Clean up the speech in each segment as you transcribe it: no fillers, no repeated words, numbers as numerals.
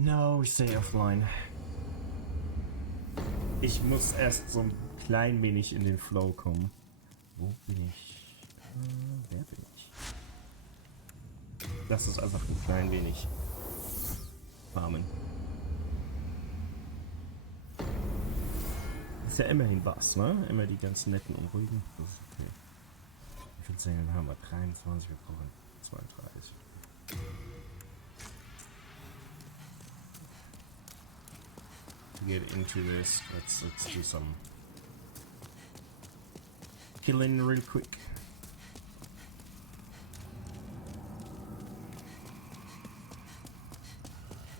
No, ich stay offline. Ich muss erst so ein klein wenig in den Flow kommen. Wo bin ich? Wer bin ich? Das ist einfach ein klein wenig farmen. Ist ja immerhin was, ne? Immer die ganz netten und ruhigen. Das ist okay. Wie viele Zellen haben wir? 23, wir brauchen 32. To get into this, let's do some killing real quick.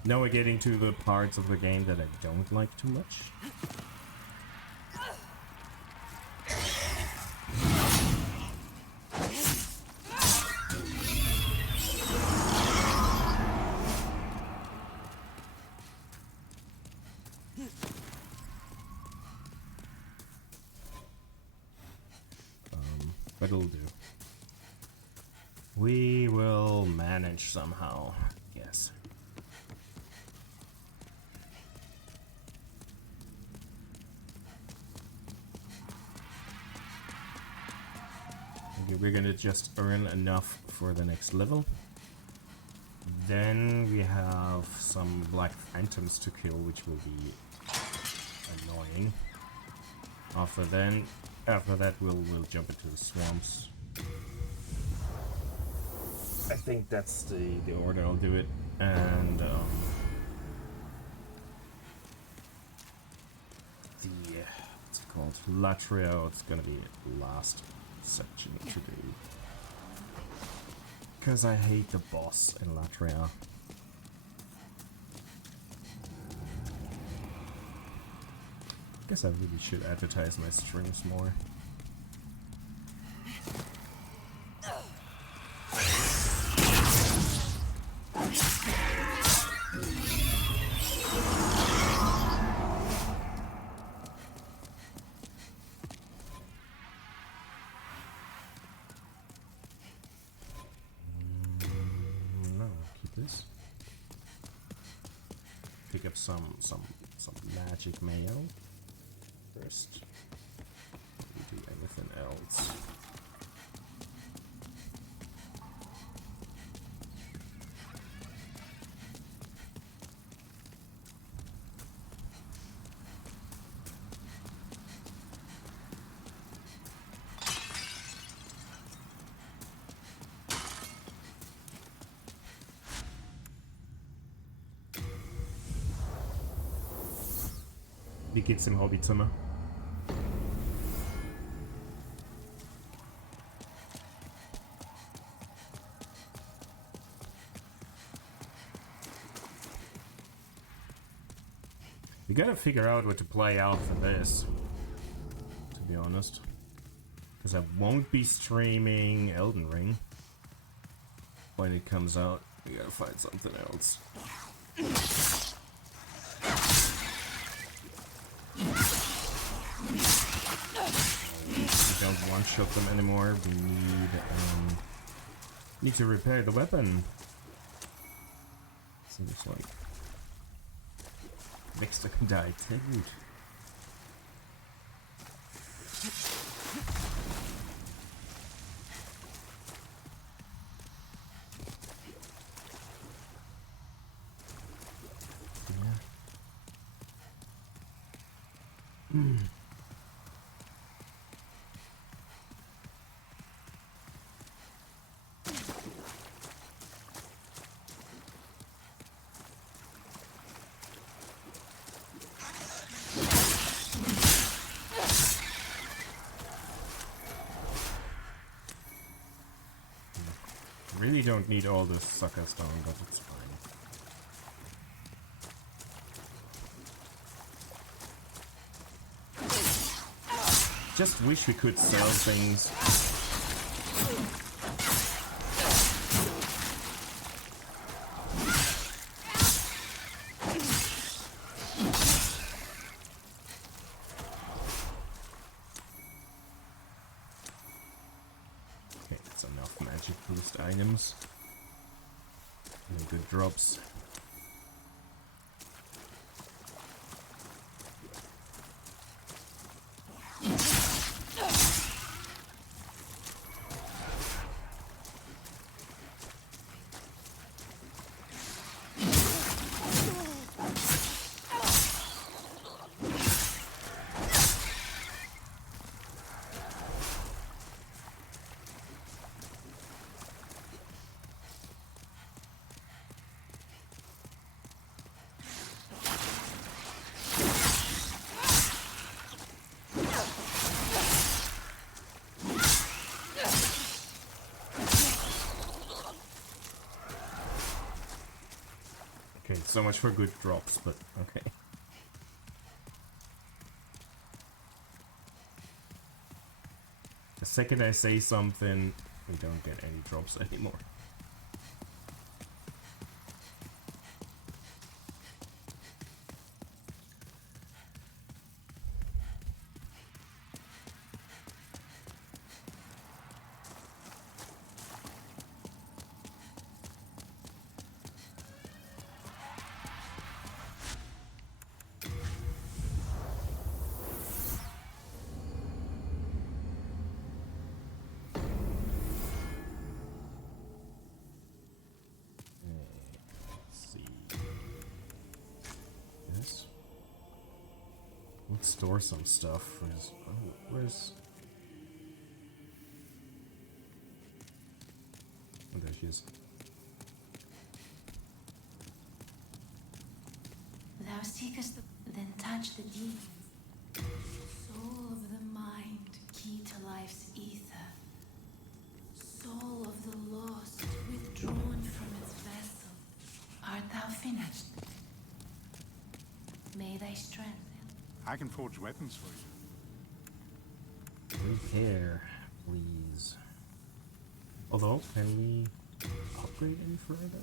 Now we're getting to the parts of the game that I don't like too much. But it'll do. We will manage somehow, yes. Okay, we're gonna just earn enough for the next level. Then we have some black phantoms to kill, which will be annoying. After that we'll jump into the swamps. I think that's the order I'll do it, and what's it called? Latria, it's gonna be the last section to do. Because I hate the boss in Latria. Guess I really should advertise my streams more. No, keep this. Pick up some magic mail. First, we do anything else. Wie geht's im Hobbyzimmer? We gotta figure out what to play out for this, to be honest. Because I won't be streaming Elden Ring when it comes out. We gotta find something else. We don't one-shot them anymore. We need to repair the weapon. Seems like Dexter can die too. Really don't need all this sucker stone, but it's fine. Just wish we could sell things. Okay, that's enough magic boost items. And good drops. So much for good drops, but okay. The second I say something, we don't get any drops anymore. Let's store some stuff. Where's... Oh, there she is. Thou seekest the... Then touch the demons. Soul of the mind, key to life's ether. Soul of the lost, withdrawn from its vessel. Art thou finished? May thy strength... I can forge weapons for you. Repair, please. Although, can we upgrade any further?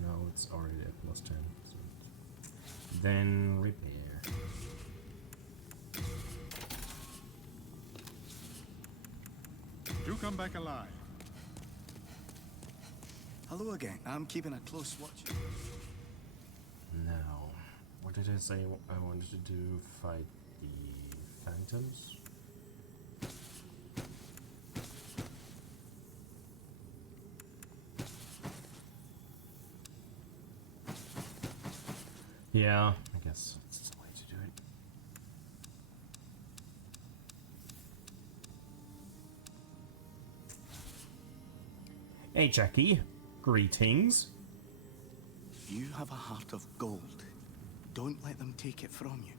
No, it's already at +10. So then repair. Do come back alive. Hello again. I'm keeping a close watch. Now, what did I say I wanted to do? Fight the phantoms? Yeah, I guess that's the way to do it. Hey Jackie, greetings. You have a heart of gold. Don't let them take it from you.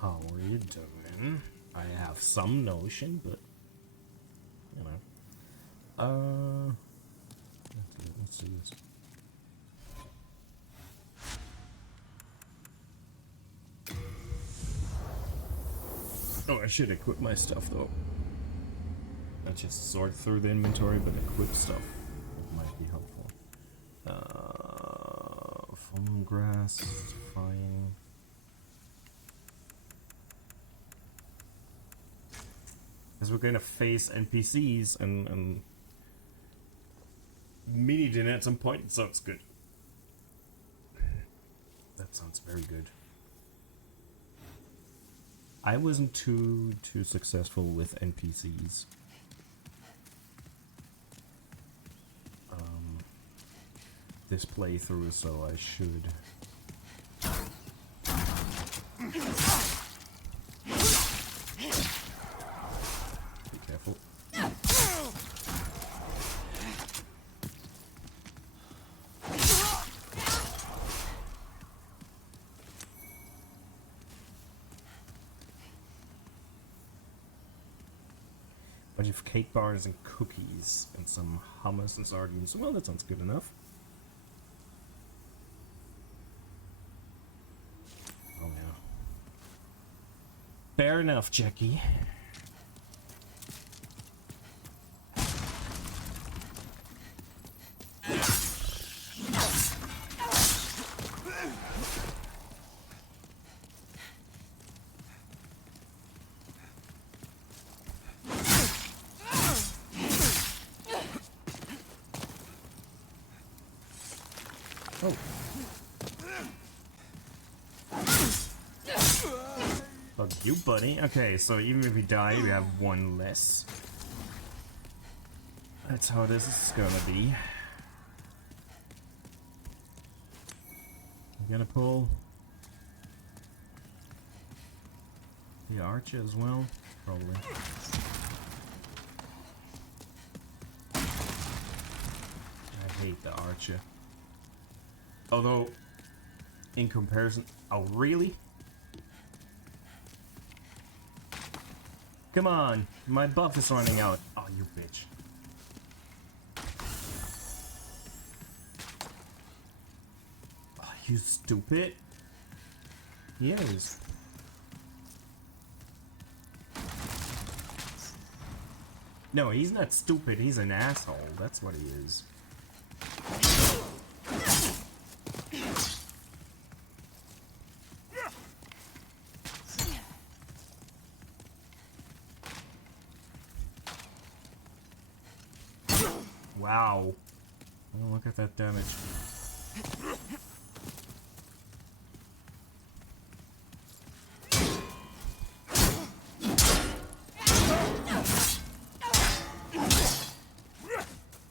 How are you doing? I have some notion, but you know. Let's see this. Oh, I should equip my stuff though. Not just sort through the inventory, but equip stuff. It might be helpful. Full grass, fine. Because we're gonna face NPCs and mini dinner at some point, so it's good. That sounds very good. I wasn't too successful with NPCs. This playthrough, so I should. Be careful. Bunch of cake bars and cookies and some hummus and sardines. Well, that sounds good enough. Oh yeah. Fair enough, Jackie. Oh. Fuck you, buddy. Okay, so even if we die, we have one less. That's how this is gonna be. I'm gonna pull the archer as well, probably. I hate the archer. Although, in comparison... Oh, really? Come on! My buff is running out. Oh, you bitch. you stupid? He is. No, he's not stupid, he's an asshole. That's what he is. Wow. Oh, look at that damage.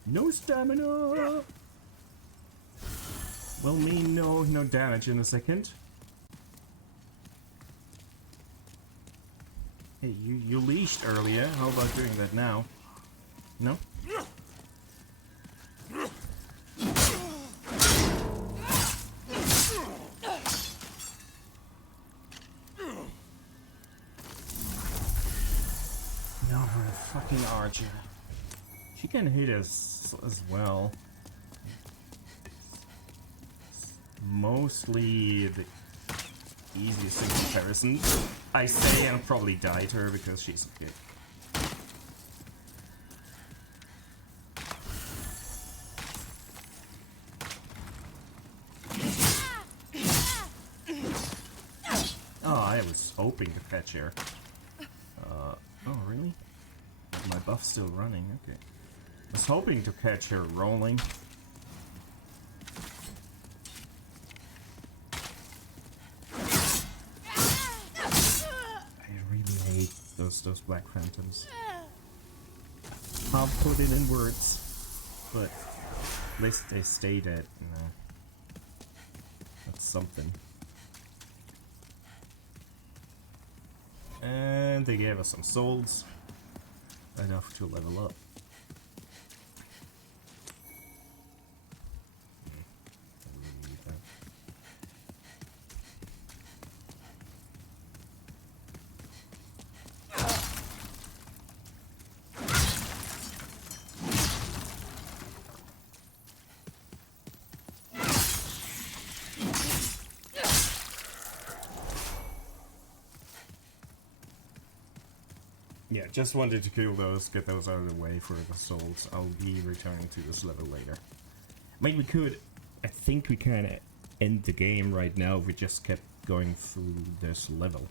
No stamina! Will mean no damage in a second. Hey, you leashed earlier. How about doing that now? No? No, her fucking archer. She can hit us as well. Mostly the easiest in comparison. I say I'll probably die to her because she's a kid. Oh, I was hoping to catch her. Oh really? My buff's still running, okay. I was hoping to catch her rolling. I really hate those Black Phantoms. I'll put it in words, but at least they stay dead. No. That's something. And they gave us some souls. Enough to level up. Yeah, just wanted to kill those, get those out of the way for the souls. I'll be returning to this level later. I mean, we could... I think we can end the game right now if we just kept going through this level.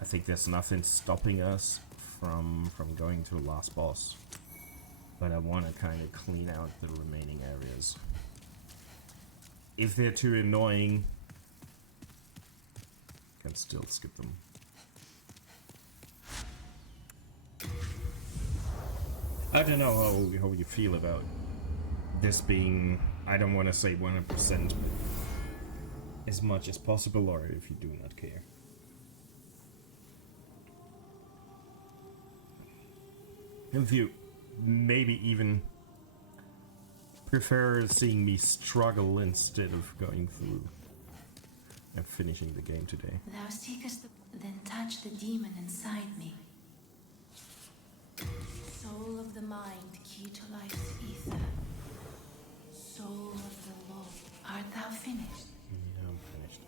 I think there's nothing stopping us from going to the last boss. But I want to kind of clean out the remaining areas. If they're too annoying, I can still skip them. I don't know how you feel about this being, I don't want to say 100%, but as much as possible, or if you do not care. If you maybe even prefer seeing me struggle instead of going through and finishing the game today. Thou seekest then touch the demon inside me. Soul of the mind, key to life's ether. Soul of the law, art thou finished? No, I'm finished.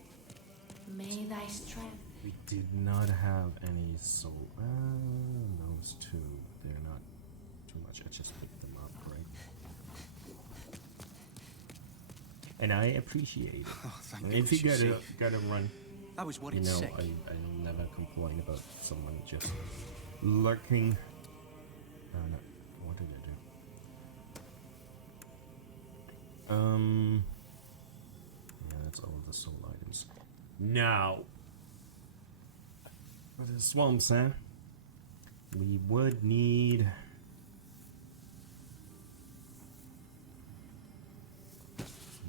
May thy strength. We did not have any soul. Those two, they're not too much. I just picked them up, right? And I appreciate it. Oh, thank If you gotta run, I was worried you know, sick. I'll never complain about someone just lurking. No, what did I do? Yeah, that's all of the soul items. Now, for the swamps, huh? We would need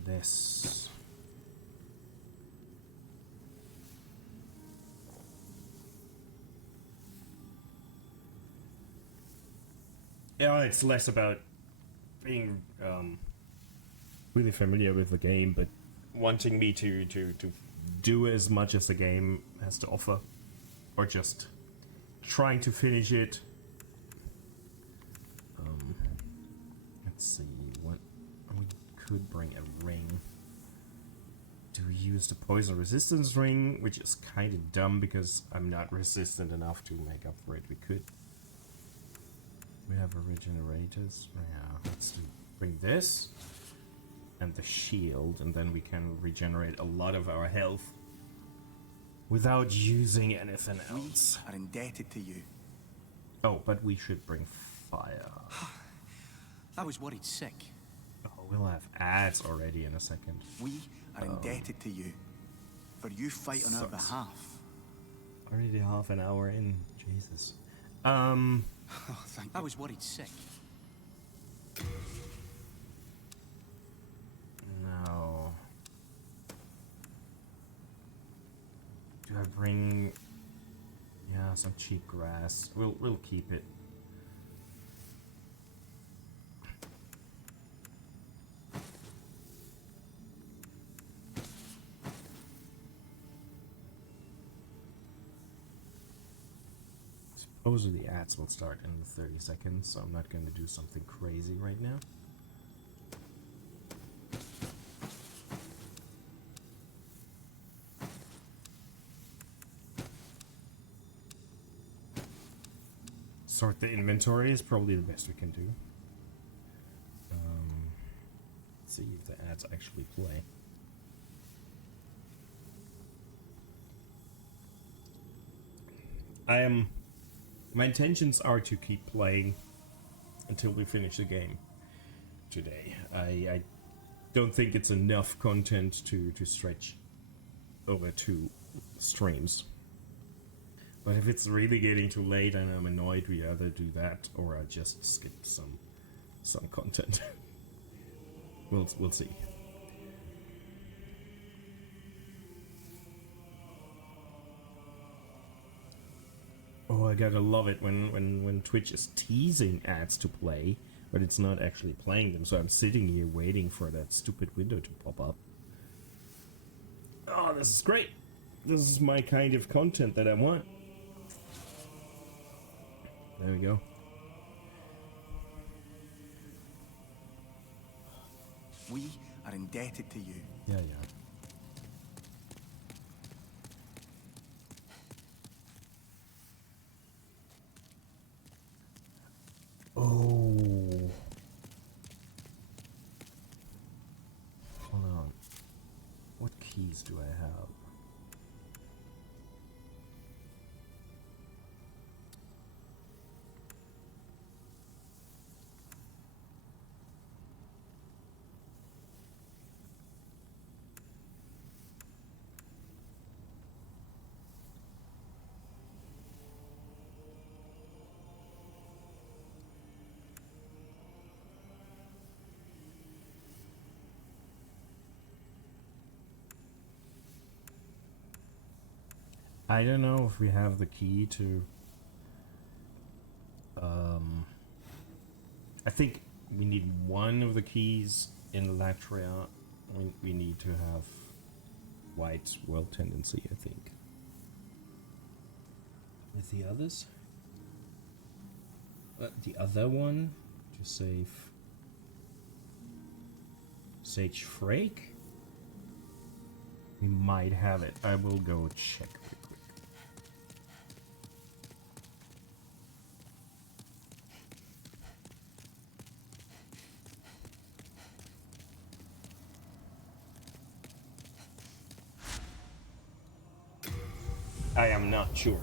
this. Yeah, it's less about being really familiar with the game, but wanting me to do as much as the game has to offer, or just trying to finish it. Let's see what we could bring a ring. Do we use the poison resistance ring, which is kind of dumb because I'm not resistant enough to make up for it. We could. We have a regenerators. Yeah, let's bring this and the shield, and then we can regenerate a lot of our health without using anything else. We are indebted to you. Oh, but we should bring fire. I was worried sick. Oh, we'll have ads already in a second. We are indebted to you. For you fight on our Sucks. behalf. Already half an hour in. Jesus. Oh, thank you. I was worried sick. No. Do I bring... Yeah, some cheap grass. We'll keep it. Supposedly the ads will start in 30 seconds, so I'm not going to do something crazy right now. Sort the inventory is probably the best we can do. Let's see if the ads actually play. My intentions are to keep playing until we finish the game today. I don't think it's enough content to stretch over 2 streams. But if it's really getting too late and I'm annoyed, we either do that or I just skip some content. We'll see. Oh, I gotta love it when Twitch is teasing ads to play, but it's not actually playing them. So I'm sitting here waiting for that stupid window to pop up. Oh, this is great. This is my kind of content that I want. There we go. We are indebted to you. Yeah. Oh. Hold on. What keys do I have? I don't know if we have the key to... I think we need one of the keys in Latria. We need to have White's World Tendency, I think. With the others? The other one to save Sage Frake? We might have it. I will go check real quick. I am not sure.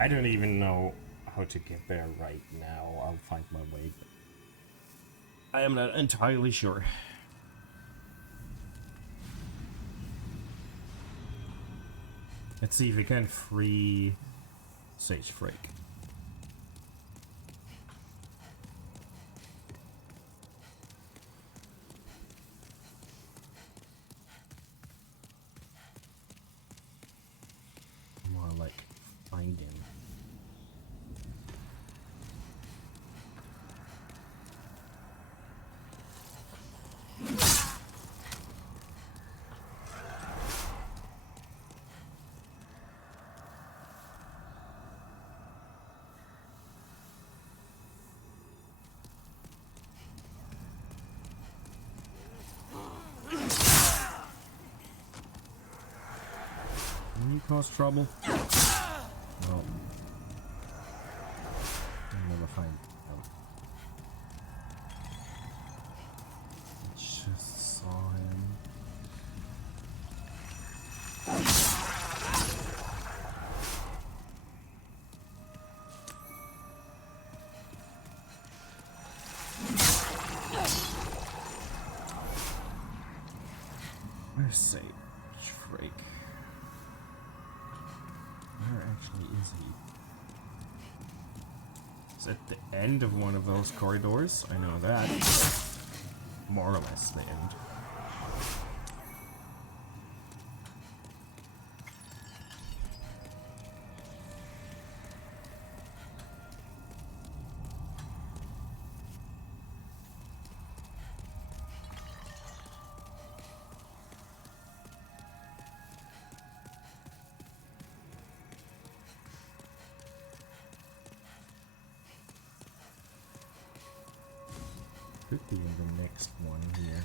I don't even know how to get there right now. I'll find my way. I am not entirely sure. Let's see if we can free Sage Frake. More like find him. cause trouble? No. I'll never find out. I just saw him. Where's Sage? Freak. Where actually is he? Is at the end of one of those corridors? I know that. More or less the end. Could be in the next one here.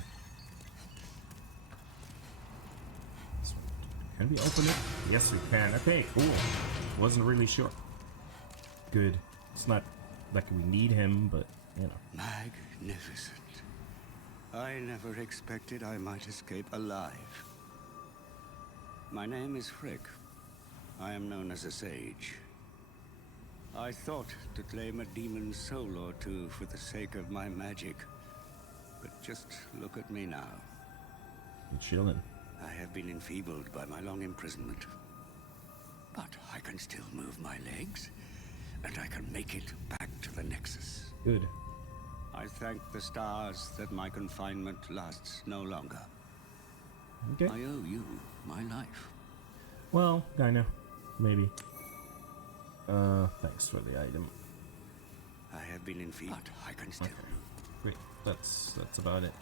This one. Can we open it? Yes, we can. Okay, cool. Wasn't really sure. Good. It's not like we need him, but, you know. Magnificent. I never expected I might escape alive. My name is Frick. I am known as a sage. I thought to claim a demon's soul or two for the sake of my magic. But just look at me now. You're chilling. I have been enfeebled by my long imprisonment. But I can still move my legs, and I can make it back to the Nexus. Good. I thank the stars that my confinement lasts no longer. Okay. I owe you my life. Well, kinda. Maybe. Thanks for the item. I have been enfeebled, but I can still move. Great. That's about it.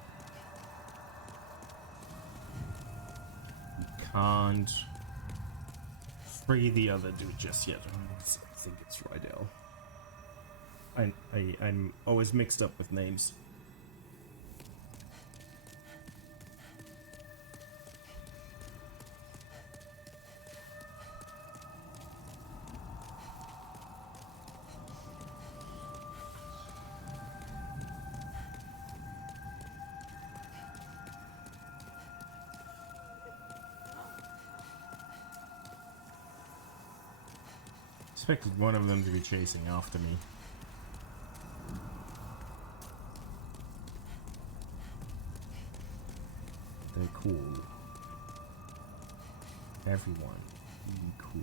We can't free the other dude just yet. I think it's Rydell. I'm always mixed up with names. Expected one of them to be chasing after me. They're cool. Everyone, really cool.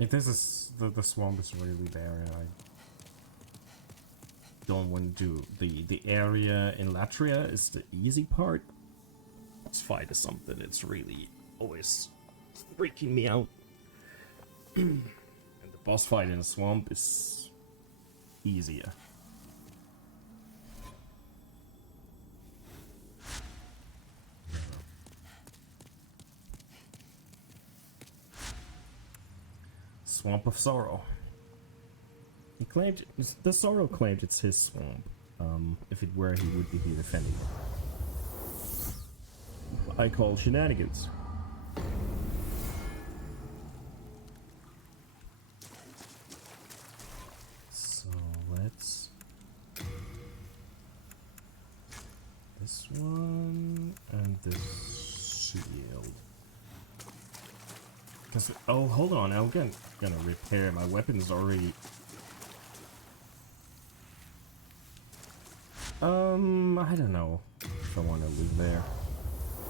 If this is the swamp is really there, I don't want to do the area in Latria is the easy part. Let's fight is something that's really always freaking me out. And the boss fight in the swamp is easier. Swamp of Sorrow. He claimed the Sorrow claimed it's his swamp. If it were, he would be here defending it. I call shenanigans. So let's this one and this shield. Because oh, hold on, I'm gonna repair my weapons already. I don't know if I want to live there.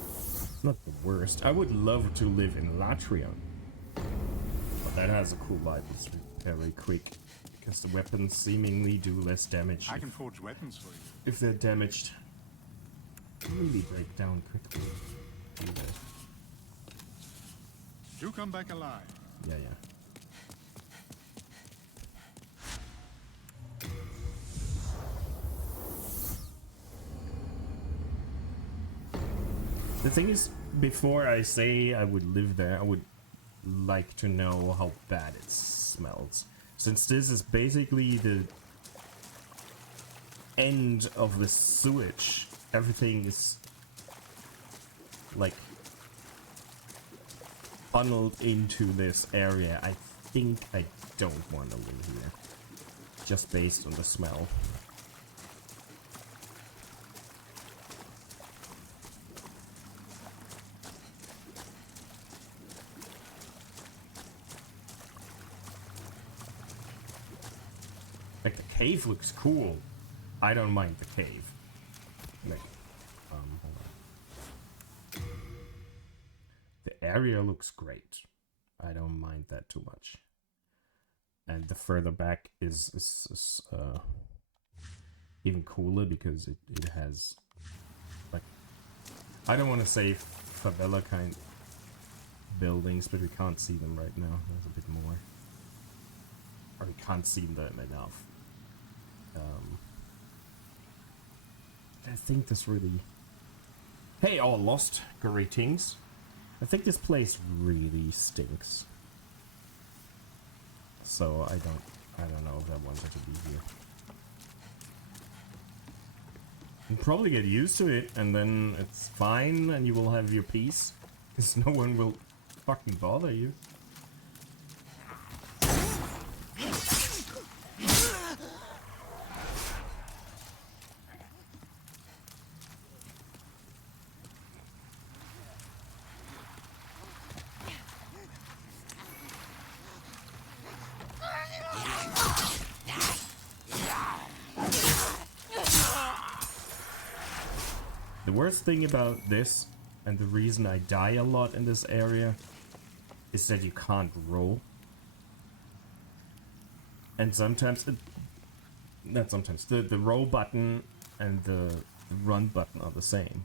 It's not the worst. I would love to live in Latria, but That has a cool vibe. It's very quick because the weapons seemingly do less damage I can forge weapons for you. if they're damaged. They really break down quickly. Do come back alive. Yeah, yeah. The thing is, before I say I would live there, I would like to know how bad it smells. Since this is basically the end of the sewage, everything is like funneled into this area. I think I don't want to live here, just based on the smell. Like, the cave looks cool. I don't mind the cave. Like, hold on. The area looks great. I don't mind that too much. And the further back is even cooler because it has, like, I don't want to say favela kind buildings, but we can't see them right now. There's a bit more. Or we can't see them enough. I think this really... Hey, all lost. Greetings. I think this place really stinks. So I don't know if I wanted to be here. You'll probably get used to it, and then it's fine, and you will have your peace. Because no one will fucking bother you. The worst thing about this, and the reason I die a lot in this area, is that you can't roll. And sometimes, not sometimes, the roll button and the run button are the same.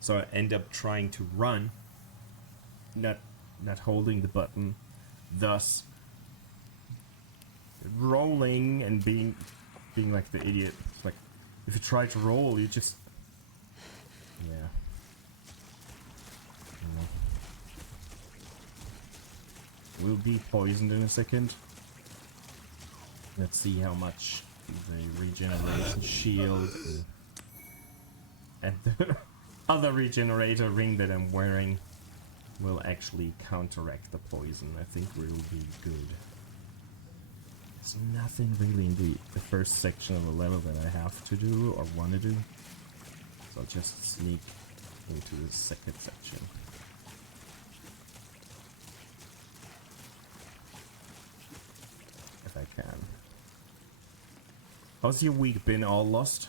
So I end up trying to run, not holding the button, thus rolling and being like the idiot. Like, if you try to roll, you just... Yeah. We'll be poisoned in a second. Let's see how much the regeneration shield and the other regenerator ring that I'm wearing will actually counteract the poison. I think we'll be good. There's nothing really in the first section of the level that I have to do or want to do. So I'll just sneak into the second section. If I can. How's your week been, all lost?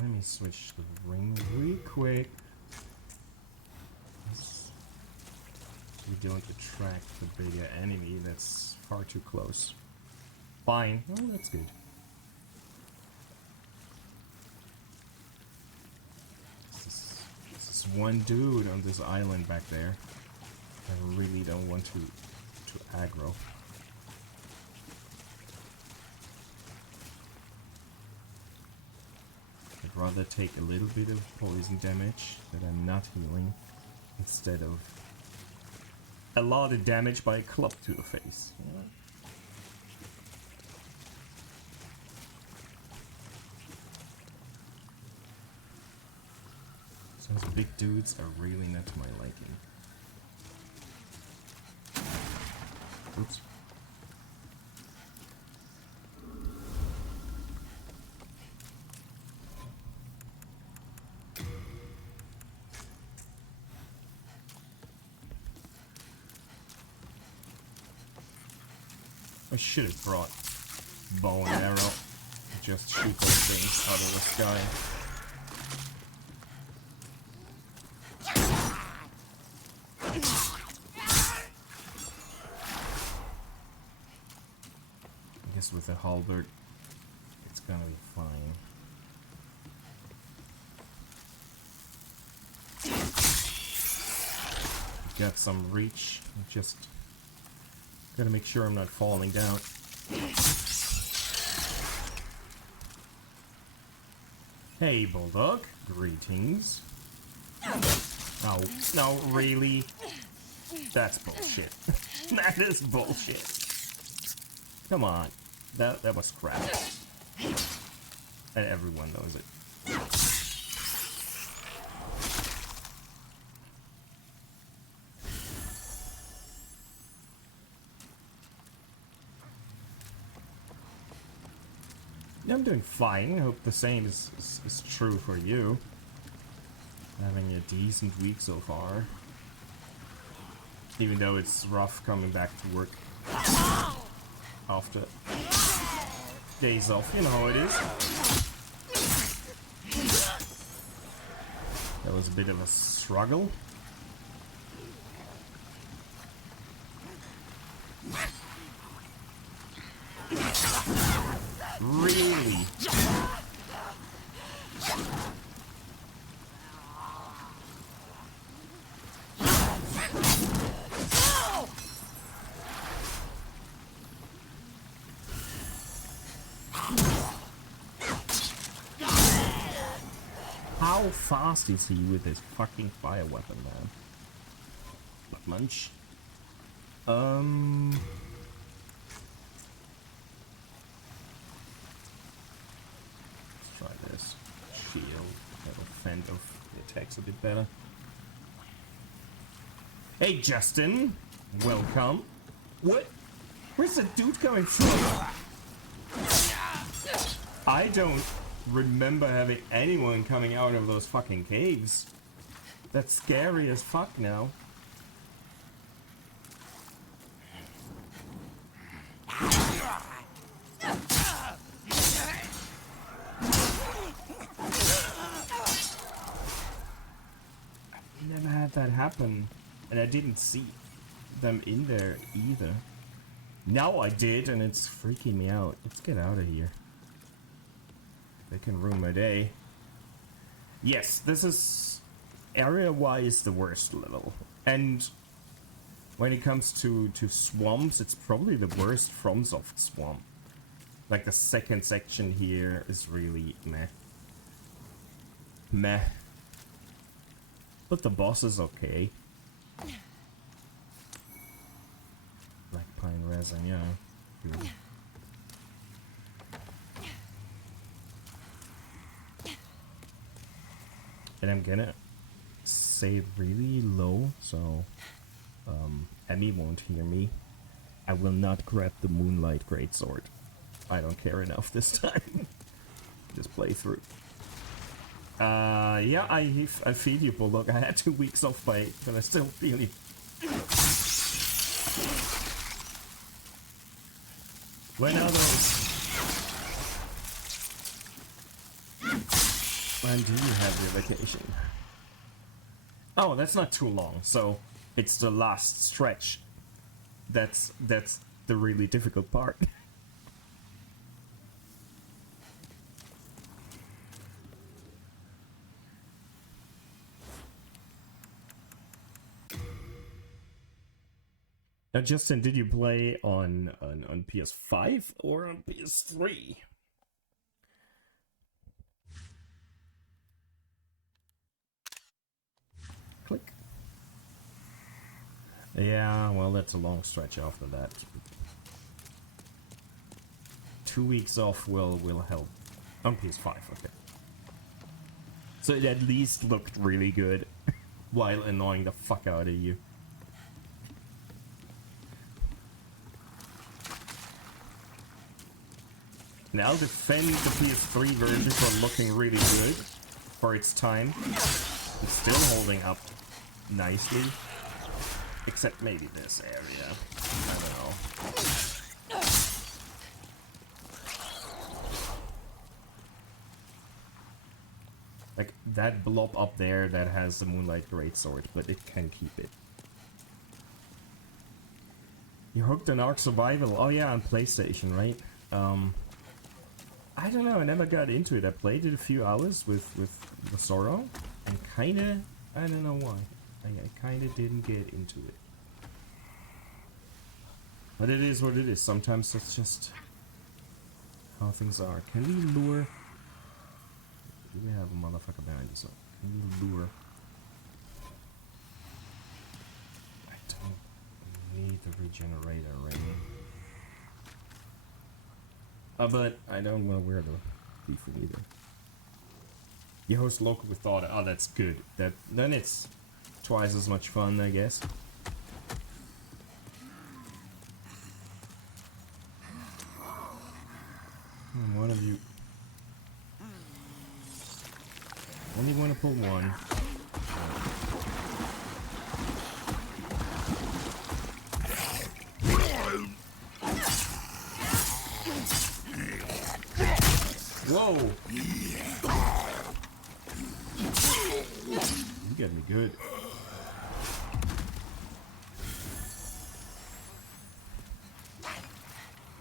Let me switch the ring really quick. We don't attract the bigger enemy, that's far too close. Fine, oh, that's good. This is one dude on this island back there. I really don't want to aggro. I'd rather take a little bit of poison damage that I'm not healing instead of a lot of damage by a club to the face. You know? So those big dudes are really not to my liking. Oops. I should have brought bow and arrow. Just shoot those things out of the sky. I guess with the halberd, it's gonna be fine. Got some reach. Just gotta make sure I'm not falling down. Hey, Bulldog. Greetings. Oh, no, really? That's bullshit. That is bullshit. Come on. That was crap. And everyone knows it. I'm doing fine. I hope the same is true for you. Having a decent week so far. Even though it's rough coming back to work after days off. You know how it is. That was a bit of a struggle. Really? How fast is he with his fucking fire weapon, man? Not much. Try this shield. That'll fend off the attacks a bit better. Hey, Justin. Welcome. What? Where's the dude coming from? I don't remember having anyone coming out of those fucking caves. That's scary as fuck now. Never had that happen, and I didn't see them in there either. Now I did, and it's freaking me out. Let's get out of here. They can ruin my day. Yes, this is area-wise the worst level, and when it comes to swamps, it's probably the worst FromSoft swamp. Like the second section here is really meh. Meh. But the boss is okay. Black pine resin, yeah. Good. And I'm gonna say it really low, so Emmy won't hear me. I will not grab the Moonlight Greatsword. I don't care enough this time. Just play through. Yeah, I feel you, Bulldog. I had 2 weeks off by, but I still feel you. When are those? When do you have your vacation? Oh, that's not too long, so it's the last stretch. That's the really difficult part. Now, Justin, did you play on PS5 or on PS3? Click. Yeah, well, that's a long stretch after that. 2 weeks off will help. On PS5, okay. So it at least looked really good while annoying the fuck out of you. Now I'll defend the PS3 version for looking really good for its time. It's still holding up nicely. Except maybe this area. I don't know. Like, that blob up there that has the Moonlight Greatsword, but it can keep it. You hooked on Ark Survival. Oh yeah, on PlayStation, right? I don't know, I never got into it. I played it a few hours with the Sorrow, and kinda, I don't know why. I kinda didn't get into it. But it is what it is. Sometimes it's just how things are. Can we lure? We have a motherfucker behind us. So can we lure? I don't need the regenerator ring. But I don't want to wear the thief either. You host local with thought. Oh, that's good. Then it's twice as much fun, I guess. One of you only want to pull one. Whoa! You got me good.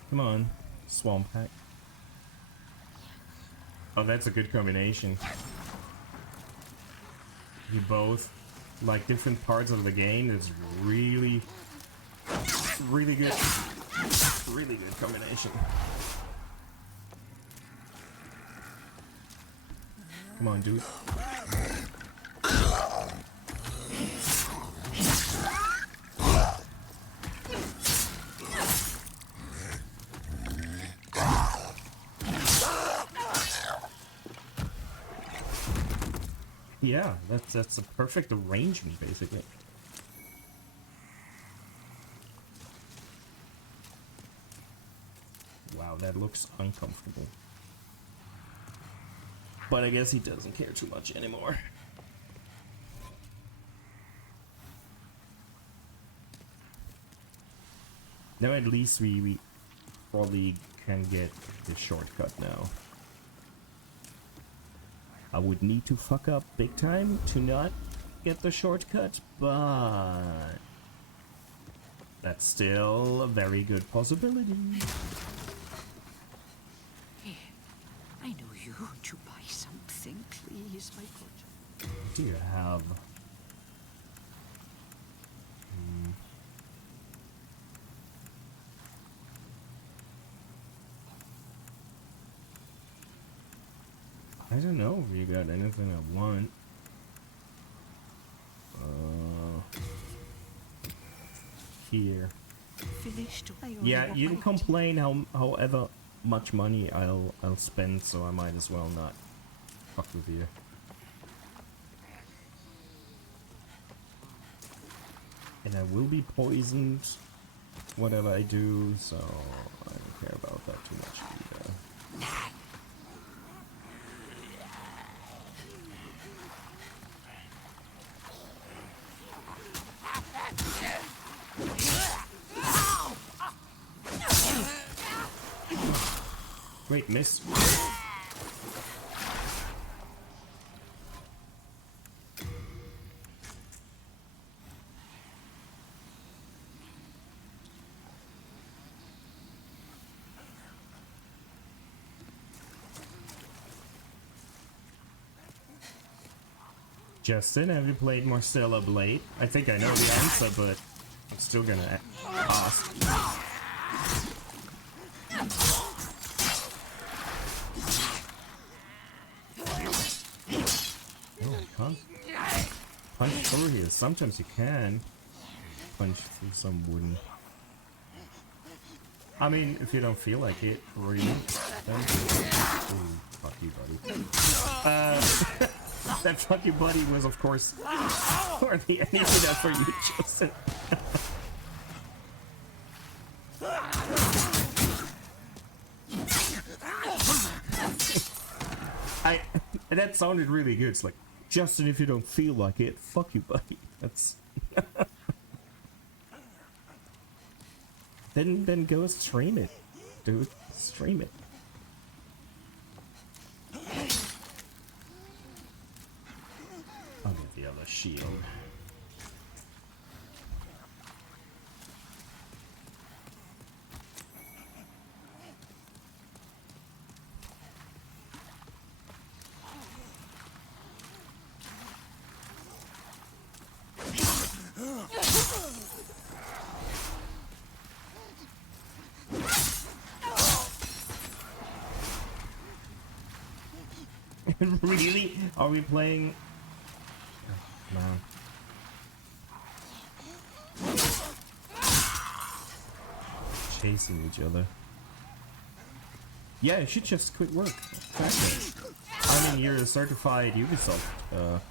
Come on, Swamp Hack. Oh, that's a good combination. You both like different parts of the game. It's really good. Really good combination. Come on, dude. Yeah, that's a perfect arrangement, basically. Wow, that looks uncomfortable. But I guess he doesn't care too much anymore. Now at least we probably can get the shortcut now. I would need to fuck up big time to not get the shortcut, but that's still a very good possibility. Here, I know you. Won't you buy something, please, my good? What do you have? I don't know if you got anything I want. Here. Finished. Yeah, you can complain however much money I'll spend, so I might as well not fuck with you. And I will be poisoned whatever I do, so I don't care about that too much either. Great miss. Justin, have you played Marcella of late? I think I know the answer, but I'm still gonna ask. Punch through here. Sometimes you can punch through some wooden. I mean, if you don't feel like it, really. Then... Ooh, fuck you, buddy. That fuck you, buddy was, of course, hardly anything that for you, Joseph. That sounded really good. It's like, Justin, if you don't feel like it, fuck you, buddy. That's... then go stream it, dude. Stream it. shield. Really? Are we playing? Oh, man. Chasing each other. Yeah, you should just quit work. Exactly. I mean, you're a certified Ubisoft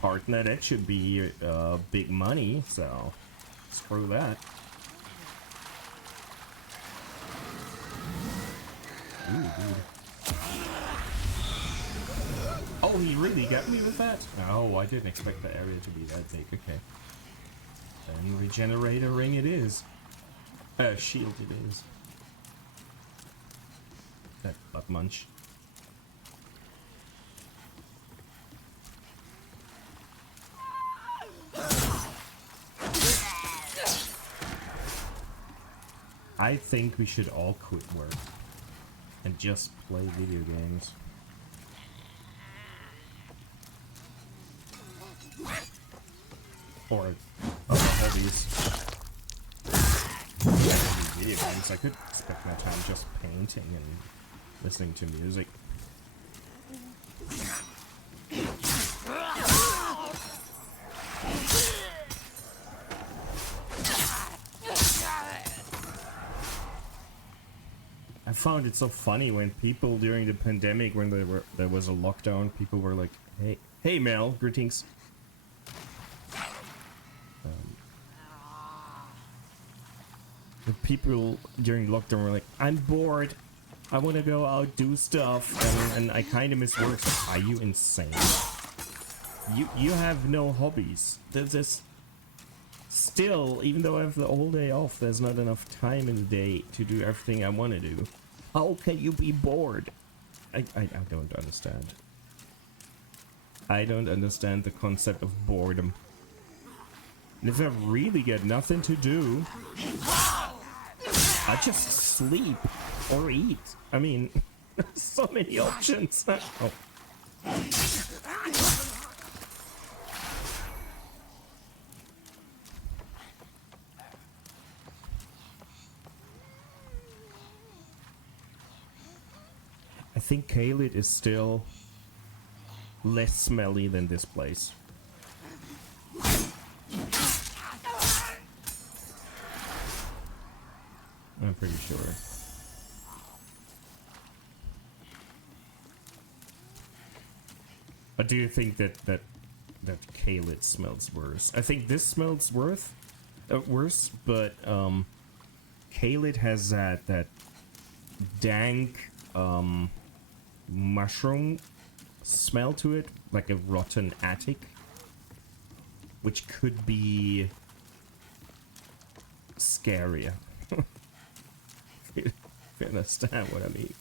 partner. That should be big money, so screw that. Ooh, dude. Oh, he really got me with that? Oh, I didn't expect the area to be that big. Okay. And regenerator ring it is. Shield it is. That butt munch. I think we should all quit work and just play video games. Or other hobbies. Video games, I could spend my time just painting and listening to music. I found it so funny when people during the pandemic, when there was a lockdown, people were like, hey Mel, greetings. The people during lockdown were like, I'm bored, I want to go out, do stuff, and I kind of miss work. Are you insane? You have no hobbies. There's still, even though I have the whole day off, there's not enough time in the day to do everything I want to do. How can you be bored? I don't understand. I don't understand the concept of boredom. And if I really get nothing to do, I just sleep or eat. I mean, so many options. Oh. I think Khalid is still less smelly than this place. I'm pretty sure. But do you think that Khalid smells worse? I think this smells worse, but Khalid has that dank mushroom smell to it, like a rotten attic, which could be scarier. If you understand what I mean.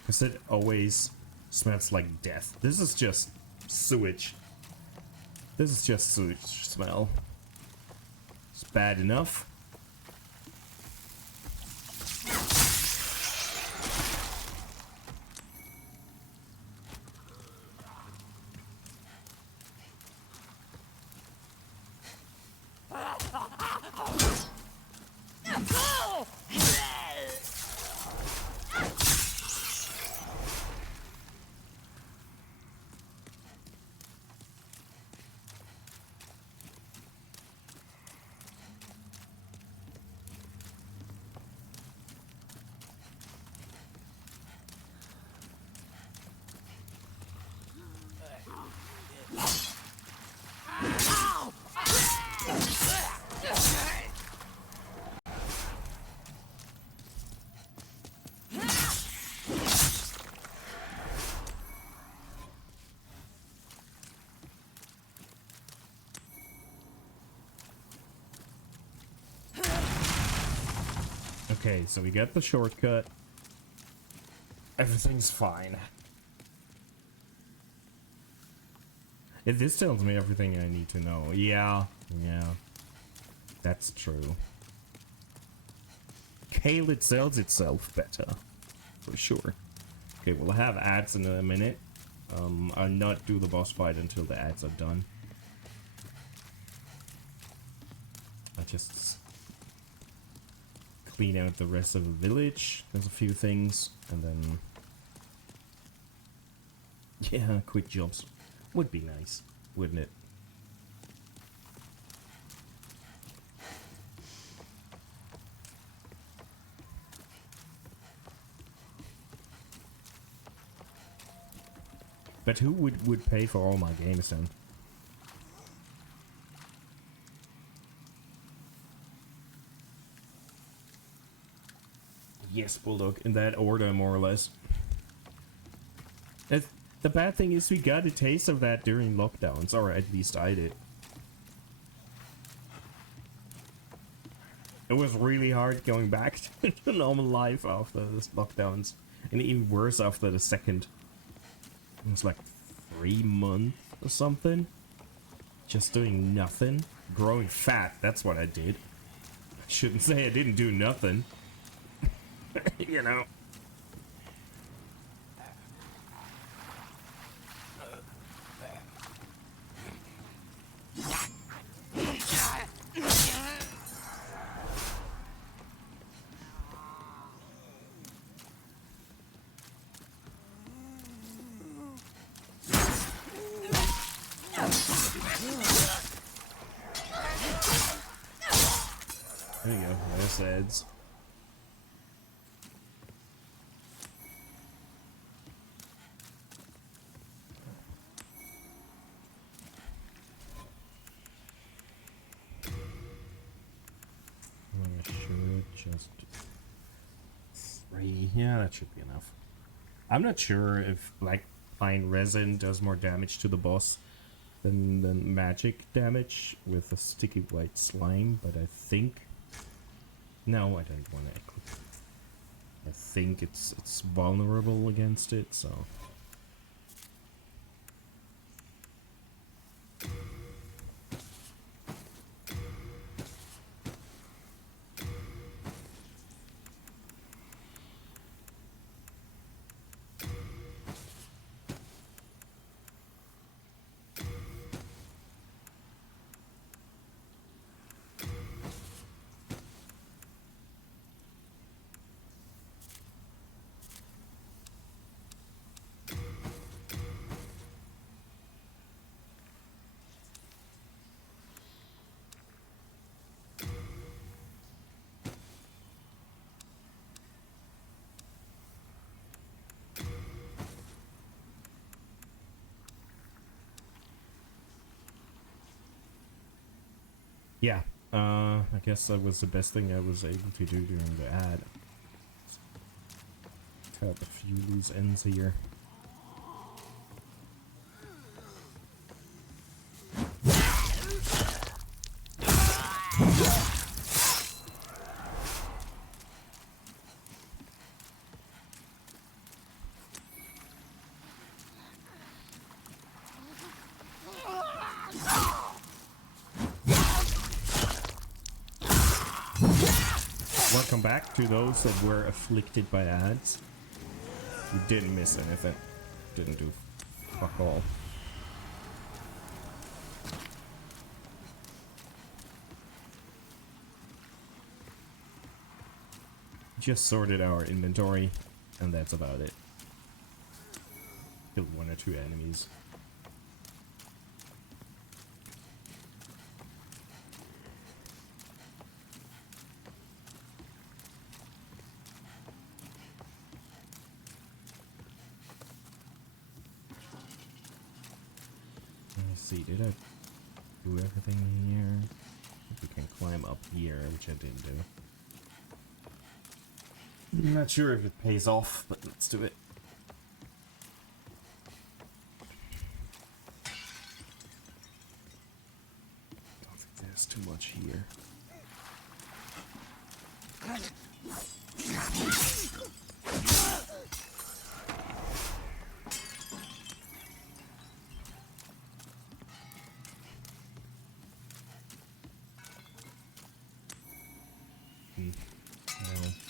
Because it always smells like death. This is just sewage. This is just sewage smell. It's bad enough. Okay, so we got the shortcut. Everything's fine. This tells me everything I need to know. Yeah, that's true. Kale, it sells itself better, for sure. Okay, we'll have ads in a minute. I'll not do the boss fight until the ads are done. I'll just clean out the rest of the village. There's a few things, and then... Yeah, quick jobs would be nice, wouldn't it? But who would pay for all my games then? Yes, Bulldog, in that order, more or less. The bad thing is we got a taste of that during lockdowns, or at least I did. It was really hard going back to normal life after the lockdowns, and even worse after the second. It was like 3 months or something. Just doing nothing. Growing fat, that's what I did. I shouldn't say I didn't do nothing. You know. There you go, there's ads. I should just 3. Yeah, that should be enough. I'm not sure if black pine resin does more damage to the boss than magic damage with a sticky white slime, but I think... No, I don't want to equip it. I think it's vulnerable against it, so... Yeah, I guess that was the best thing I was able to do during the ad. Cut a few loose ends here. Welcome back to those that were afflicted by ads. You didn't miss anything. Didn't do fuck all. Just sorted our inventory, and that's about it. Killed 1 or 2 enemies. See, did I do everything here? I think we can climb up here, which I didn't do. I'm not sure if it pays off, but let's do it. Don't think there's too much here.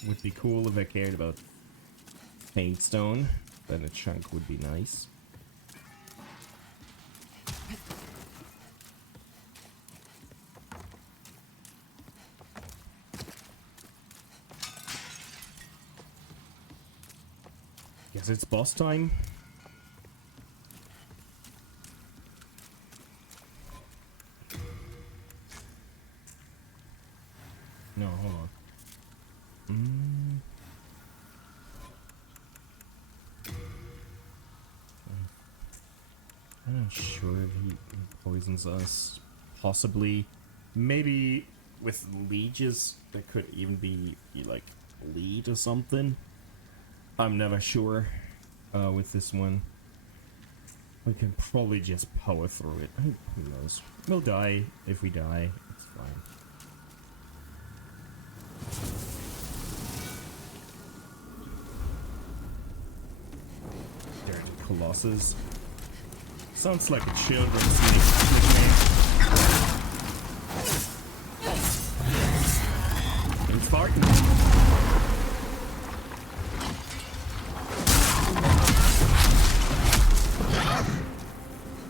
Would be cool if I cared about paintstone. Then a chunk would be nice. Guess it's boss time. No, hold on. I'm not sure if he poisons us. Possibly. Maybe with leeches, there could even be like lead or something. I'm never sure with this one. We can probably just power through it. Who knows? We'll die if we die. It's fine. Dirty Colossus. Sounds like a children's nickname. It's farting.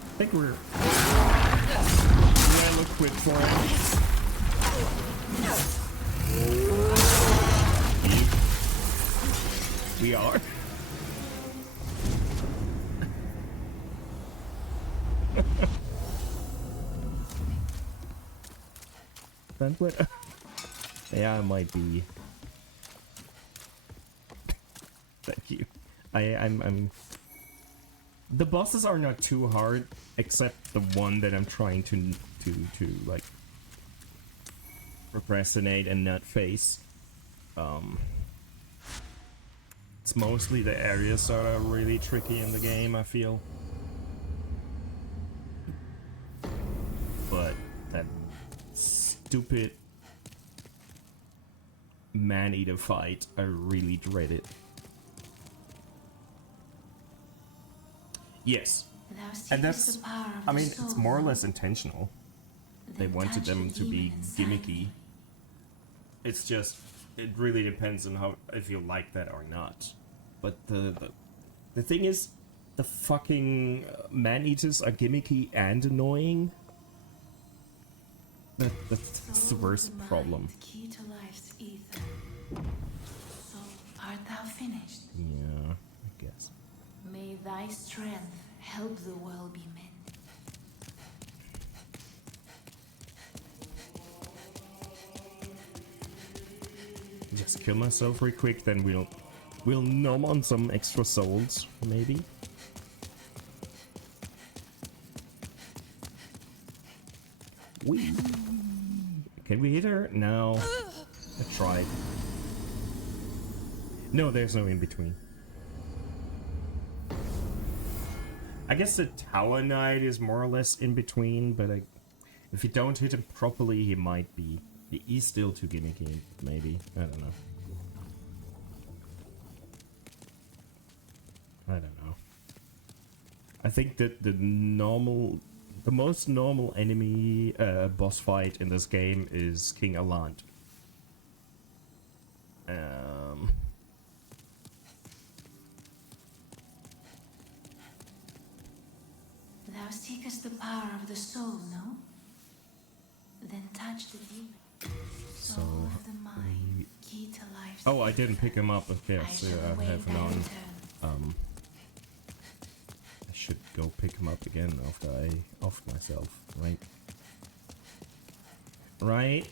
I think we're well equipped for it. We are. Banquet? Yeah, it might be. Thank you. I'm. The bosses are not too hard, except the one that I'm trying to like procrastinate and not face. It's mostly the areas that are really tricky in the game, I feel. But that stupid man-eater fight, I really dread it. Yes. And that's, I mean, it's more or less intentional. They wanted them to be gimmicky. It's just, it really depends on how, if you like that or not. But the thing is, the fucking man-eaters are gimmicky and annoying. That's the worst problem. Key to life's ether. So, art thou finished? Yeah, I guess. May thy strength help the world be mended. Just kill myself real quick, then we'll nom on some extra souls, maybe. Whee! Can we hit her? No. I tried. No, there's no in between. I guess the Tower Knight is more or less in between, but if you don't hit him properly, he might be. He's still too gimmicky, maybe. I don't know. I don't know. I think that the most normal enemy boss fight in this game is King Alant. Thou seekest the power of the soul, no? Then touch the demon. Soul of the mind, key to life's. Oh, I didn't pick him up. Okay, I so shall I await have thy none. return. I should go pick him up again after I offed myself, right? Right?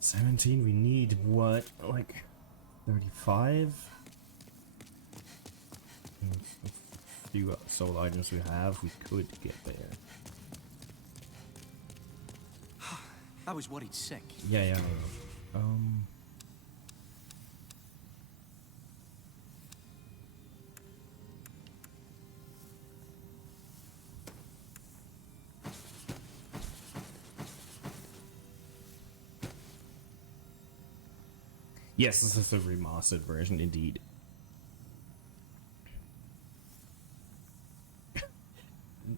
$17, we need what? Like 35? A few soul items we have, we could get there. I was worried sick. Yeah, yeah. Yes, this is a remastered version indeed.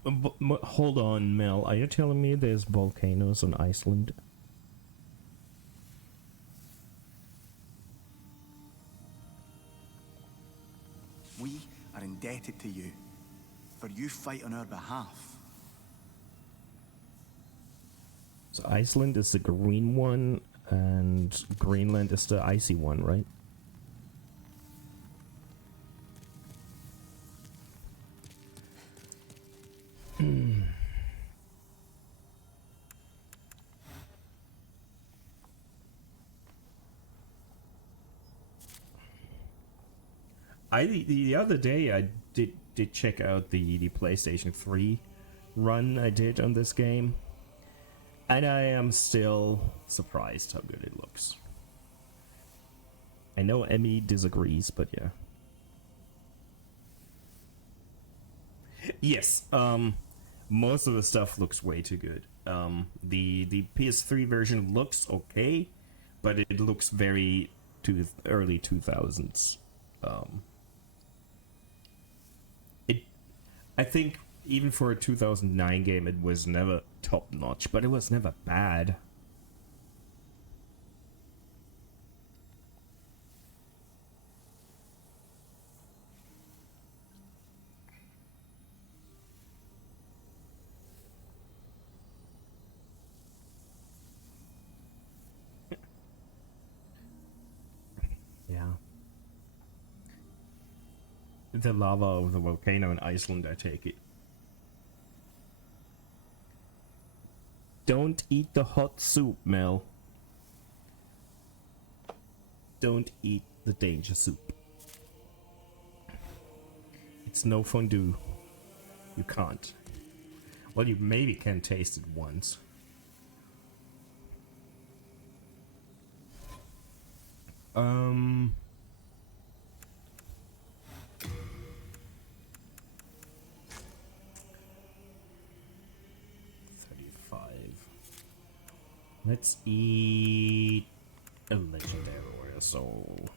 Hold on, Mel. Are you telling me there's volcanoes on Iceland? We are indebted to you, for you fight on our behalf. So Iceland is the green one, and Greenland is the icy one, right? The other day I did check out the PlayStation 3 run I did on this game, and I am still surprised how good it looks. I know Emmy disagrees, but yeah. Yes, most of the stuff looks way too good. The PS3 version looks okay, but it looks very early 2000s. I think even for a 2009 game, it was never top notch, but it was never bad. Yeah. The lava of the volcano in Iceland, I take it. Don't eat the hot soup, Mel. Don't eat the danger soup. It's no fondue. You can't. Well, you maybe can taste it once. Um... 35. Let's eat a legendary warrior soul.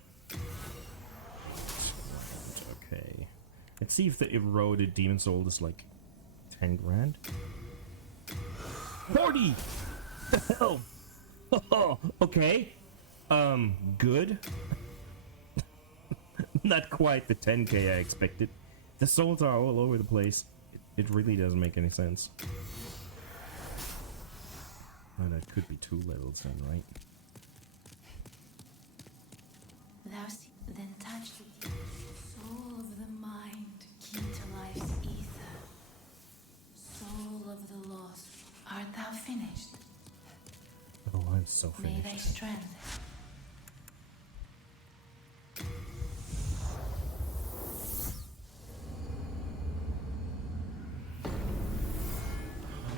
Okay. Let's see if the eroded demon soul is like 10 grand. 40! The hell? Oh, okay. Good. Not quite the 10k I expected. The souls are all over the place. It really doesn't make any sense. Oh, that could be 2 levels then, right? Then touch the deep soul of the mind, key to life's ether. Soul of the lost, art thou finished? Oh, I'm so May finished. thy strength.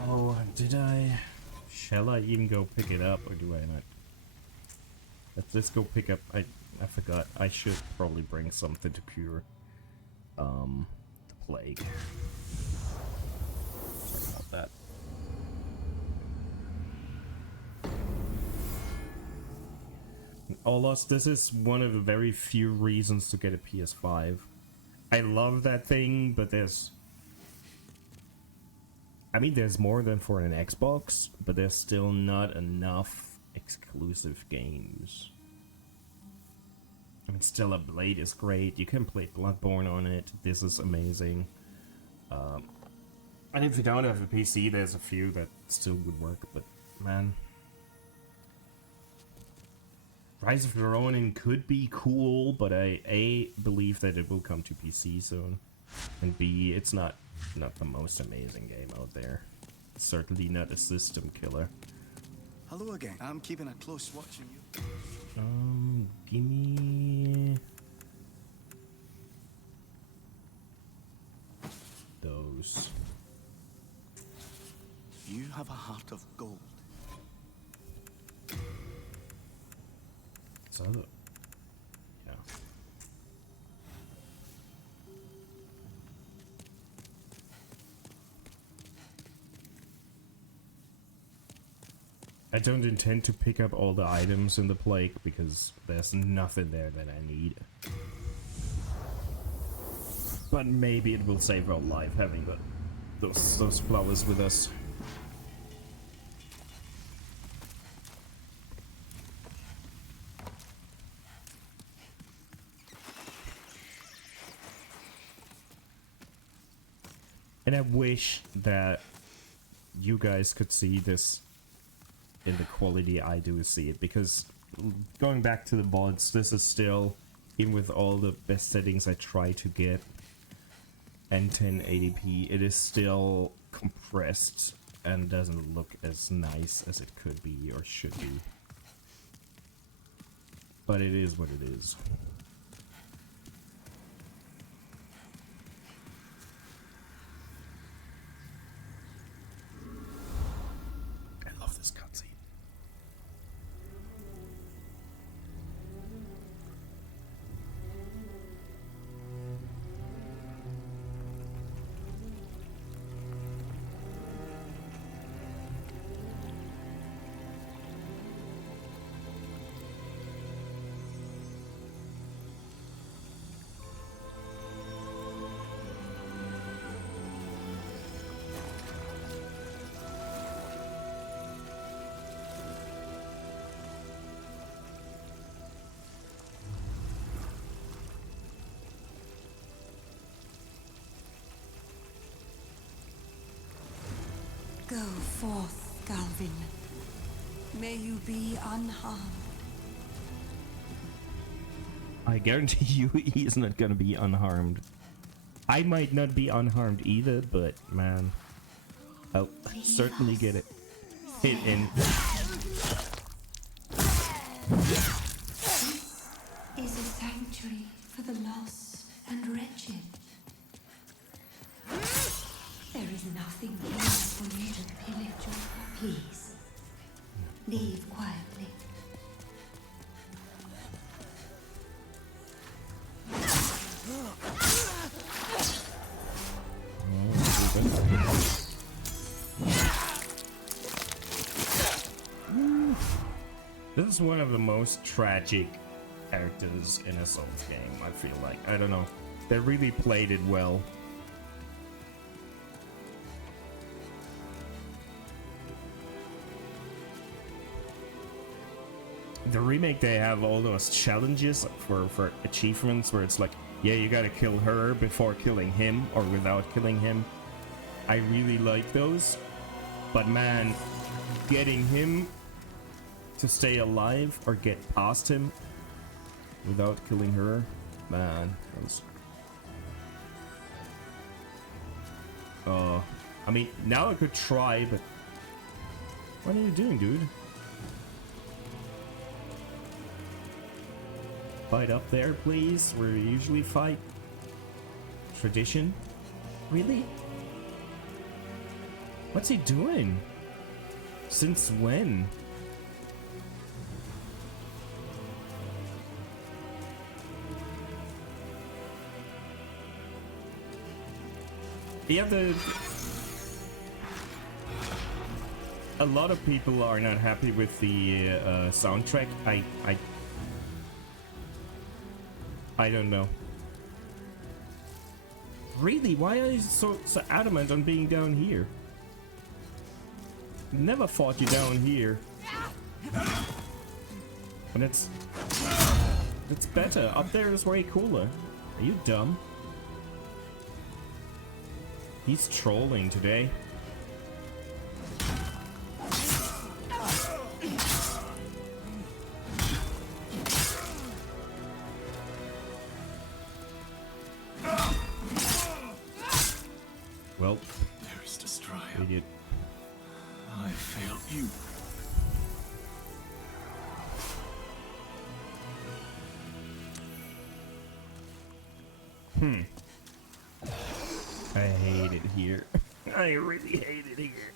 Oh, did I? Shall I even go pick it up, or do I not? Let's go pick up. I forgot. I should probably bring something to cure the plague. Sorry about that. Olos, this is one of the very few reasons to get a PS5. I love that thing, but there's... I mean, there's more than for an Xbox, but there's still not enough exclusive games. I mean, Stellar Blade is great. You can play Bloodborne on it. This is amazing. And if you don't have a PC, there's a few that still would work, but man... Rise of the Ronin could be cool, but I A, believe that it will come to PC soon, and B, it's not the most amazing game out there. It's certainly not a system killer. Hello again. I'm keeping a close watch on you. Gimme those. You have a heart of gold. So, yeah. I don't intend to pick up all the items in the plague because there's nothing there that I need. But maybe it will save our life having those flowers with us. And I wish that you guys could see this in the quality I do see it, because going back to the VODs, this is still, even with all the best settings I try to get, and 1080p, it is still compressed and doesn't look as nice as it could be or should be. But it is what it is. I love this cutscene. Go forth, Galvin. May you be unharmed. I guarantee you he is not gonna be unharmed. I might not be unharmed either, but man, I'll certainly get it hit in. Is a sanctuary for the lost and wretched. There is nothing here for you to pillage or please. Leave quietly. This is one of the most tragic characters in a Souls game, I feel like. I don't know. They really played it well. The remake, they have all those challenges for achievements where it's like, yeah, you gotta kill her before killing him or without killing him. I really like those. But man, getting him to stay alive or get past him without killing her, man, that was... I mean, now I could try, but... What are you doing, dude? Fight up there, please, where we usually fight. Tradition? Really? What's he doing? Since when? Yeah, a lot of people are not happy with the soundtrack. I don't know. Really? Why are you so adamant on being down here? Never fought you down here. And it's better. Up there is way cooler. Are you dumb? He's trolling today. Well, There's Destroyer. idiot. I failed you. I hate it here. I really hate it here.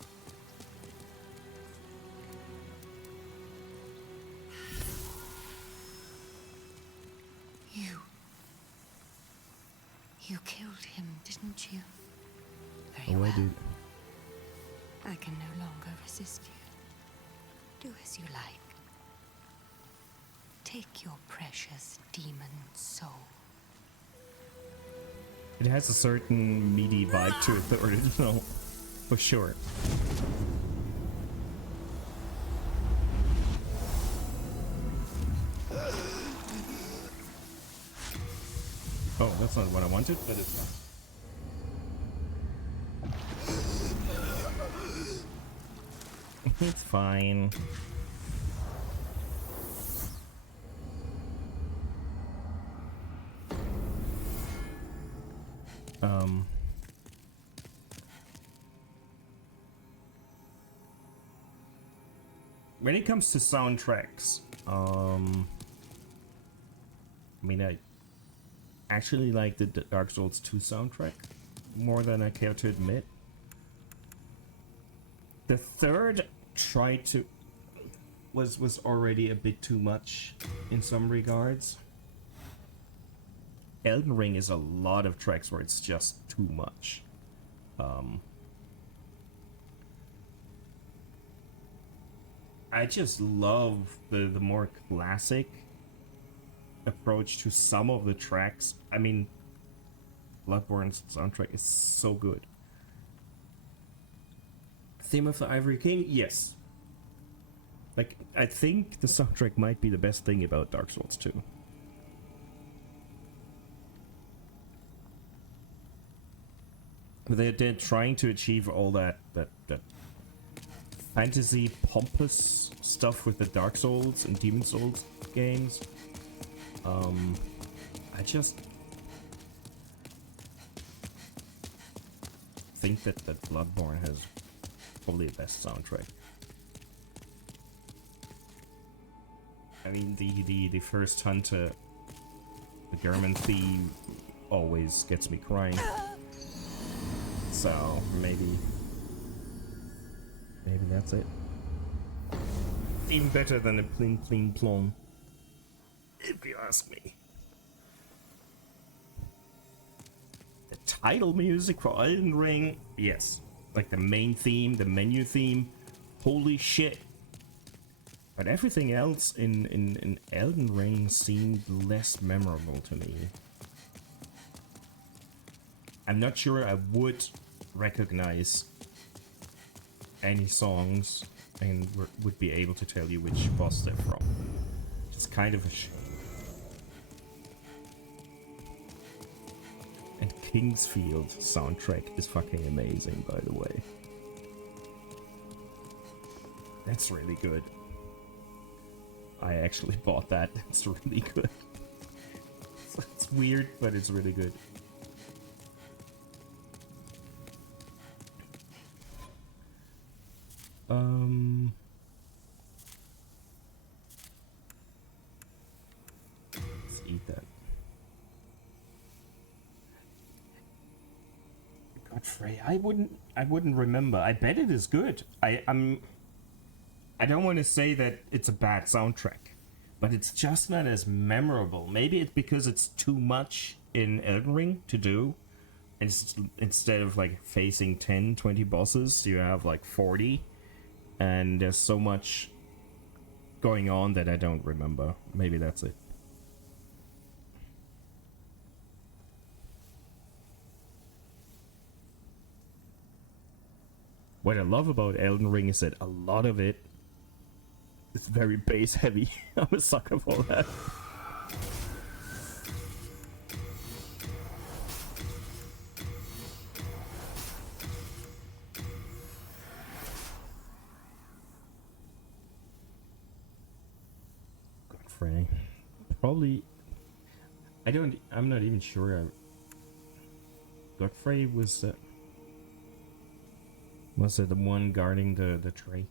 You killed him, didn't you? Oh, I did. I can no longer resist you. Do as you like. Take your precious demon soul. It has a certain meaty vibe to it, the original, for sure. Oh, that's not what I wanted, but it's not. It's fine. When it comes to soundtracks, I mean, I actually like the Dark Souls 2 soundtrack more than I care to admit. The third tried to was already a bit too much in some regards. Elden Ring is a lot of tracks where it's just too much. I just love the more classic approach to some of the tracks. I mean, Bloodborne's soundtrack is so good. Theme of the Ivory King, yes. Like, I think the soundtrack might be the best thing about Dark Souls 2. They're trying to achieve all that fantasy pompous stuff with the Dark Souls and Demon Souls games. I just think that Bloodborne has probably the best soundtrack. I mean, the first Hunter, the German theme, always gets me crying. So maybe that's it. Even better than a pling pling plong, if you ask me. The title music for Elden Ring, yes, like the main theme, the menu theme, holy shit. But everything else in Elden Ring seemed less memorable to me. I'm not sure I would recognize any songs and would be able to tell you which boss they're from. It's kind of a shame. And Kingsfield soundtrack is fucking amazing, by the way. That's really good. I actually bought that. It's really good. It's weird, but it's really good. Let's eat that. Godfrey, I wouldn't remember. I bet it is good. I don't want to say that it's a bad soundtrack, but it's just not as memorable. Maybe it's because it's too much in Elden Ring to do. And instead of like facing 10, 20 bosses, you have like 40. And there's so much going on that I don't remember. Maybe that's it. What I love about Elden Ring is that a lot of it is very bass heavy. I'm a sucker for that. Godfrey. Probably. I'm not even sure. Godfrey was it the one guarding the tree?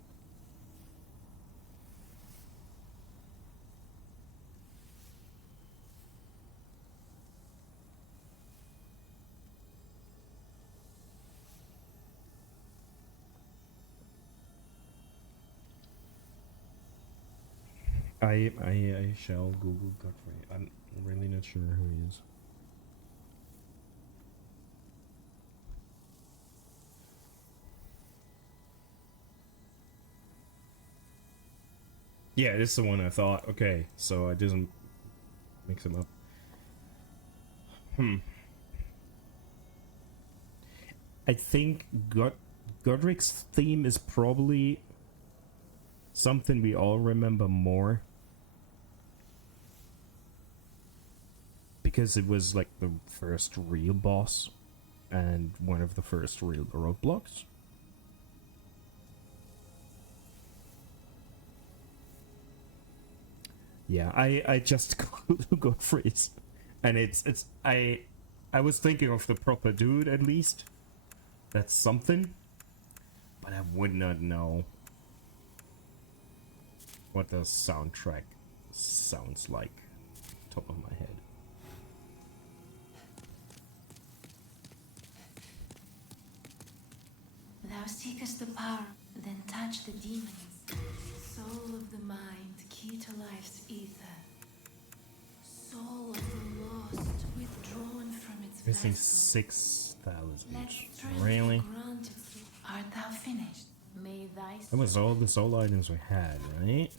I shall Google Godfrey. I'm really not sure who he is. Yeah, this is the one I thought. Okay, so I didn't mix them up. I think Godric's theme is probably something we all remember more. Because it was like the first real boss and one of the first real roadblocks. Yeah, I just got freeze. And I was thinking of the proper dude at least. That's something. But I would not know what the soundtrack sounds like. Top of my head. Thou seekest the power, then touch the demons. Soul of the mind, key to life's ether. Soul of the lost, withdrawn from its Missing vessel. 6,000. Let strength Really? be granted thee. Art thou finished? May thy That was all the soul items we had, right?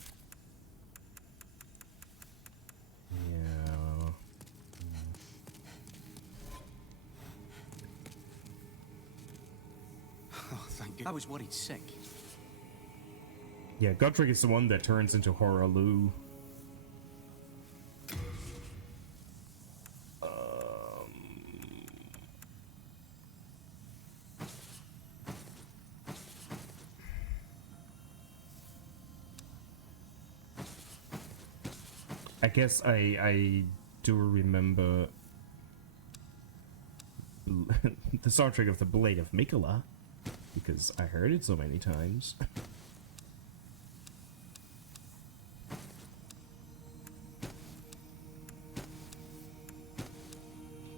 Yeah. Oh, thank you. I was worried sick. Yeah, Godric is the one that turns into Horaloo. I guess I do remember the soundtrack of the Blade of Mikola because I heard it so many times.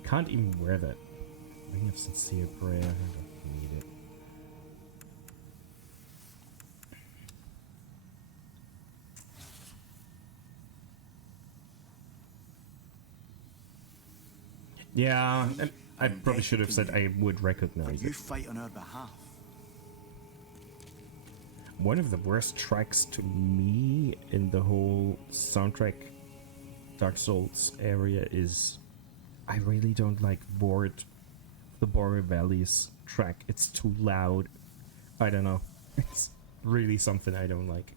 Can't even wear that. Ring of Sincere Prayer. I don't need it. Yeah, and I probably should have said I would recognize You it. fight on our behalf. One of the worst tracks to me in the whole soundtrack Dark Souls area is I really don't like the Border Valleys track. It's too loud. I don't know. It's really something I don't like.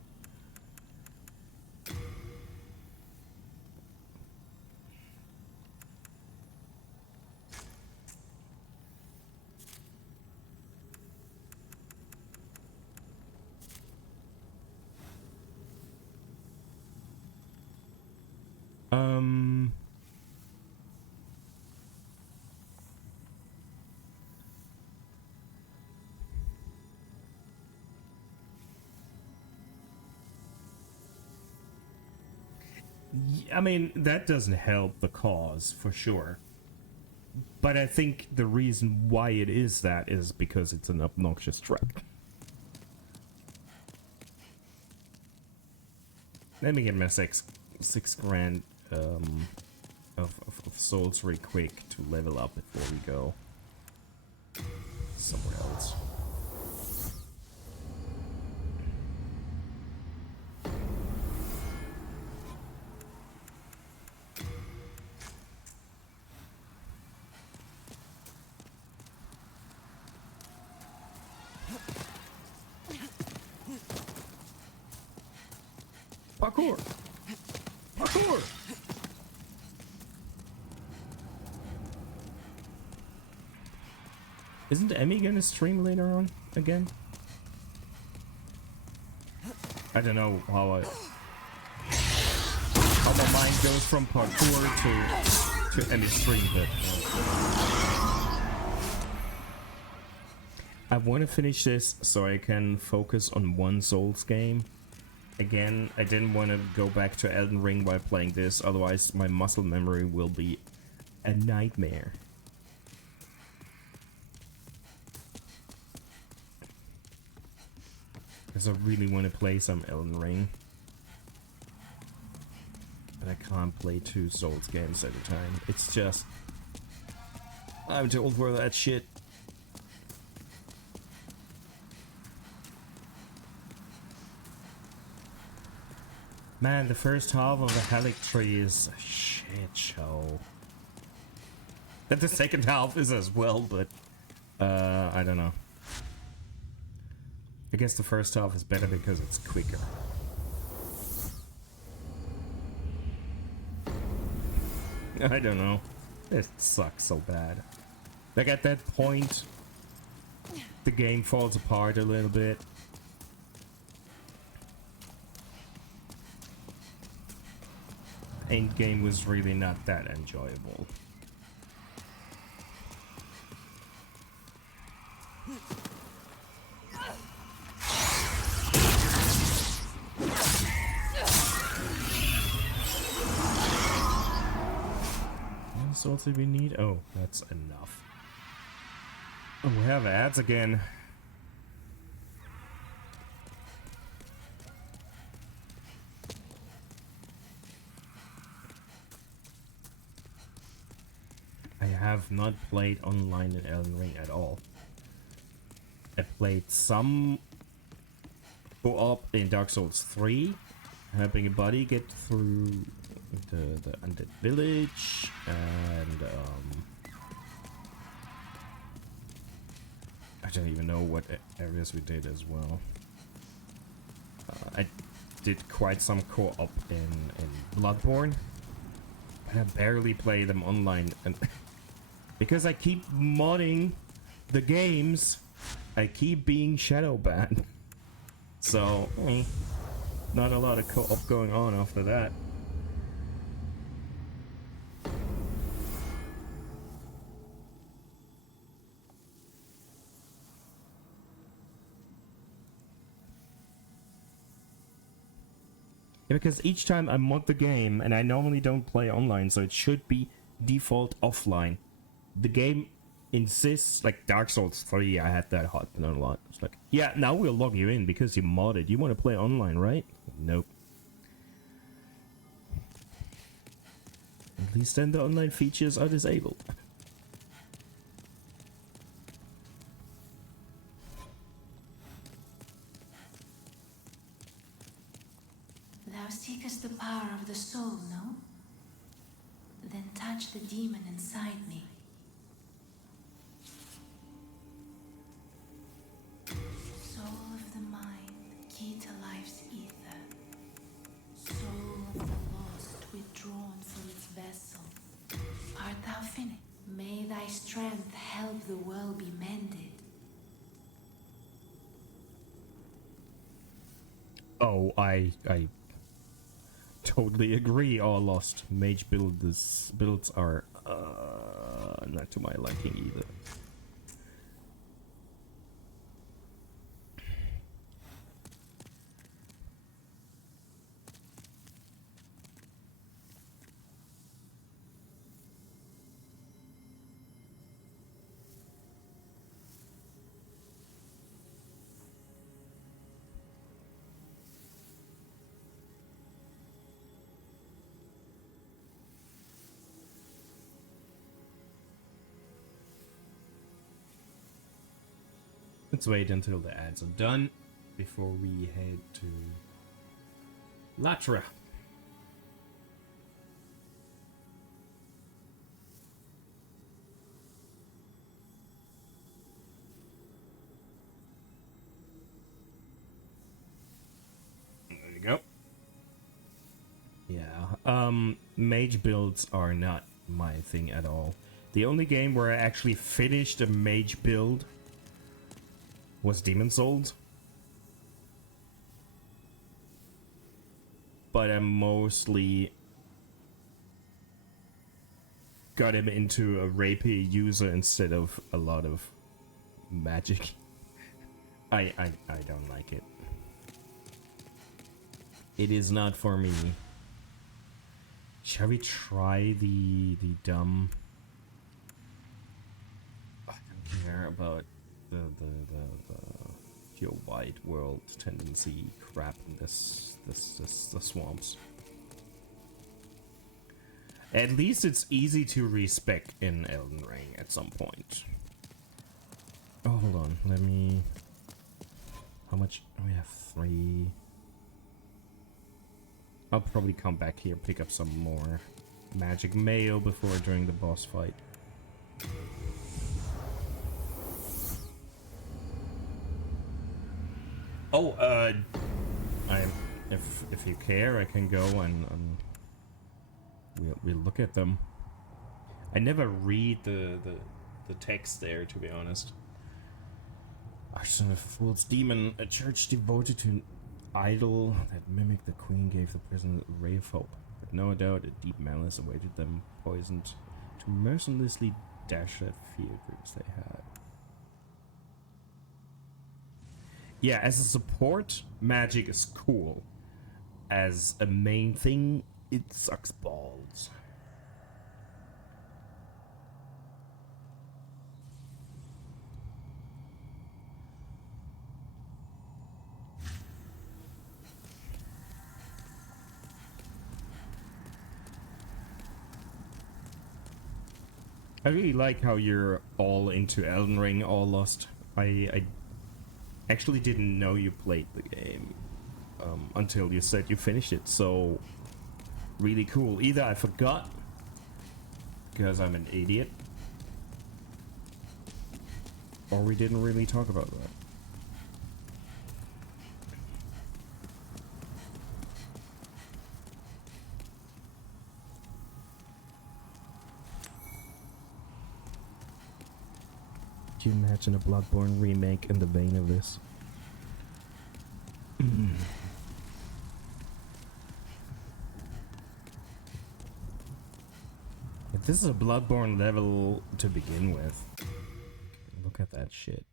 I mean, that doesn't help the cause, for sure. But I think the reason why it is that is because it's an obnoxious track. Let me get my six grand of souls really quick to level up before we go somewhere else. Parkour! Parkour! Isn't Emmy gonna stream later on again? I don't know how my mind goes from parkour to Emmy stream, but I want to finish this so I can focus on one Souls game. Again, I didn't want to go back to Elden Ring while playing this, otherwise my muscle memory will be a nightmare. Because I really want to play some Elden Ring. But I can't play 2 Souls games at a time. It's just... I'm too old for that shit. Man, the first half of the Helic tree is a shit show. And the second half is as well, but I don't know. I guess the first half is better because it's quicker. I don't know. It sucks so bad. Like at that point, the game falls apart a little bit. Endgame was really not that enjoyable. What else did we need? Oh, that's enough. Oh, we have ads again. I have not played online in Elden Ring at all. I played some co-op in Dark Souls 3, helping a buddy get through the undead village, and I don't even know what areas we did as well. I did quite some co-op in Bloodborne, but I barely play them online, and because I keep modding the games, I keep being shadow banned. So, not a lot of co-op going on after that. Yeah, because each time I mod the game, and I normally don't play online, so it should be default offline. The game insists, like Dark Souls 3, I had that happen a lot. It's like, yeah, now we'll log you in because you modded. You want to play online, right? Nope. At least then the online features are disabled. Thou seekest the power of the soul, no? Then touch the demon inside me. Soul of the mind, key to life's ether. Soul of the lost, withdrawn from its vessel. Art thou finished? May thy strength help the world be mended. Oh, I totally agree. All lost mage builds are not to my liking either. Let's wait until the ads are done before we head to Latra. There you go. Yeah, mage builds are not my thing at all. The only game where I actually finished a mage build was Demon Souls, but I mostly got him into a rapier user instead of a lot of magic. I don't like it. It is not for me. Shall we try the dumb? I don't care about the pure white world tendency crap in the swamps. At least it's easy to respec in Elden Ring at some point. Oh, hold on, let me... How much? We have 3. I'll probably come back here, pick up some more magic mayo before during the boss fight. Oh, if you care, I can go and we'll look at them. I never read the text there, to be honest. Arson of Fool's Demon, a church devoted to an idol that mimicked the queen, gave the prison a ray of hope. But no doubt a deep malice awaited them, poisoned to mercilessly dash at field groups they had. Yeah, as a support, magic is cool. As a main thing, it sucks balls. I really like how you're all into Elden Ring, all lost. I actually didn't know you played the game until you said you finished it, so really cool. Either I forgot because I'm an idiot, or we didn't really talk about that. Can you imagine a Bloodborne remake in the vein of this? If this is a Bloodborne level to begin with. Look at that shit.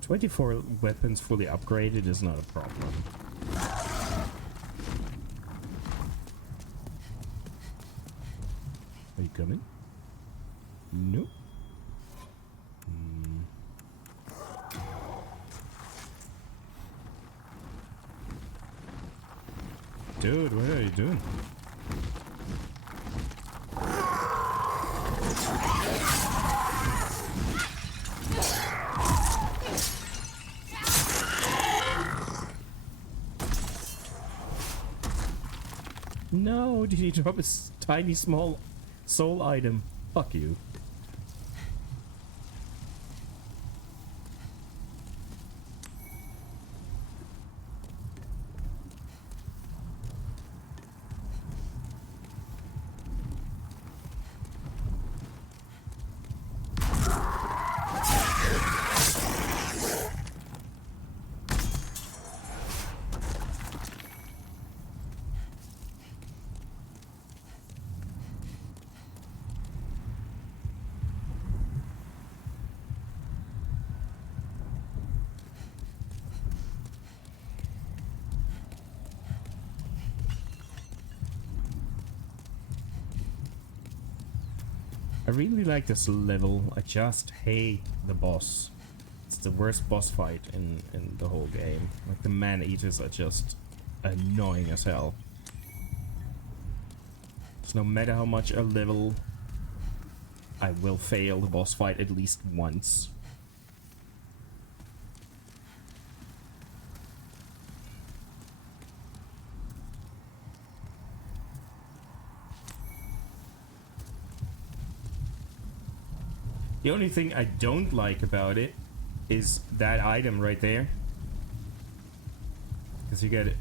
"24 weapons fully upgraded is not a problem." Are you coming? No. Dude, what are you doing? No, did he drop his tiny small soul item? Fuck you. I really like this level. I just hate the boss. It's the worst boss fight in the whole game. Like, the man-eaters are just annoying as hell. So no matter how much I level, I will fail the boss fight at least once. The only thing I don't like about it is that item right there. Because you get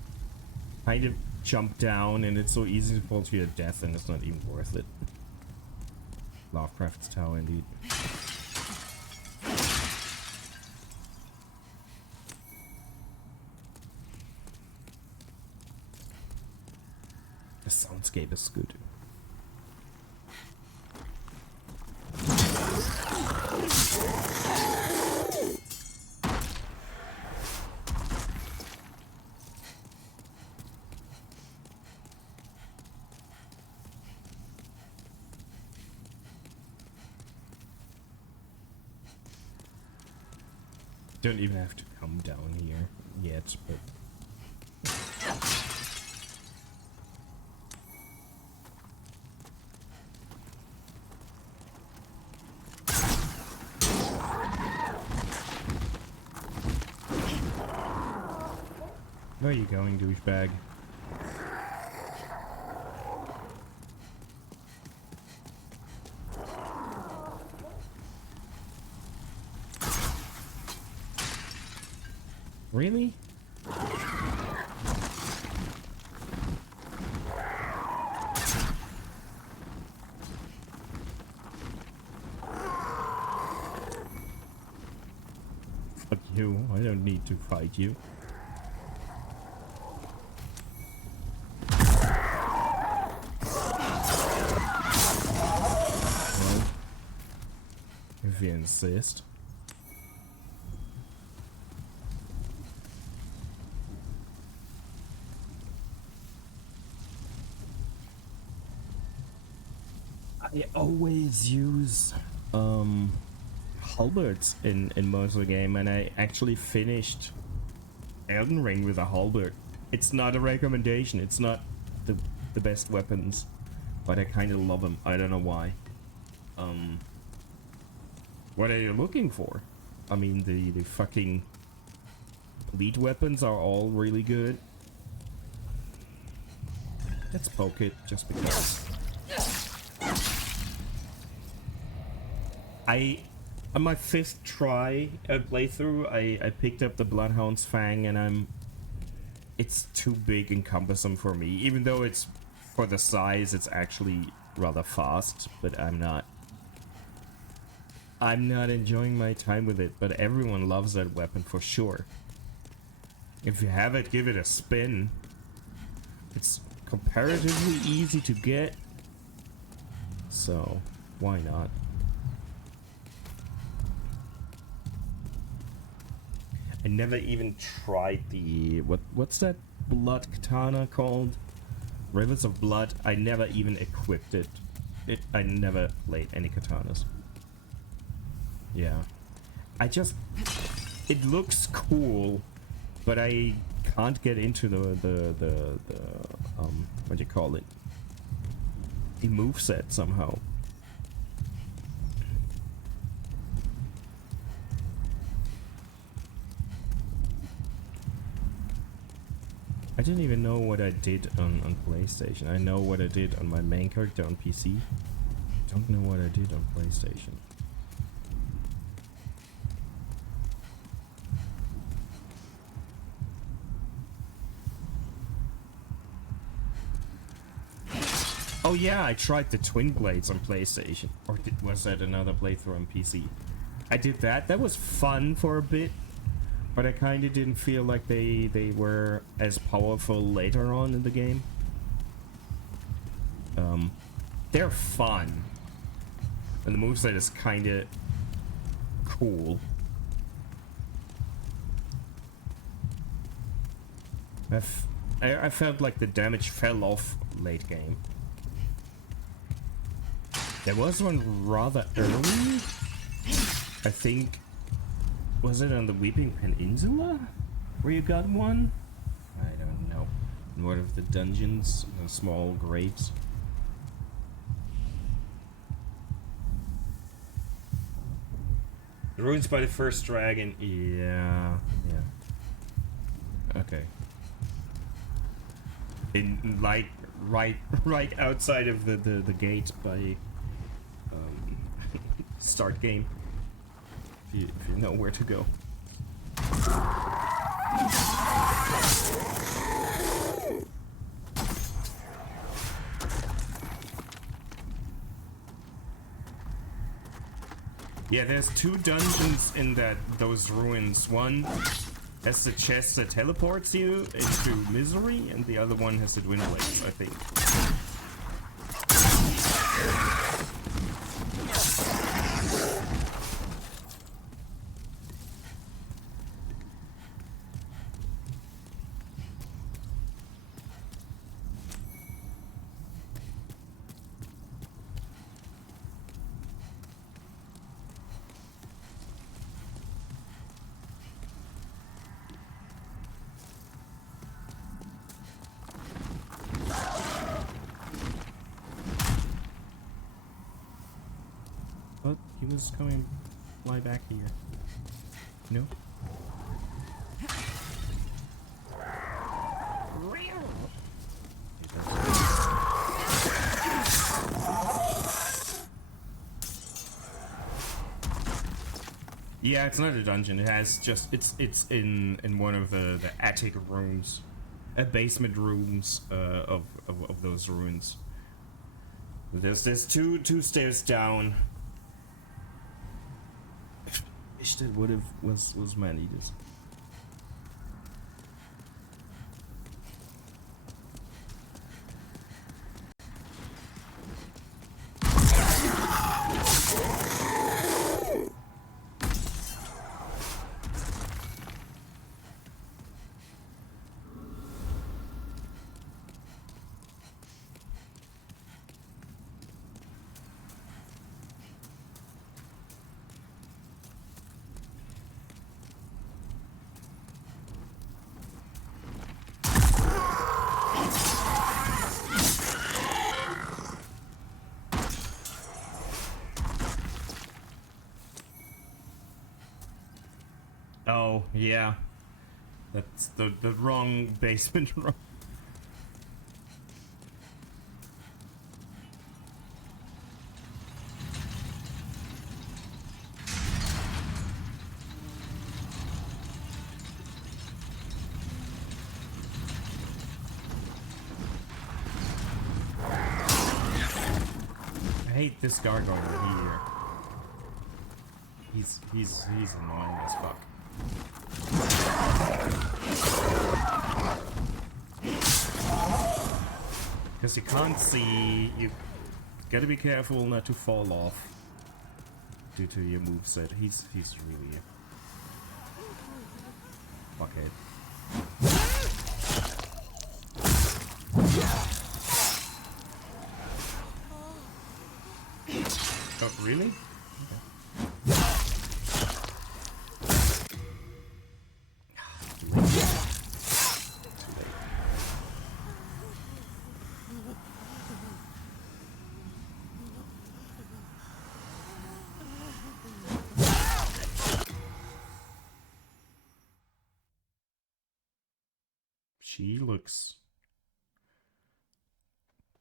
kind of jump down and it's so easy to fall to your death and it's not even worth it. Lovecraft's Tower indeed. The soundscape is good. Don't even have to come down here yet, but... Where are you going, douchebag? Really? Fuck you, I don't need to fight you. Well, if you insist. I always use halberds in most of the game, and I actually finished Elden Ring with a halberd. It's not a recommendation, it's not the best weapons, but I kind of love them. I don't know why. What are you looking for? I mean, the fucking elite weapons are all really good. Let's poke it just because. On my 5th try playthrough, I picked up the Bloodhound's Fang, and it's too big and cumbersome for me. Even though it's, for the size, it's actually rather fast, but I'm not enjoying my time with it, but everyone loves that weapon for sure. If you have it, give it a spin. It's comparatively easy to get, so why not? I never even tried the what's that blood katana called? Rivers of Blood. I never even equipped it. I never played any katanas. Yeah. It looks cool, but I can't get into the what do you call it? The moveset somehow. I didn't even know what I did on PlayStation. I know what I did on my main character on PC. Don't know what I did on PlayStation. Oh yeah, I tried the Twin Blades on PlayStation. Or was that another playthrough on PC? I did that. That was fun for a bit. But I kind of didn't feel like they were as powerful later on in the game. They're fun. And the moveset is kind of cool. I felt like the damage fell off late game. There was one rather early. I think... Was it on the Weeping Peninsula? Where you got one? I don't know. In one of the dungeons, the small graves. The ruins by the first dragon. Yeah. Okay. In like right outside of the gate by start game. If you know where to go. Yeah, there's 2 dungeons in those ruins. One has the chest that teleports you into misery, and the other one has the twin blades, I think. thought he was going to fly back here. No? Yeah, it's not a dungeon. It has just it's in one of the attic rooms, basement rooms of those ruins. There's two stairs down. Wish that would have was man-eated. Oh, yeah. That's the wrong basement room. I hate this gargoyle here. He's annoying as fuck. Because you can't see, you gotta be careful not to fall off due to your moveset. He's really a fuckhead. Oh, really? She looks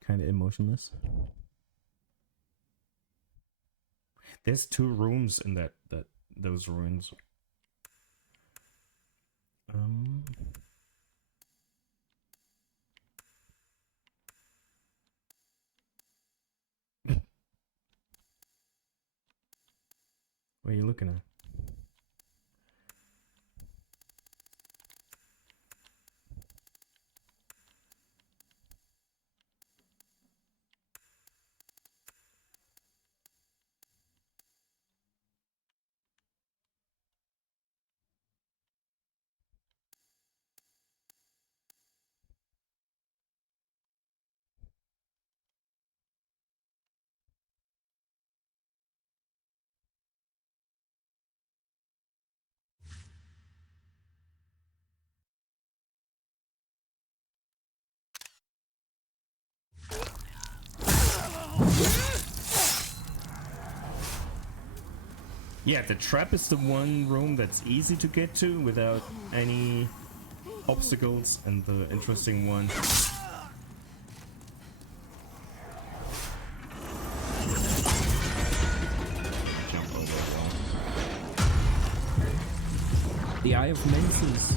kind of emotionless. There's 2 rooms in those ruins. What are you looking at? Yeah, the trap is the one room that's easy to get to without any obstacles, and the interesting one. Jump over the wall. The Eye of Menses.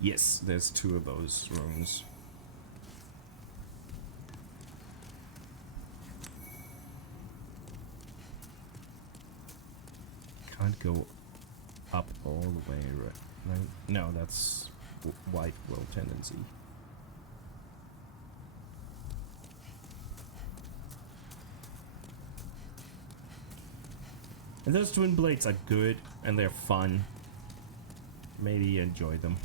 Yes, there's 2 of those rooms. Can't go up all the way, right? No, that's white will tendency. And those twin blades are good and they're fun. Maybe enjoy them.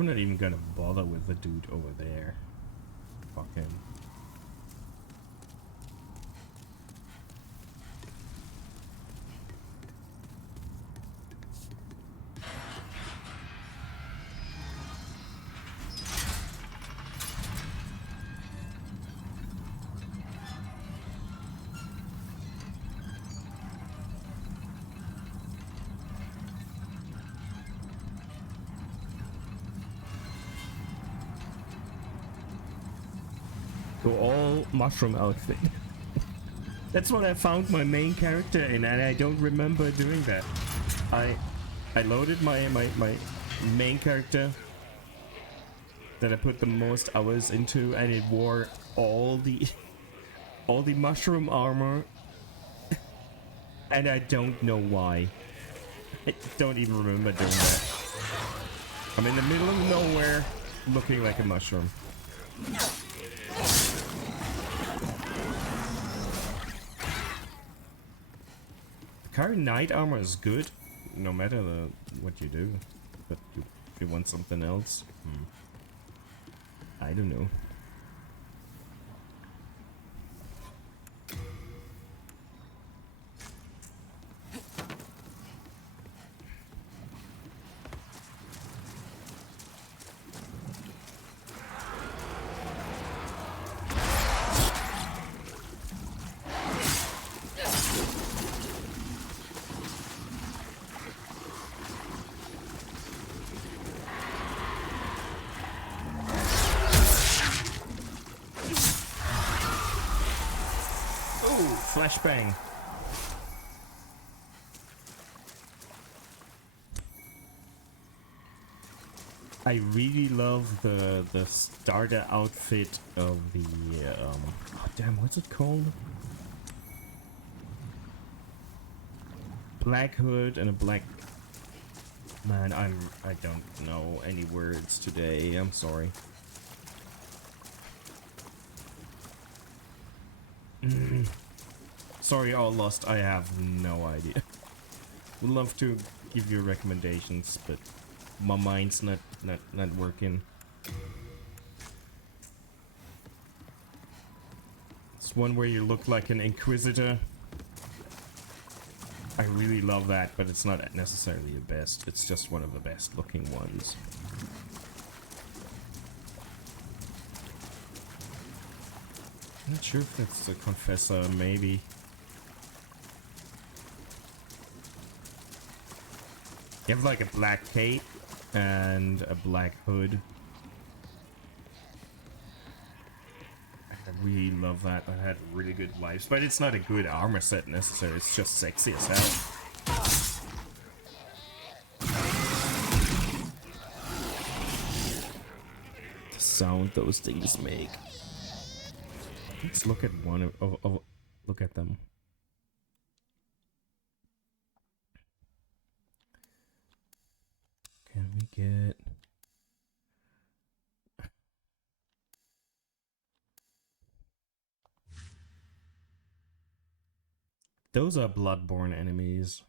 I'm not even gonna bother with the dude over there. Fuck him. To all mushroom outfit. That's what I found my main character in, and I don't remember doing that. I loaded my main character that I put the most hours into, and it wore all the all the mushroom armor, and I don't know why. I don't even remember doing that. I'm in the middle of nowhere, looking like a mushroom. Current knight armor is good, no matter what you do. But if you want something else, I don't know. Flashbang. I really love the starter outfit of the oh damn, what's it called? Black hood and a black man. I don't know any words today. I'm sorry. Sorry, all lost. I have no idea. Would love to give you recommendations, but my mind's not working. It's one where you look like an inquisitor. I really love that, but it's not necessarily the best. It's just one of the best looking ones. I'm not sure if that's the confessor, maybe. You have like a black cape and a black hood. I really love that. That had really good vibes, but it's not a good armor set necessarily. It's just sexy as hell. The sound those things make. Let's look at one of look at them. Can we get those are bloodborne enemies.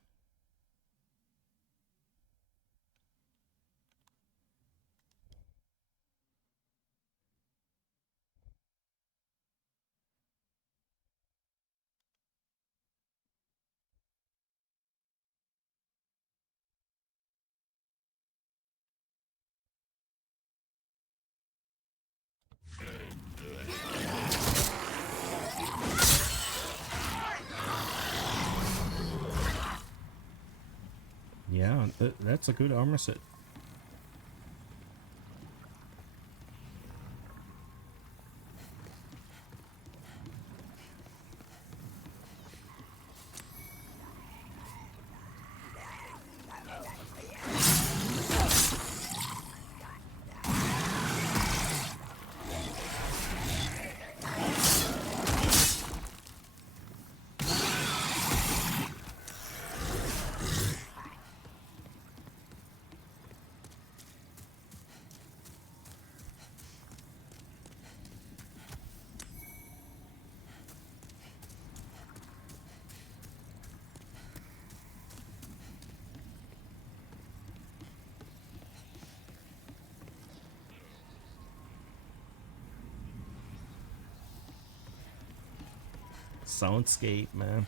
Yeah, that's a good armor set. soundscape, man.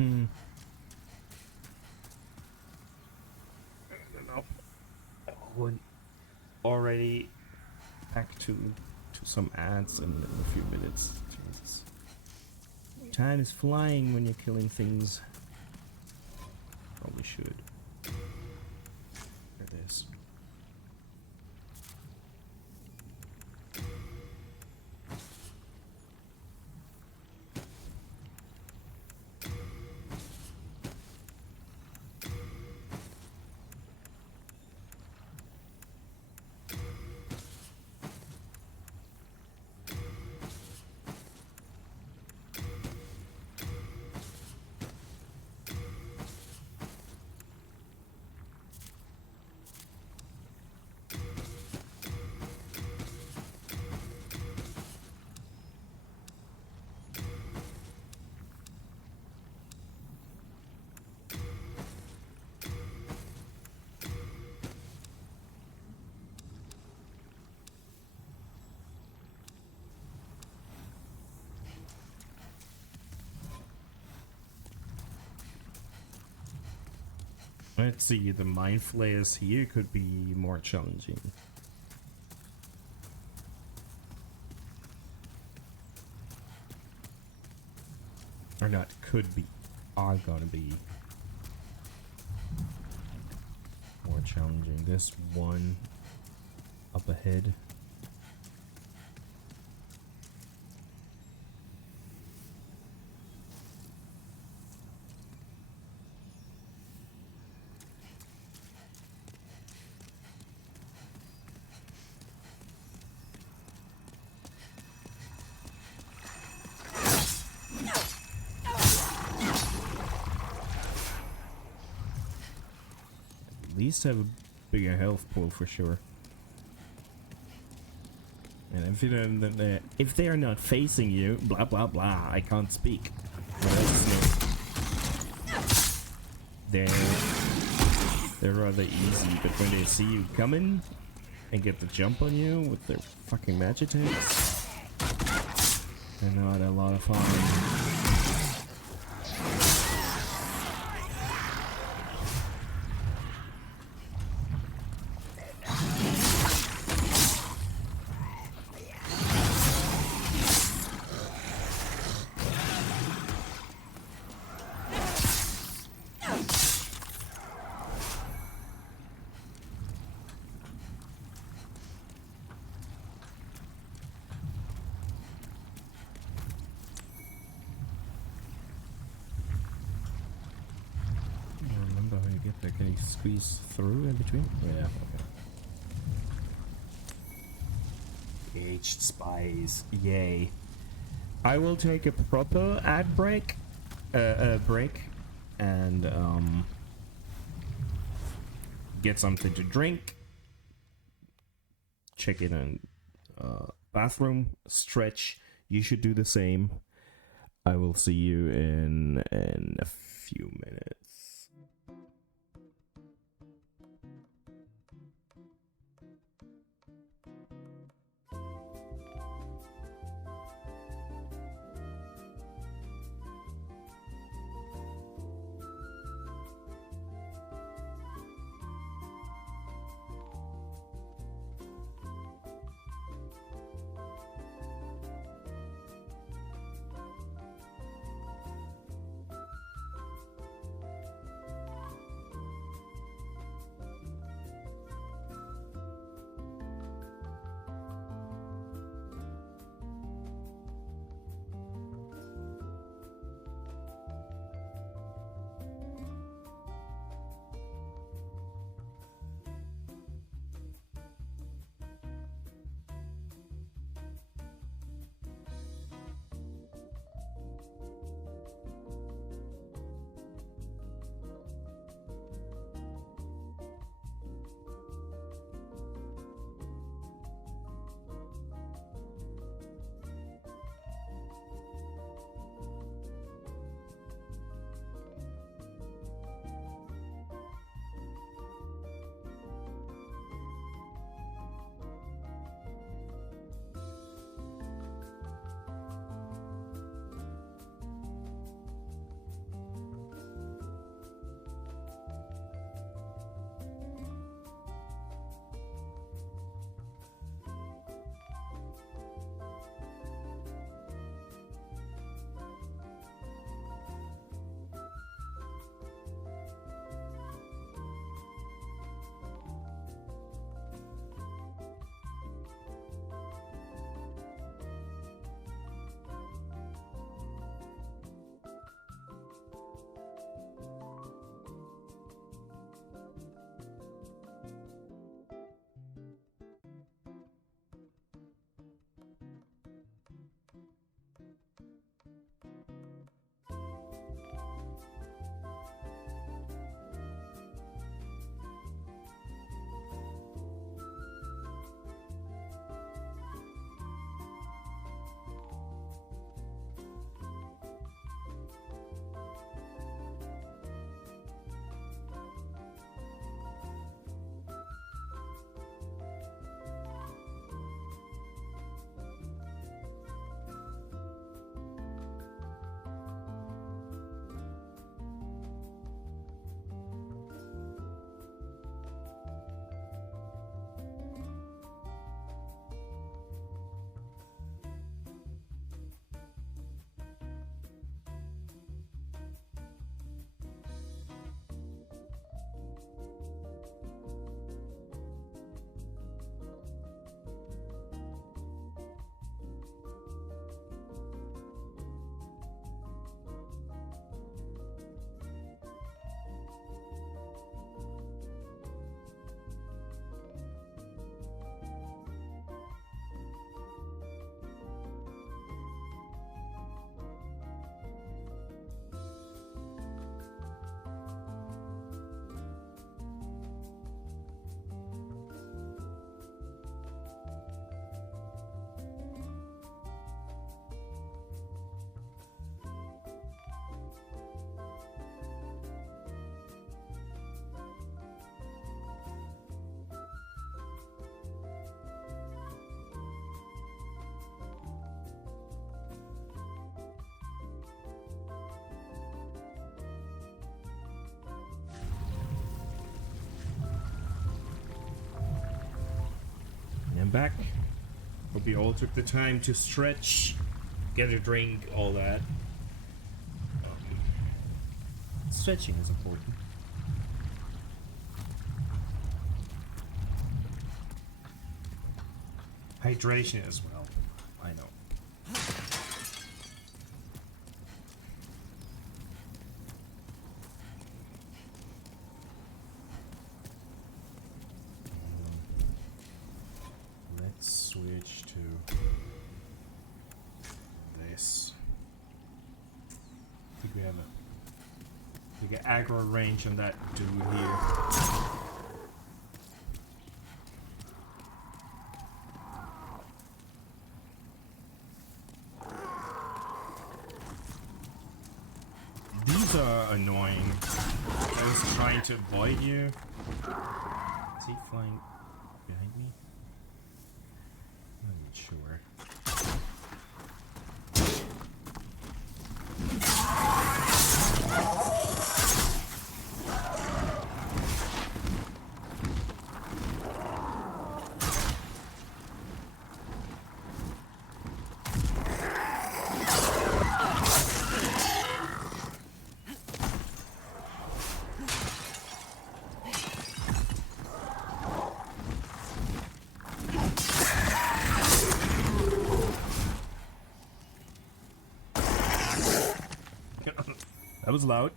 I don't know. We're already back to some ads in a few minutes. Jesus. Time is flying when you're killing things. Probably should. There it is. Let's see, the mind flayers here could be more challenging. Or not could be, are gonna be more challenging. This one up ahead. At least have a bigger health pool for sure. And if they are not facing you, blah blah blah, I can't speak. They're rather easy, but when they see you coming and get the jump on you with their fucking magic attacks, they're not a lot of fun. squeeze through in between? Yeah, okay. Aged spies. Yay. I will take a proper ad break. Break. And, get something to drink. Check in a bathroom. Stretch. You should do the same. I will see you in a few minutes. I'm back. Hope you all took the time to stretch, get a drink, all that. Stretching is important. Hydration as well. I know. We have a big aggro range on that dude here. These are annoying. I was trying to avoid you. Is he flying behind me? I'm not sure. That was loud.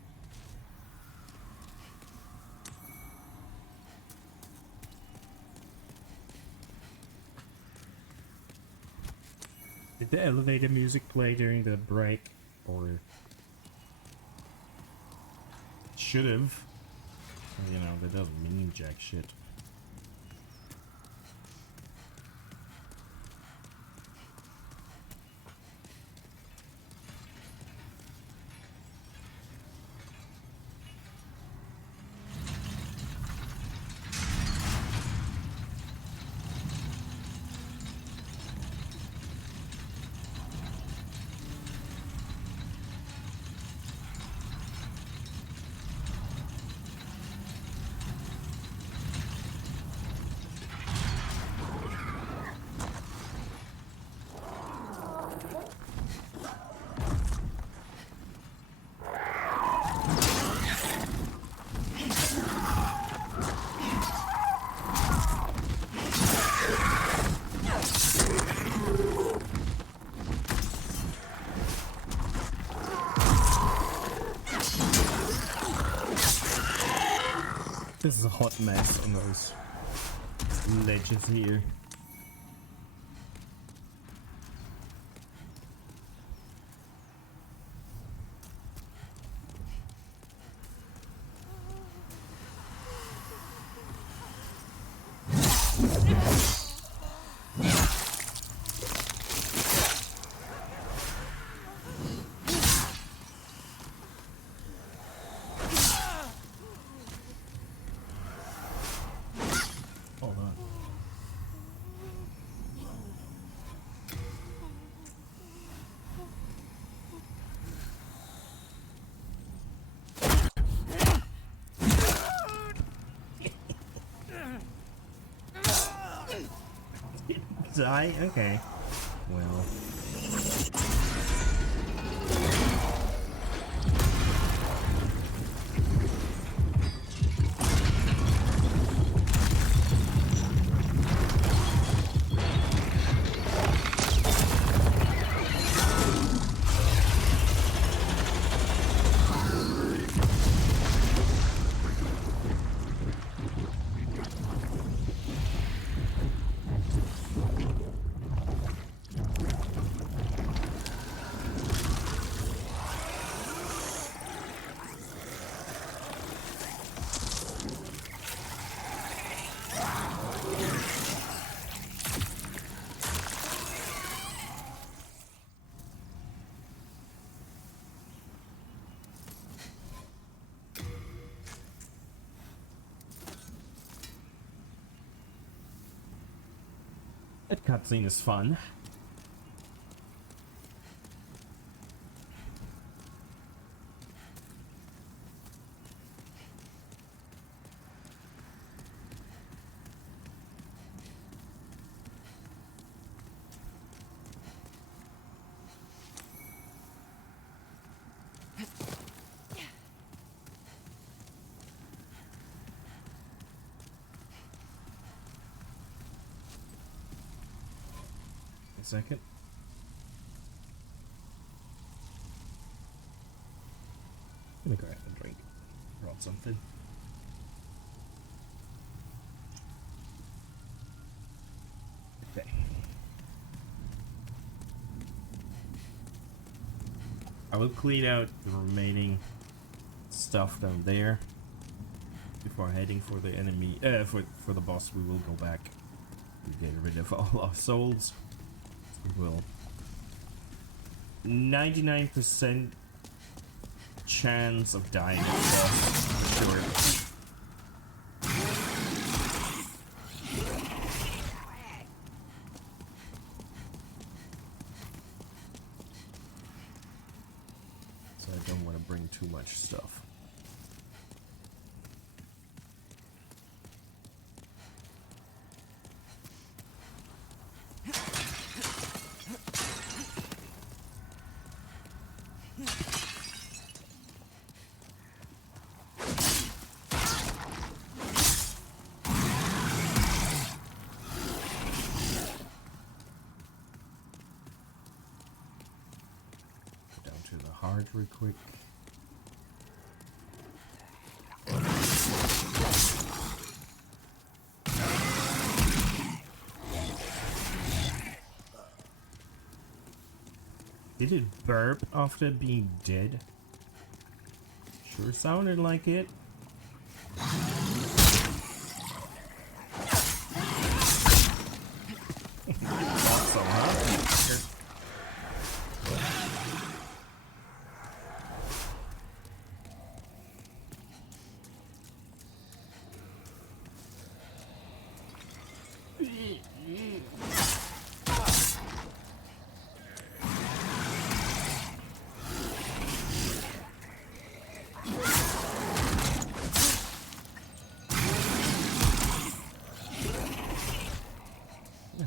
Did the elevator music play during the break? Or should have. You know, that doesn't mean jack shit. This is a hot mess on those ledges here. Die? Okay. Well. That cutscene is fun. A second. I'm gonna grab a drink. Brought something. Okay. I will clean out the remaining stuff down there before heading for the enemy. For the boss, we will go back to get rid of all our souls. We will. 99% chance of dying at the boss, for sure. Too much stuff. Down to the heart real quick. Did it burp after being dead? Sure sounded like it. Awesome, huh?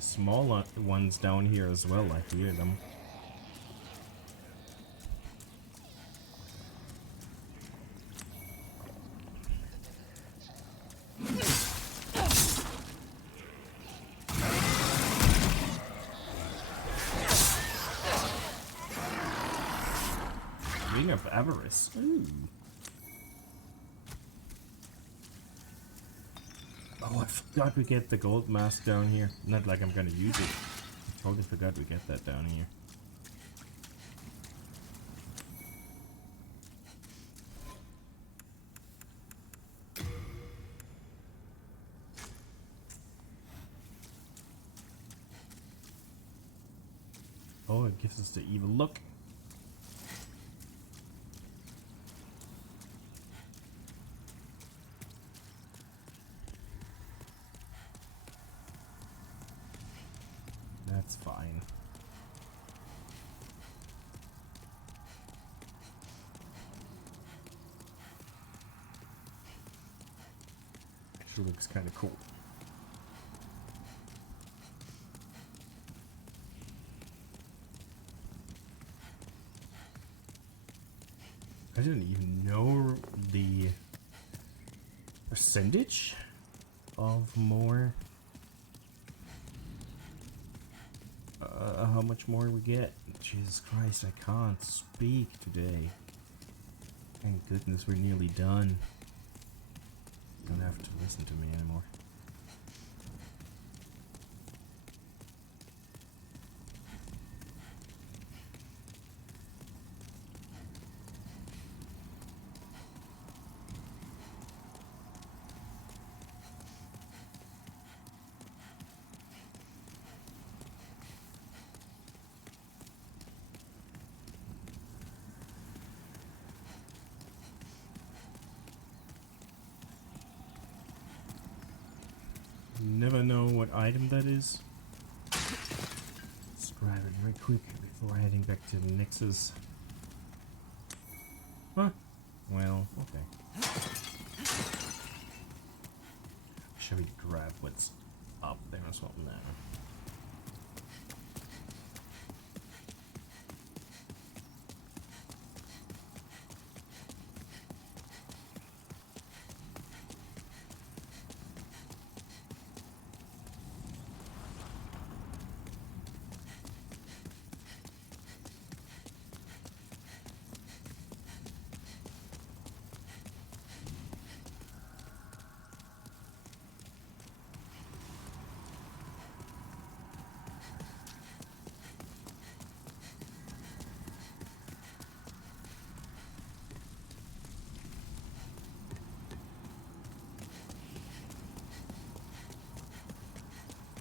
Small ones down here as well, I hear them. Ring of Avarice. Ooh. Oh, I forgot we get the gold mask down here. Not like I'm gonna use it. I totally forgot we get that down here. Oh, it gives us the evil look. That's fine. Actually looks kind of cool. I didn't even know the percentage of more. How much more we get? Jesus Christ, I can't speak today. Thank goodness we're nearly done. You don't have to listen to me anymore. Never know what item that is. Let's grab it very quick before heading back to the Nexus. Huh? Well, okay. Shall we grab what's up there as well now?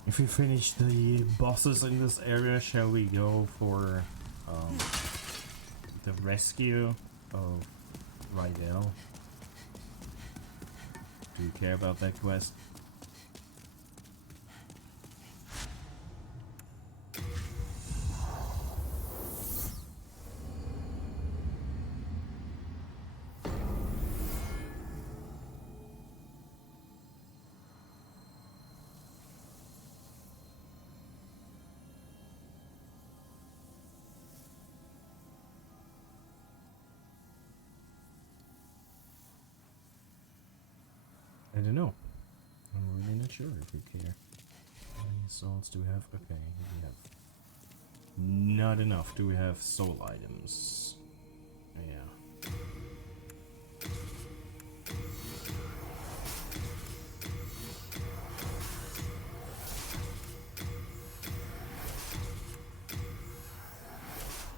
If we finish the bosses in this area, shall we go for the rescue of Rydell? Do you care about that quest? I don't know. I'm really not sure if we care. How many souls do we have? Okay, we have not enough. Do we have soul items? Yeah.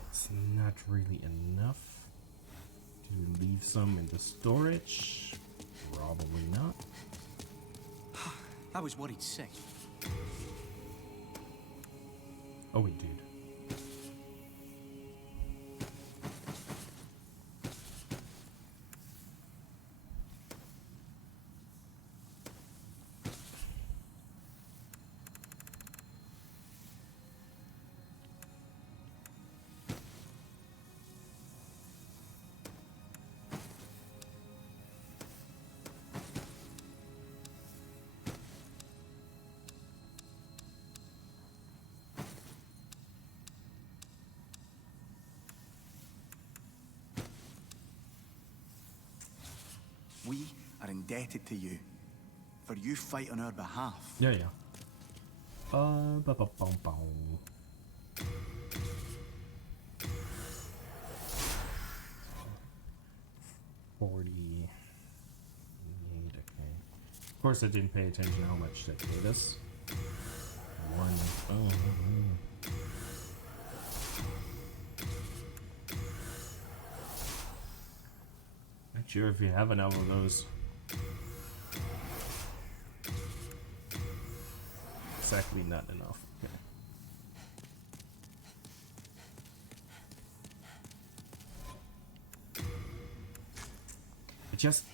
It's not really enough. Do we leave some in the storage? Probably not. I was worried sick. Oh, we did. We are indebted to you. For you fight on our behalf. Yeah, yeah. Ba-ba-bum-bum. 48, okay. Of course I didn't pay attention how much that gave us. One. Oh. Not sure if you have enough of those. Exactly not enough. Okay. I just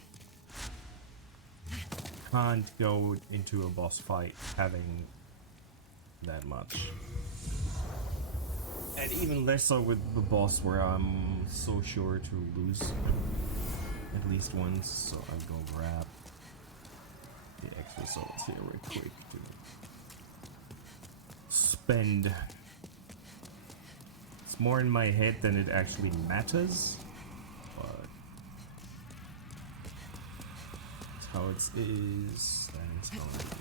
can't go into a boss fight having that much. And even less so with the boss where I'm so sure to lose at least once. So I'm gonna grab the extra souls here real quick to spend. It's more in my head than it actually matters, but that's how it is. That's how it is.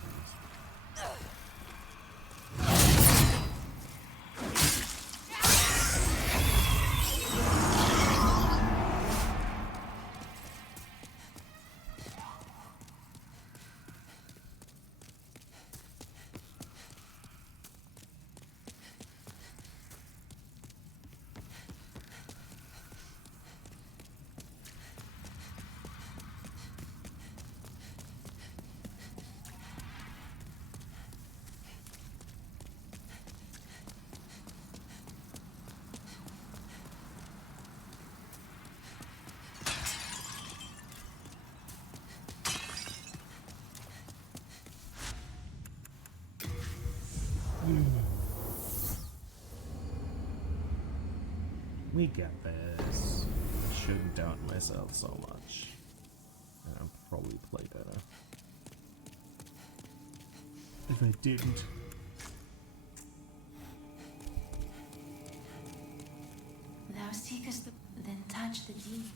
We get this. I shouldn't doubt myself so much. I'll probably play better if I didn't. Thou seekest the... Then touch the deep.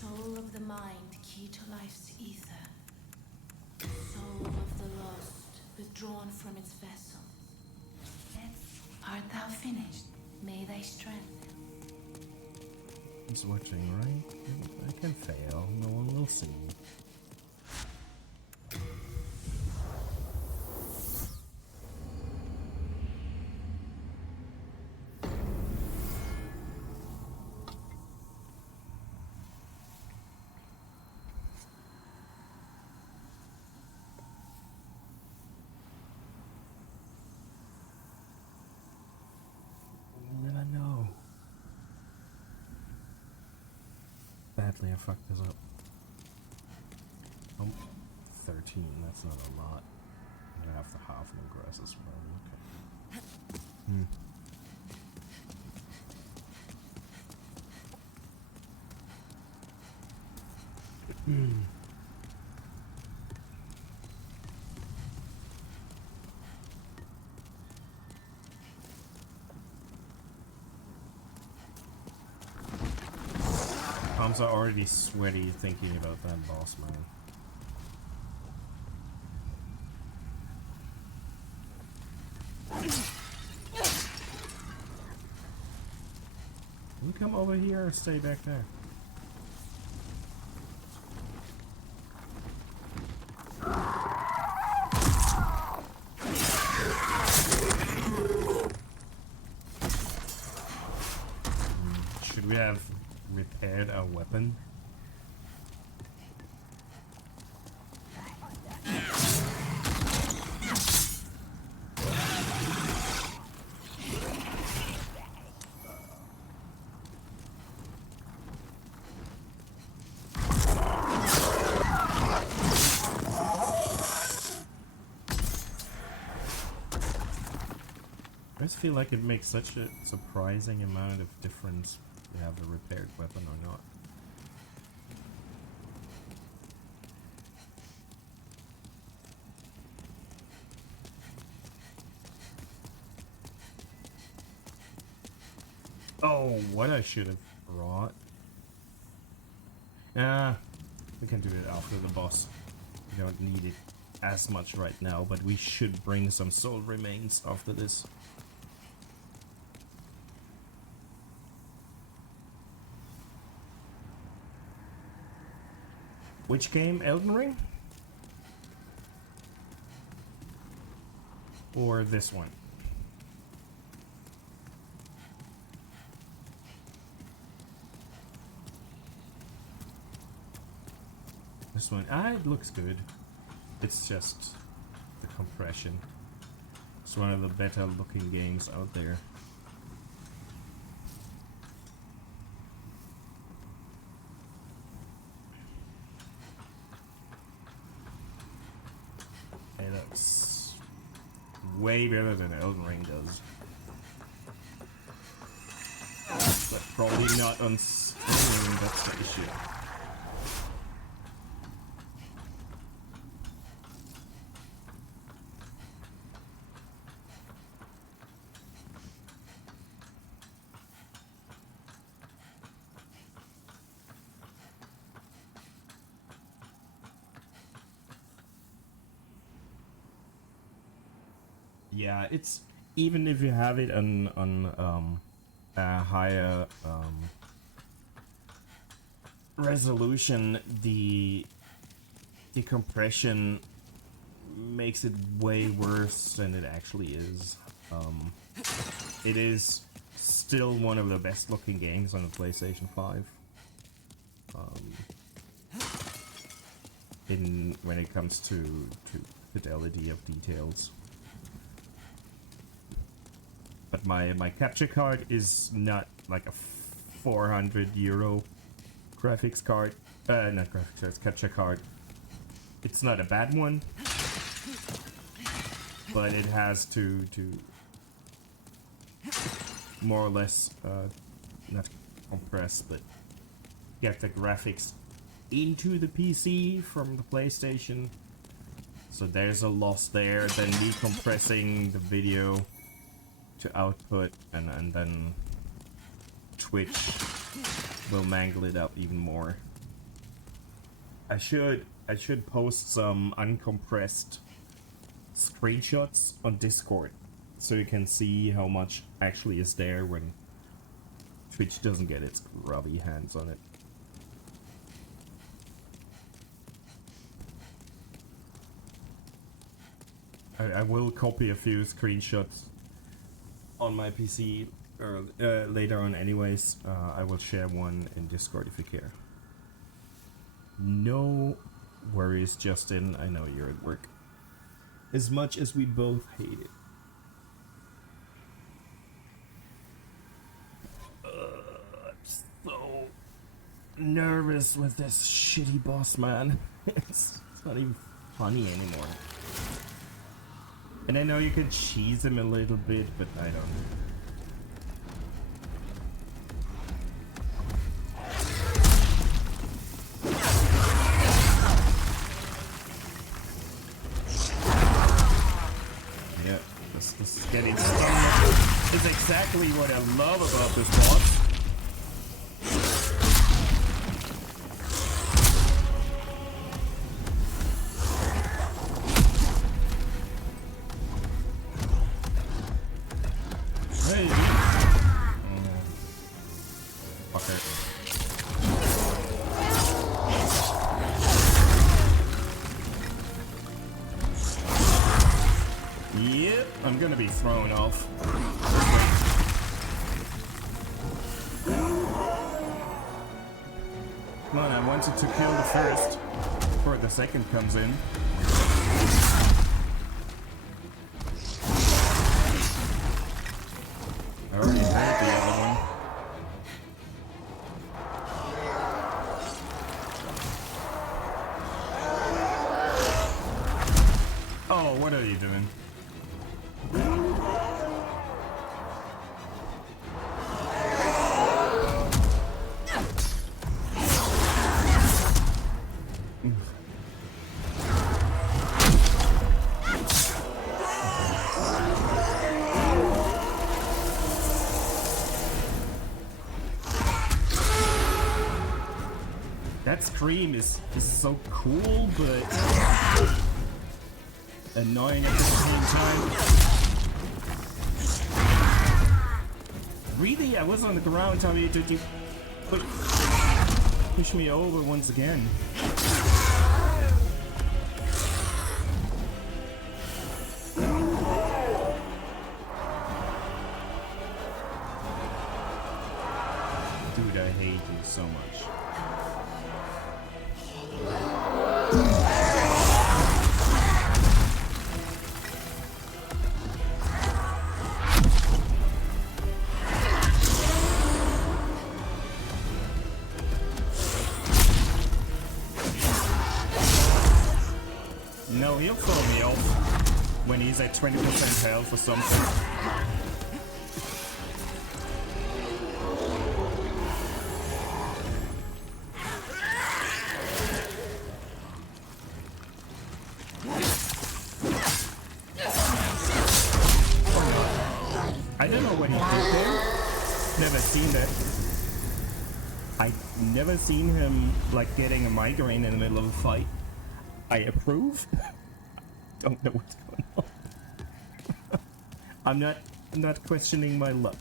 Soul of the mind, key to life's ether. Soul of the lost, withdrawn from its vessel. Art thou finished? May thy strength. It's watching, right? I can fail. No one will see. Apparently I fucked this up. Oh, 13, that's not a lot. I have the halfling grass as well, okay. Palms are already sweaty thinking about that boss, man. Can you come over here or stay back there? Should we have repaired our weapon? I just feel like it makes such a surprising amount of difference if you have a repaired weapon or not. Oh, what I should have brought. We can do it after the boss. We don't need it as much right now, but we should bring some soul remains after this. Which game? Elden Ring? Or this one? This one, it looks good. It's just the compression. It's one of the better looking games out there. It looks way better than Elden Ring does. But probably not on stream, that's the issue. Yeah, it's even if you have it on a higher resolution, the compression makes it way worse than it actually is. It is still one of the best looking games on the PlayStation 5. When it comes to fidelity of details. But my capture card is not like a €400 graphics card. Not graphics card, it's capture card. It's not a bad one, but it has to more or less not compress, but get the graphics into the PC from the PlayStation. So there's a loss there. Then decompressing the video to output, and then Twitch will mangle it up even more. I should post some uncompressed screenshots on Discord so you can see how much actually is there when Twitch doesn't get its grubby hands on it. I will copy a few screenshots on my PC later on anyways. I will share one in Discord if you care. No worries, Justin. I know you're at work. As much as we both hate it. I'm so nervous with this shitty boss, man. It's not even funny anymore. And I know you could cheese him a little bit, but I don't know. Yeah, this getting stung is exactly what I love about this boss. Thrown off. Come on, I wanted to kill the first before the second comes in. I already heard the other one. Oh, what are you doing? That scream is so cool, but annoying at the same time. Really? I was on the ground, Tommy. Did you push me over once again? Dude, I hate you so much. No, he'll throw me off when he's at 20% health or something. I don't know what he did there. Never seen that. I never seen him like getting a migraine in the middle of a fight. I approve. Don't know what's going on. I'm not questioning my luck.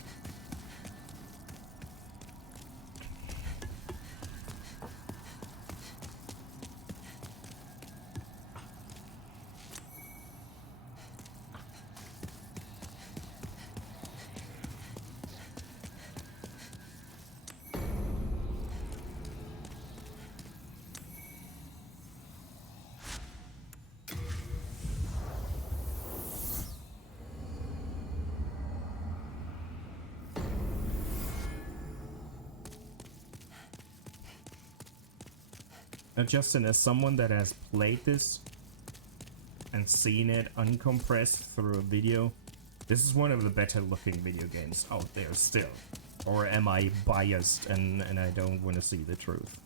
Now, Justin, as someone that has played this and seen it uncompressed through a video, this is one of the better looking video games out there still. Or am I biased and I don't want to see the truth?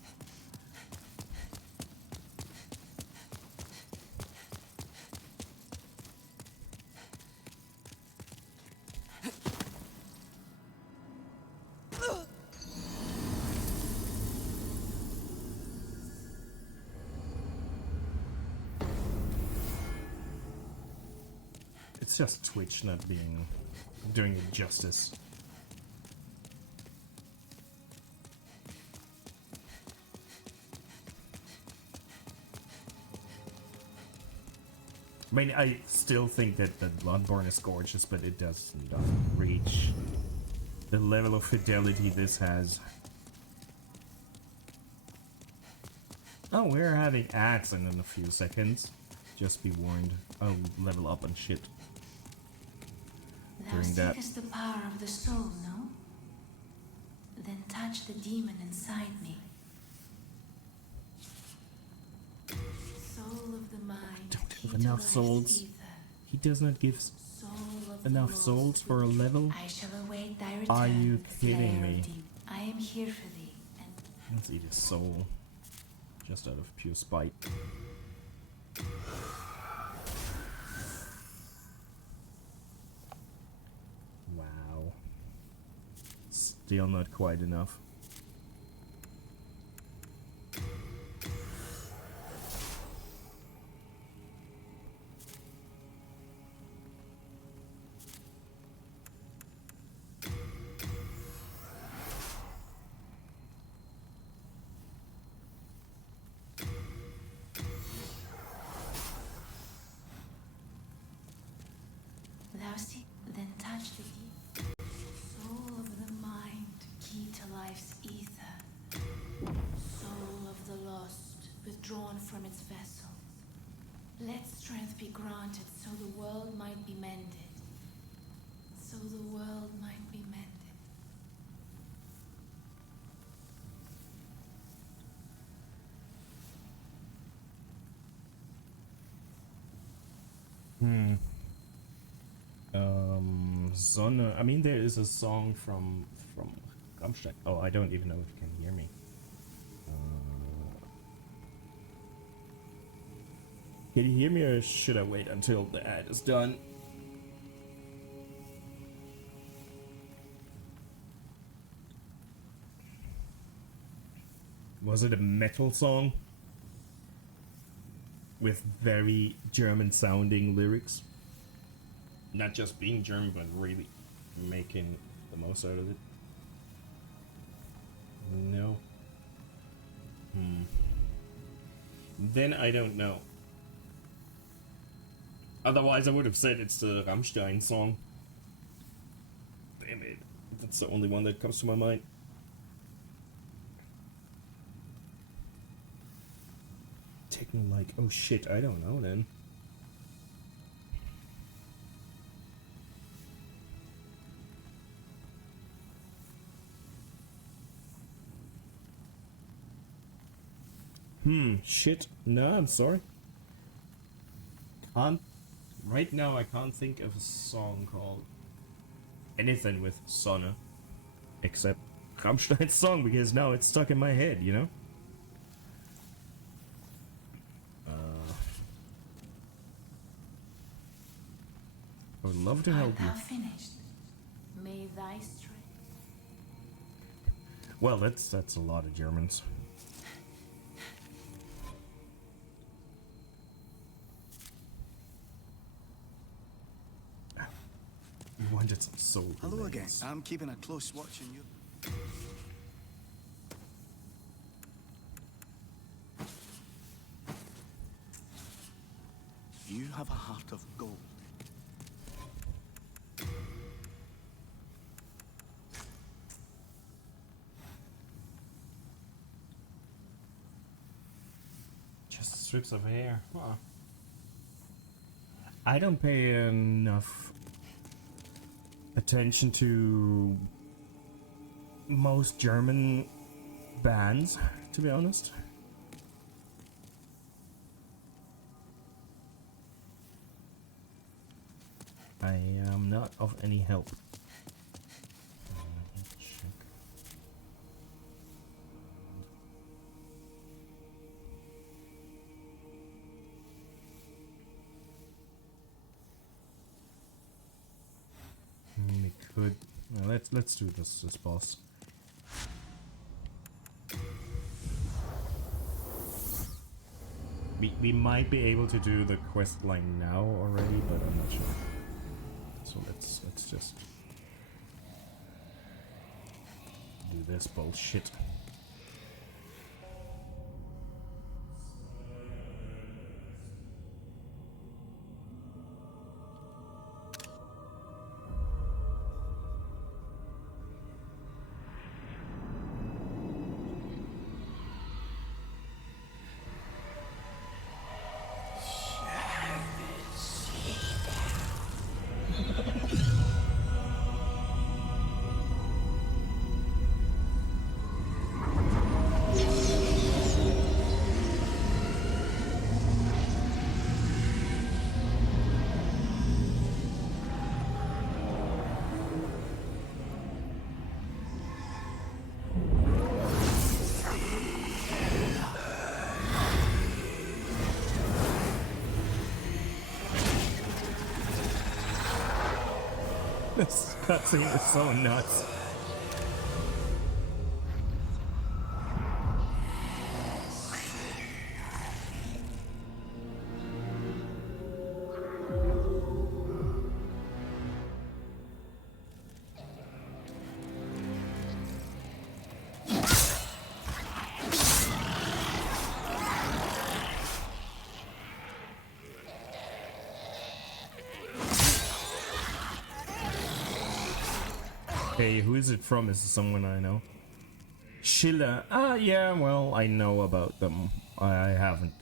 It's just Twitch not doing it justice. I mean, I still think that the Bloodborne is gorgeous, but it doesn't reach the level of fidelity this has. Oh, we're having ads in a few seconds. Just be warned. I'll level up on shit. Thou seekest the power of the soul, no? Then touch the demon inside me. key With to enough life's souls. ether, He does not give soul of the enough lost souls for a level. I shall await thy return. Are you Slayer kidding of me? deep. I am here for thee, and Let's eat his soul. Just out of pure spite. Wow. Still not quite enough. thou see, then touch the deep. Soul of the mind, key to life's ether. Soul of the lost, withdrawn from its vessel. Let strength be granted so the world might be mended. So the world might be mended. Sonne. I mean, there is a song from Rammstein. Oh, I don't even know if you can hear me. Can you hear me, or should I wait until the ad is done? Was it a metal song with very German-sounding lyrics? Not just being German, but really making the most out of it. No. Then I don't know. Otherwise I would have said it's the Rammstein song. Damn it. That's the only one that comes to my mind. Techno like, oh shit, I don't know then. Shit. No, I'm sorry. Right now I can't think of a song called anything with Sonne. Except Rammstein's song, because now it's stuck in my head, you know? I would love to help Art you. thou finished? May thy strength. Well, that's a lot of Germans. You wanted some soul. Hello again. remains. I'm keeping a close watch on you. You have a heart of gold. Just strips of hair. Huh. I don't pay enough attention to most German bands, to be honest. I am not of any help. Check. We could. Well, let's do this boss. We might be able to do the quest line now already, but I'm not sure. So let's just do this bullshit. This cutscene is so nuts. Hey, who is it from? Is it someone I know? Schiller. Ah, yeah, well, I know about them. I haven't.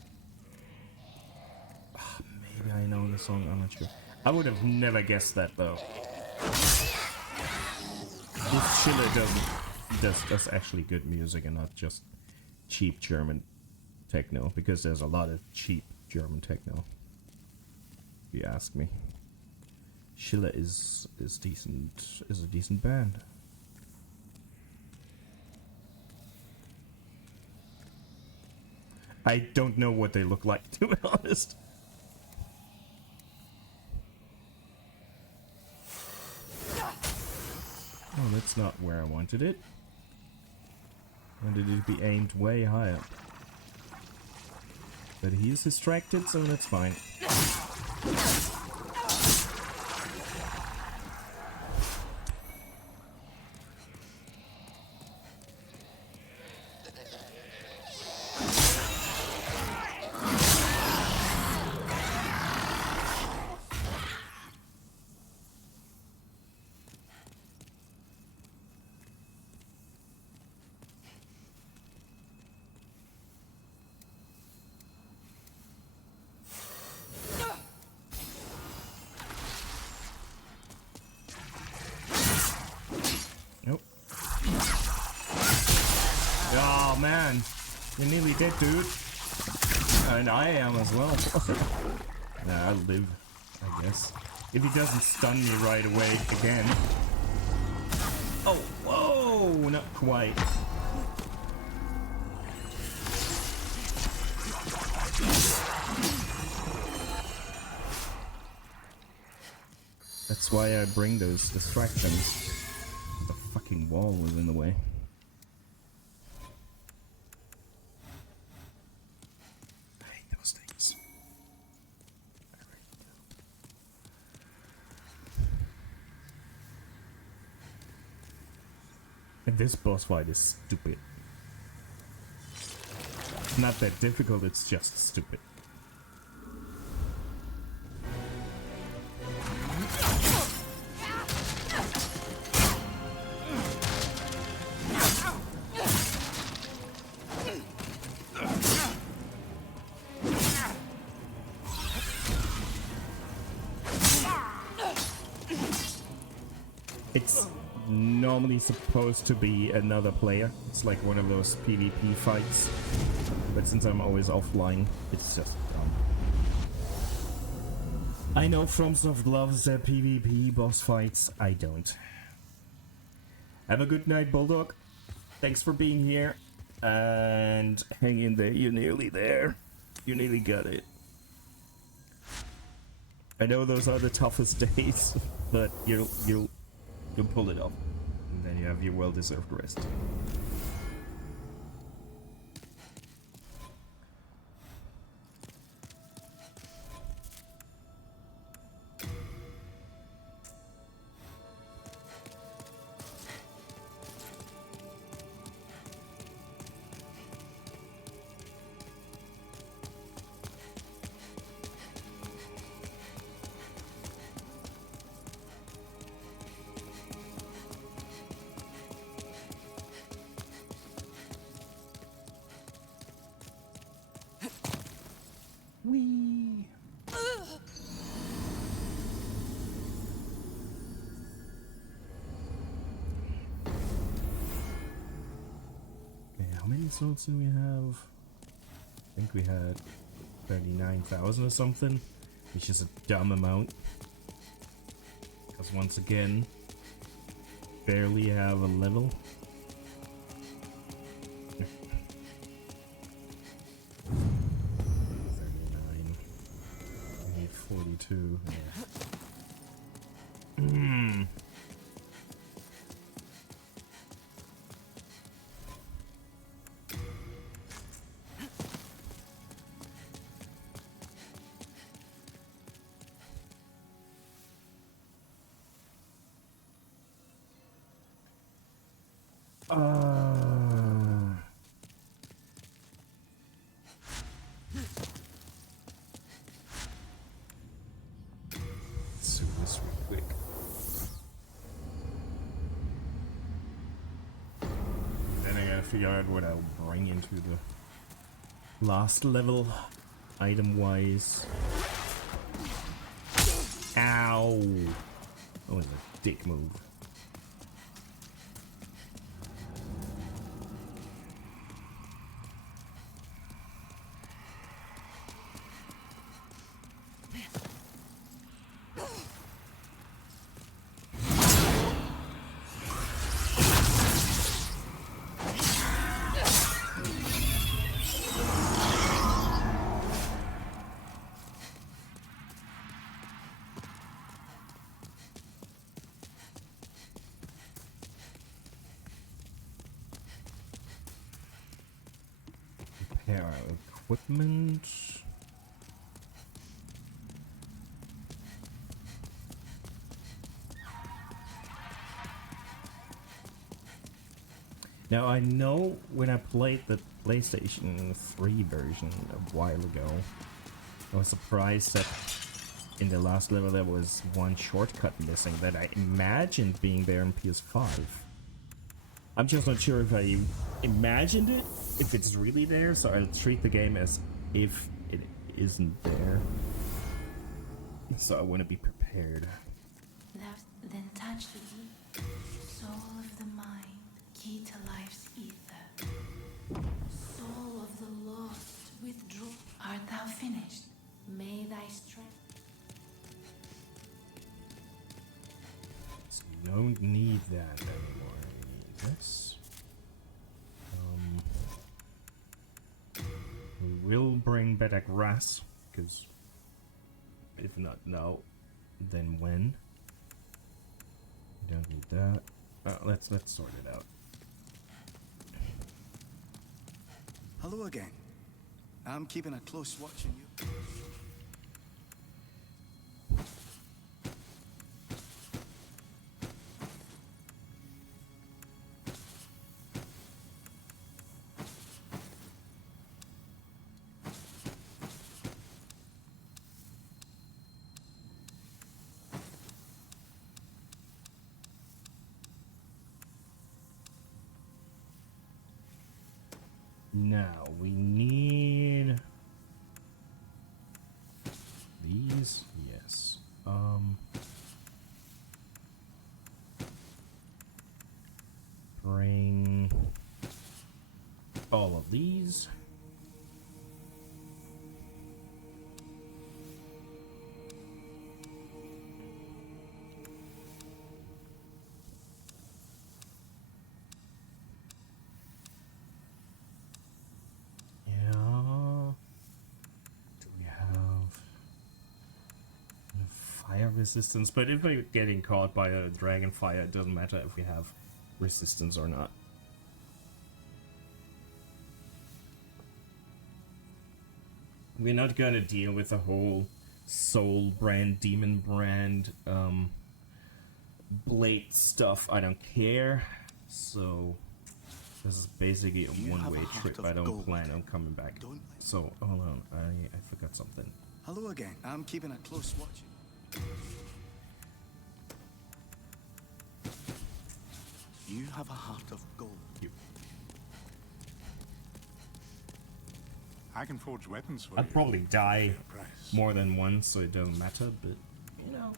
Maybe I know the song, I'm not sure. I would have never guessed that, though. If Schiller does actually good music and not just cheap German techno, because there's a lot of cheap German techno, if you ask me. Schiller is decent, is a decent band. I don't know what they look like, to be honest. Oh, that's not where I wanted it. I wanted it to be aimed way higher. But he's distracted, so that's fine. Oh man, you're nearly dead, dude. And I am as well. Nah, I'll live, I guess. If he doesn't stun me right away again. Oh, whoa, not quite. That's why I bring those distractions. The fucking wall was in the way. And this boss fight is stupid. It's not that difficult, it's just stupid. It's normally supposed to be another player. It's like one of those PvP fights. But since I'm always offline, it's just dumb. I know FromSoft loves their PvP boss fights. I don't. Have a good night, Bulldog. Thanks for being here. And hang in there. You're nearly there. You nearly got it. I know those are the toughest days, but you'll pull it off. And then you have your well-deserved rest. Whee! Okay, how many souls do we have? I think we had 39,000 or something, which is a dumb amount. Because once again, barely have a level. 42. Yeah. Let's do this real quick. Then I gotta figure out what I'll bring into the last level, item-wise. Ow! That was a dick move. Repair our equipment. Now I know when I played the PlayStation 3 version a while ago, I was surprised that in the last level there was one shortcut missing that I imagined being there in PS5. I'm just not sure if I imagined it, if it's really there, so I'll treat the game as if it isn't there. So I want to be prepared. Then touch the deep soul of the mind, key to life's ether. Soul of the lost, withdraw. Art thou finished? May thy strength. So we don't need that anymore. I need this. We will bring better grass, because if not now, then when? We don't need that. Let's sort it out. Hello again. I'm keeping a close watch on you. Now we need these. Yes. Bring all of these. Resistance, but if we're getting caught by a dragon fire, it doesn't matter if we have resistance or not. We're not gonna deal with the whole soul brand, demon brand, blade stuff. I don't care. So this is basically a one-way trip. I don't plan on coming back. So hold on, I forgot something. Hello again. I'm keeping a close watch. You have a heart of gold. I can forge weapons for you. I'd probably die For a price. more than once, so it don't matter, but you know.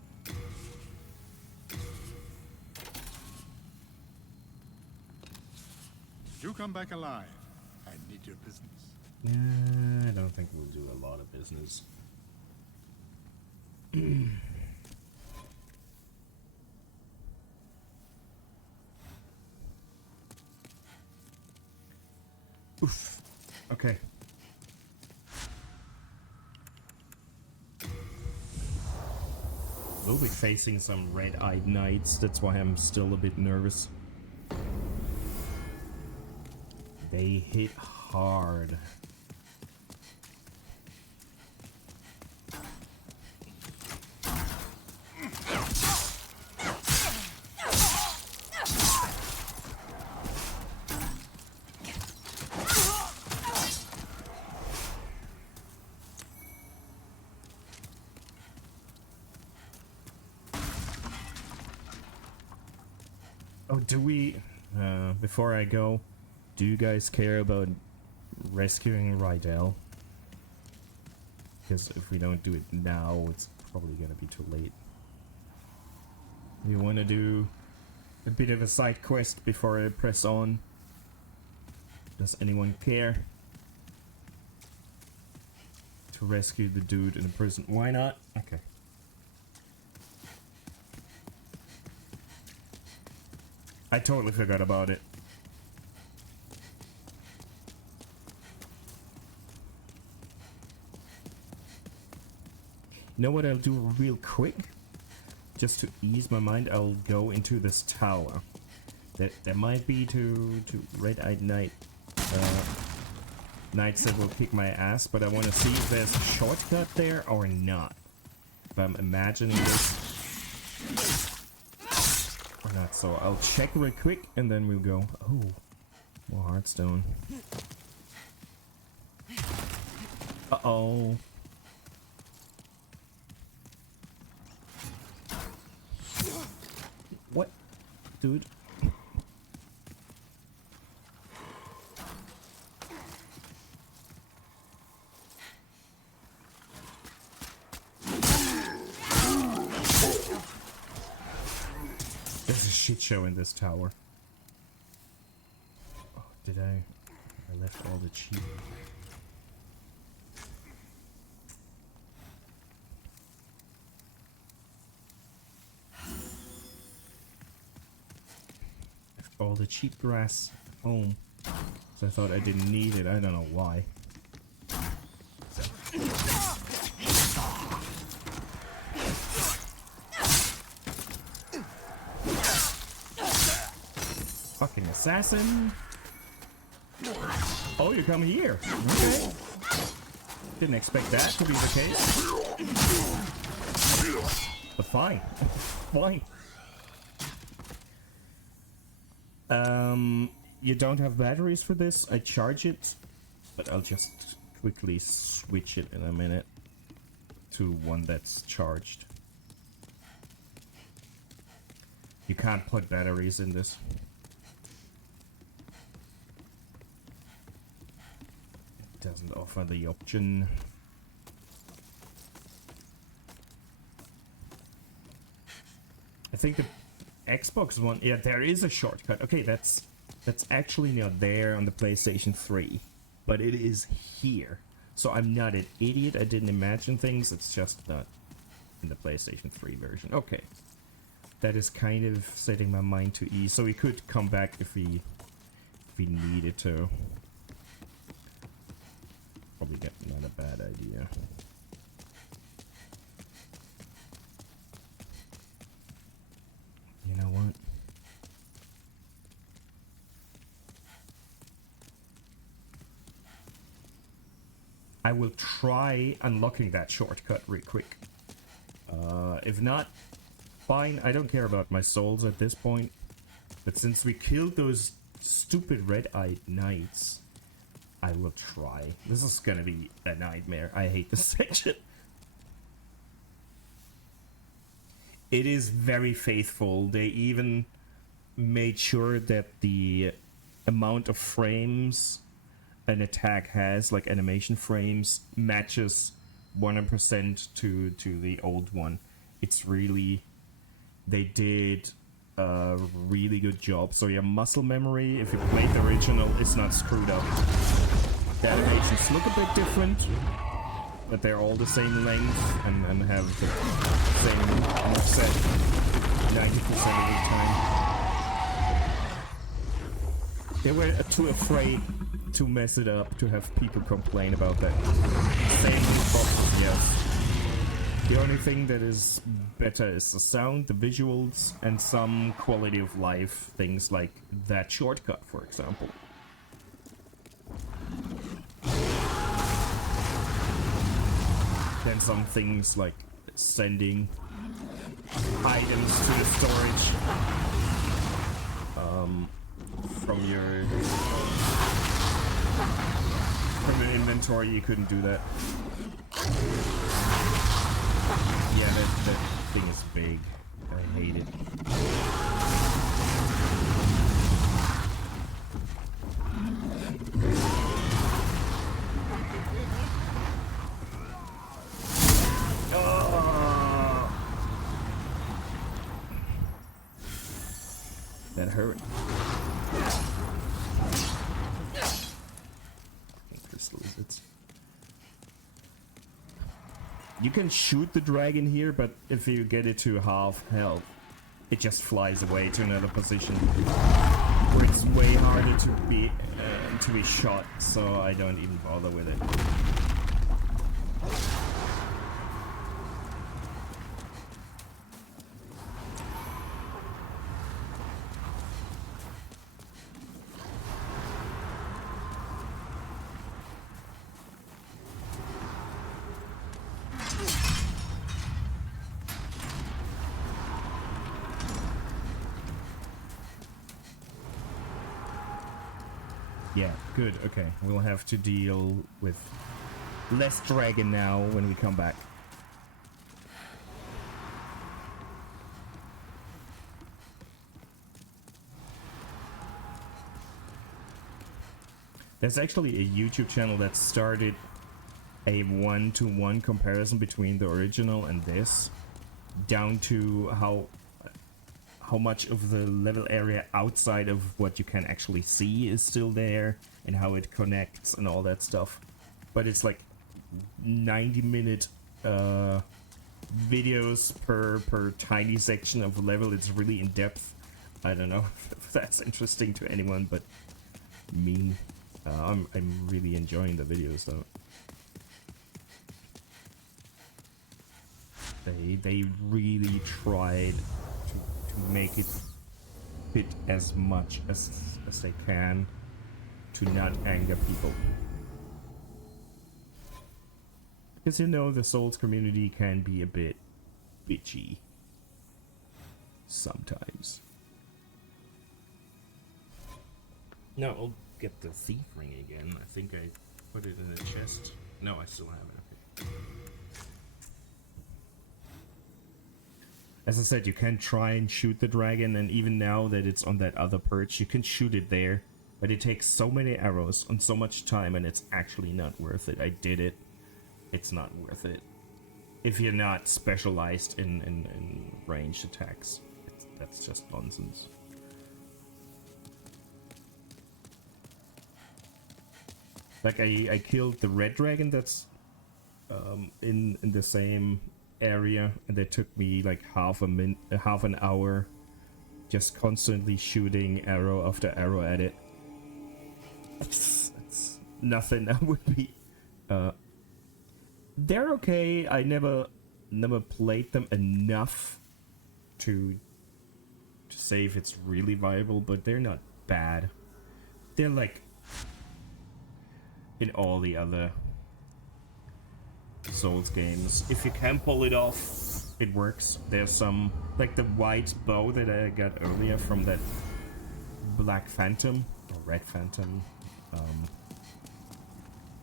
Do come back alive. I need your business. Yeah, I don't think we'll do a lot of business. Oof. Okay. We'll be facing some red-eyed knights, that's why I'm still a bit nervous. They hit hard. Oh, do we... before I go, do you guys care about rescuing Rydell? Because if we don't do it now, it's probably gonna be too late. You want to do a bit of a side quest before I press on? Does anyone care to rescue the dude in the prison? Why not? Okay. I totally forgot about it. You know what I'll do real quick? Just to ease my mind, I'll go into this tower. That might be to Red-Eyed Knight. Knights that will kick my ass, but I want to see if there's a shortcut there or not. If I'm imagining this or not. So I'll check real quick and then we'll go. Oh, more Hearthstone. Uh-oh. What? Dude. There's a shit show in this tower. Oh, did I left all the cheese. All the cheap grass home, so I thought I didn't need it. I don't know why. Fucking assassin! Oh, you're coming here. Okay. Didn't expect that to be the case. But fine. Fine. You don't have batteries for this? I charge it, but I'll just quickly switch it in a minute to one that's charged. You can't put batteries in this. It doesn't offer the option. I think the Xbox One, yeah, there is a shortcut. Okay, that's actually not there on the PlayStation 3, but it is here. So I'm not an idiot. I didn't imagine things. It's just not in the PlayStation 3 version. Okay, that is kind of setting my mind to ease. So we could come back if we needed to. Probably not a bad idea. You know what? I will try unlocking that shortcut real quick. If not, fine. I don't care about my souls at this point. But since we killed those stupid red-eyed knights, I will try. This is gonna be a nightmare. I hate this section. It is very faithful. They even made sure that the amount of frames an attack has, like animation frames, matches 100% to the old one. It's really... They did a really good job. So your muscle memory, if you played the original, is not screwed up. The animations look a bit different, but they're all the same length and have the same moveset 90% of the time. They were too afraid to mess it up, to have people complain about that. Same problem, yes. The only thing that is better is the sound, the visuals, and some quality of life. Things like that shortcut, for example. Then some things like sending items to the storage from your inventory. You couldn't do that. Yeah, that thing is big. I hate it. That hurt. Crystal lizards. You can shoot the dragon here, but if you get it to half health, it just flies away to another position where it's way harder to be shot. So I don't even bother with it. Yeah, good, okay. We'll have to deal with less dragon now when we come back. There's actually a YouTube channel that started a one-to-one comparison between the original and this, down to how much of the level area outside of what you can actually see is still there, and how it connects and all that stuff. But it's like 90-minute videos per tiny section of the level. It's really in depth. I don't know if that's interesting to anyone, but me, I'm really enjoying the videos though. They really tried to make it fit as much as they can to not anger people. Because you know the Souls community can be a bit bitchy sometimes. No, I'll get the thief ring again. I think I put it in the chest. No, I still have it. Okay. As I said, you can try and shoot the dragon, and even now that it's on that other perch, you can shoot it there. But it takes so many arrows and so much time, and it's actually not worth it. I did it. It's not worth it. If you're not specialized in ranged attacks. That's just nonsense. Like, I killed the red dragon that's in the same area, and it took me like half an hour just constantly shooting arrow after arrow at it. It's nothing that would be they're okay. I never played them enough to say if it's really viable, but they're not bad. They're like in all the other Souls games. If you can pull it off, it works. There's some, like the white bow that I got earlier from that Black Phantom, or Red Phantom.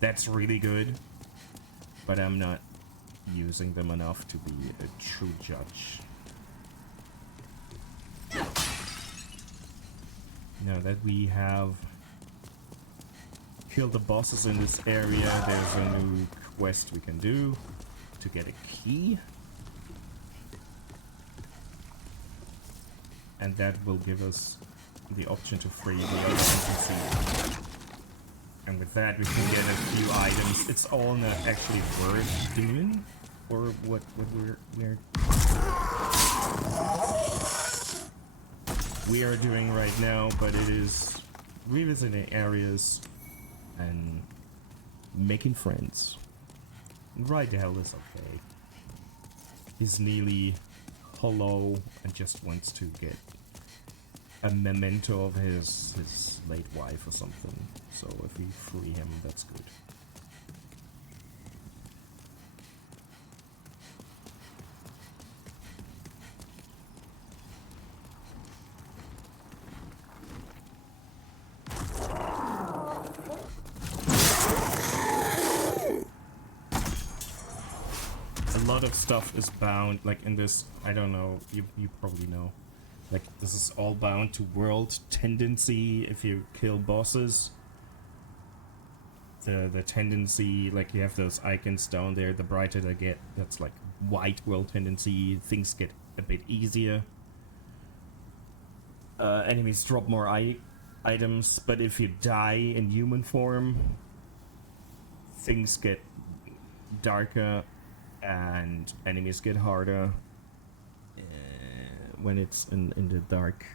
That's really good, but I'm not using them enough to be a true judge. Now that we have killed the bosses in this area, there's a new quest we can do to get a key. And that will give us the option to free the other NPC. And with that we can get a few items. It's all not actually worth doing for what we are doing right now, but it is revisiting areas and making friends. Rydell is okay. He's nearly hollow and just wants to get a memento of his late wife or something. So if we free him, that's good. A lot of stuff is bound, like in this, I don't know, you probably know. Like, this is all bound to world tendency. If you kill bosses, the tendency, like you have those icons down there, the brighter they get, that's like white world tendency, things get a bit easier. enemies drop more items, but if you die in human form, things get darker and enemies get harder when it's in the dark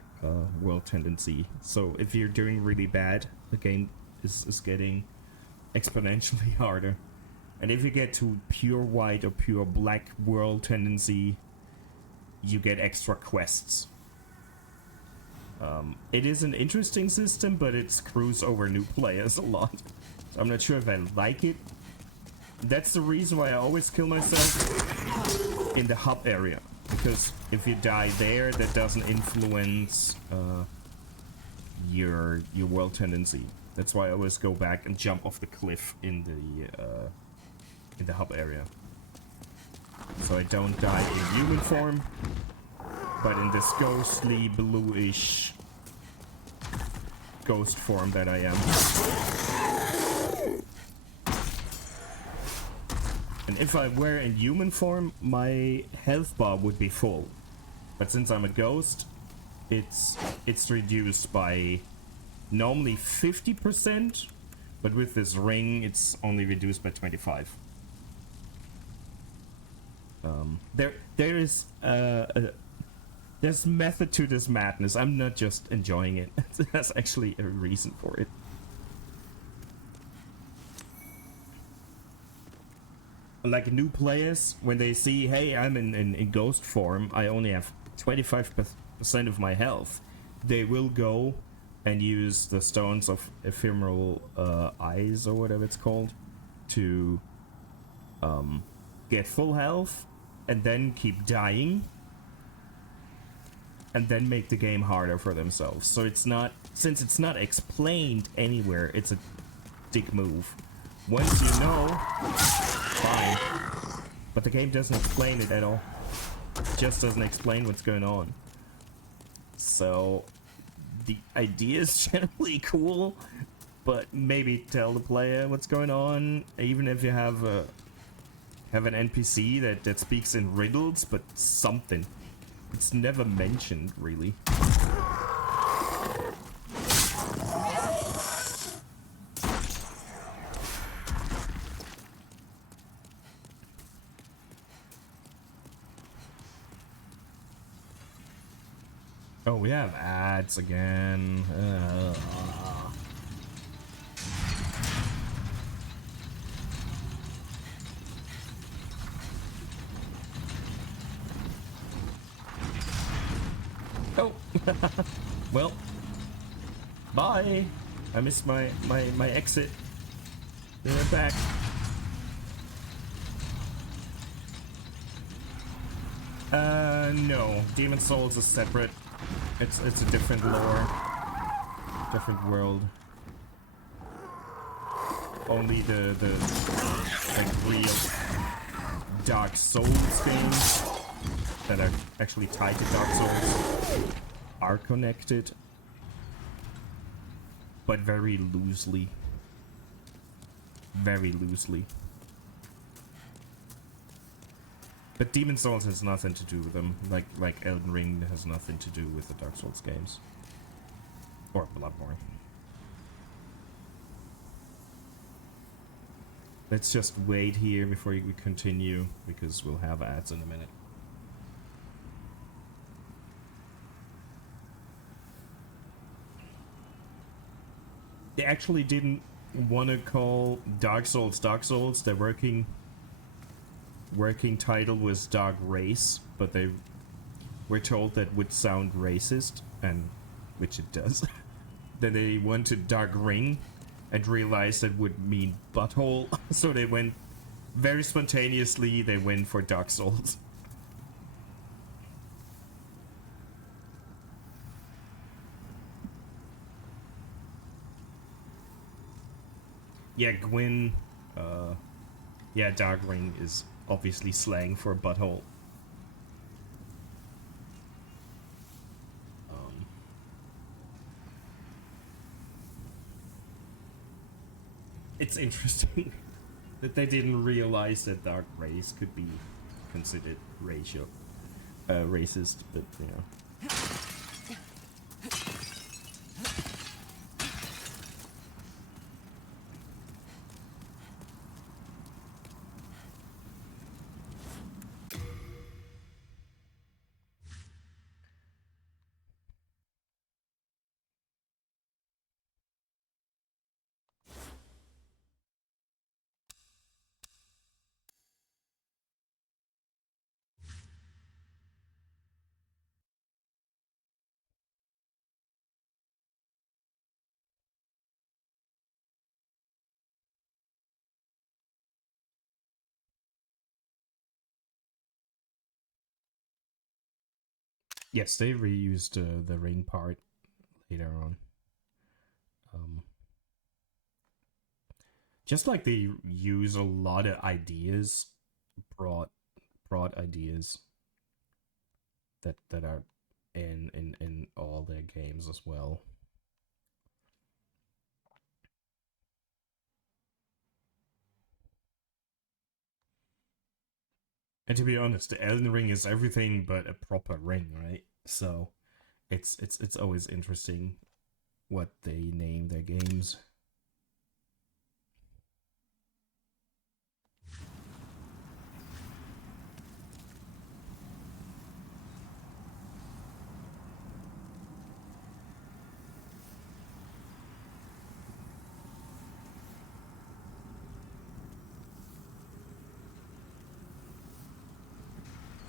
world tendency. So if you're doing really bad, the game is getting exponentially harder. And if you get to pure white or pure black world tendency, you get extra quests. It is an interesting system, but it screws over new players a lot. So I'm not sure if I like it. That's the reason why I always kill myself in the hub area. Because if you die there, that doesn't influence your world tendency. That's why I always go back and jump off the cliff in the hub area. So I don't die in human form, but in this ghostly, bluish ghost form that I am. And if I were in human form, my health bar would be full. But since I'm a ghost, it's reduced by normally 50%, but with this ring, it's only reduced by 25. There's method to this madness. I'm not just enjoying it. There's actually a reason for it. Like new players, when they see, hey, I'm in ghost form, I only have 25% of my health, they will go and use the stones of ephemeral eyes, or whatever it's called, to get full health and then keep dying and then make the game harder for themselves. So it's not, since it's not explained anywhere, it's a dick move. Once you know, fine. But the game doesn't explain it at all. It just doesn't explain what's going on. So the idea is generally cool, but maybe tell the player what's going on, even if you have an NPC that speaks in riddles, but something. It's never mentioned, really. Oh, we have ads again. Oh, well, bye. I missed my exit. They're back. No. Demon Souls is separate. It's a different lore, different world. Only the like real Dark Souls games that are actually tied to Dark Souls are connected, but very loosely. Very loosely. But Demon Souls has nothing to do with them, like Elden Ring has nothing to do with the Dark Souls games. Or Bloodborne. Let's just wait here before we continue, because we'll have ads in a minute. They actually didn't want to call Dark Souls Dark Souls. Their working title was Dark Race, but they were told that would sound racist, and which it does. Then they wanted Dark Ring and realized that would mean butthole, so they went very spontaneously, they went for Dark Souls. Yeah, Gwyn, yeah, Dark Ring is obviously slang for butthole. It's interesting that they didn't realize that Dark Race could be considered racist, but you know. Yes, they reused the ring part later on. Just like they use a lot of ideas, broad ideas that are in all their games as well. And to be honest, the Elden Ring is everything but a proper ring, right? So it's always interesting what they name their games.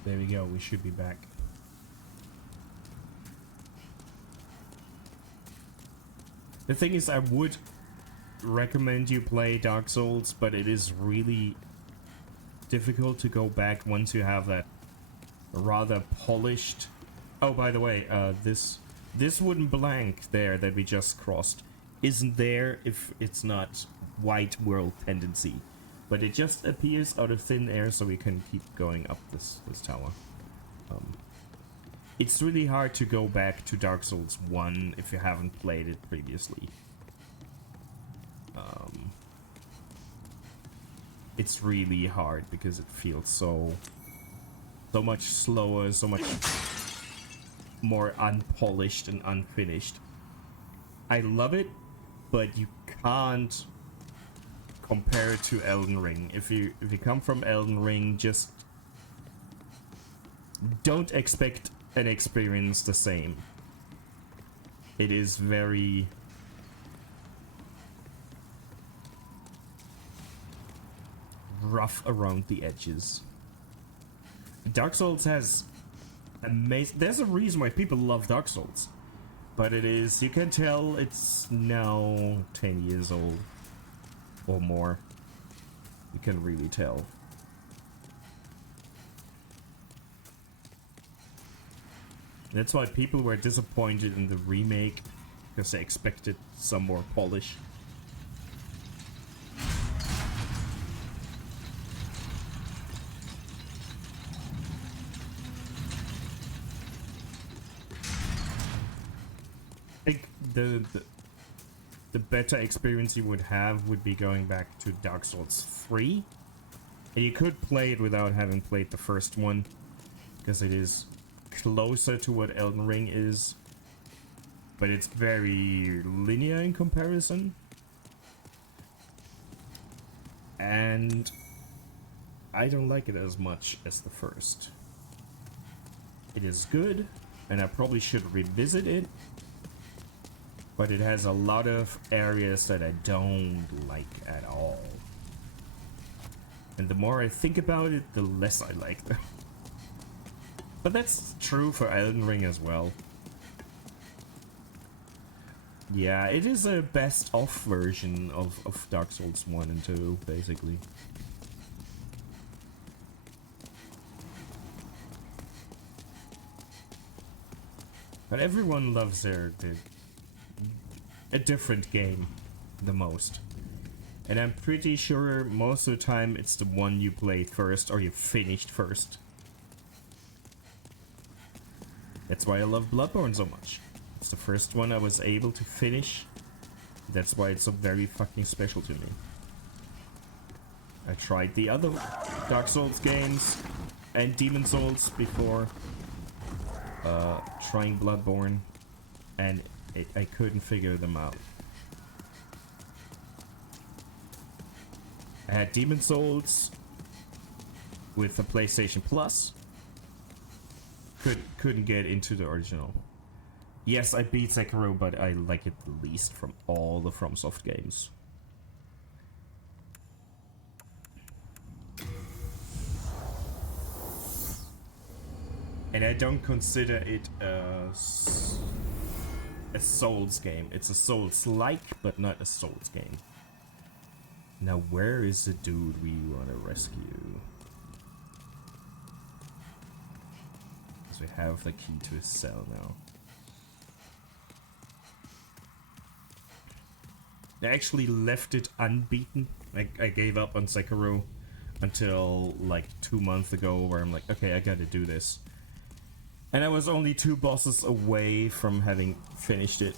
There we go, we should be back. The thing is, I would recommend you play Dark Souls, but it is really difficult to go back once you have that rather polished... Oh, by the way, this wooden blank there that we just crossed isn't there if it's not white world tendency. But it just appears out of thin air, so we can keep going up this tower. It's really hard to go back to Dark Souls 1 if you haven't played it previously. It's really hard because it feels so much slower, so much more unpolished and unfinished. I love it, but you can't compare it to Elden Ring. If you come from Elden Ring, just don't expect an experience the same. It is very rough around the edges. Dark Souls has amazing... There's a reason why people love Dark Souls. But it is... You can tell it's now 10 years old. Or more. You can really tell. That's why people were disappointed in the remake. Because they expected some more polish. I think the better experience you would have would be going back to Dark Souls 3. And you could play it without having played the first one, because it is closer to what Elden Ring is. But it's very linear in comparison. And I don't like it as much as the first. It is good, and I probably should revisit it. But it has a lot of areas that I don't like at all. And the more I think about it, the less I like them. But that's true for Elden Ring as well. Yeah, it is a best-of version of Dark Souls 1 and 2, basically. But everyone loves a different game the most. And I'm pretty sure most of the time it's the one you played first or you finished first. That's why I love Bloodborne so much. It's the first one I was able to finish. That's why it's so very fucking special to me. I tried the other Dark Souls games and Demon Souls before trying Bloodborne, and I couldn't figure them out. I had Demon Souls with the PlayStation Plus. Couldn't get into the original. Yes, I beat Sekiro, but I like it the least from all the FromSoft games. And I don't consider it a Souls game. It's a Souls-like, but not a Souls game. Now, where is the dude we want to rescue? Because we have the key to his cell now. I actually left it unbeaten. I gave up on Sekiro until like 2 months ago, where I'm like, okay, I gotta do this. And I was only 2 bosses away from having finished it.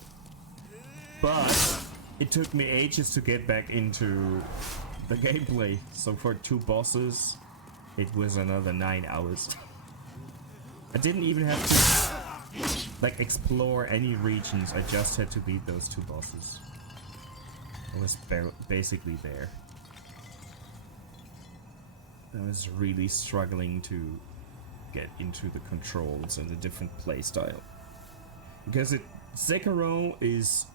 But it took me ages to get back into the gameplay. So for 2 bosses, it was another 9 hours. I didn't even have to like explore any regions. I just had to beat those 2 bosses. I was basically there. I was really struggling to get into the controls and the different playstyle. Because Sekiro is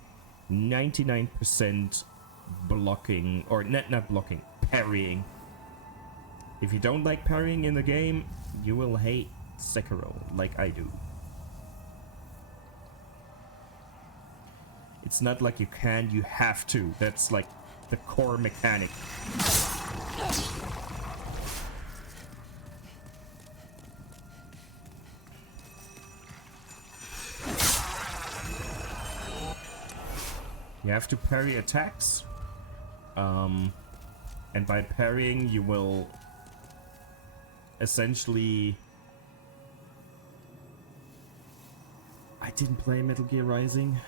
99% blocking, or not blocking, parrying. If you don't like parrying in the game, you will hate Sekiro, like I do. It's not like you can, you have to. That's like the core mechanic. You have to parry attacks. And by parrying, you will essentially... I didn't play Metal Gear Rising.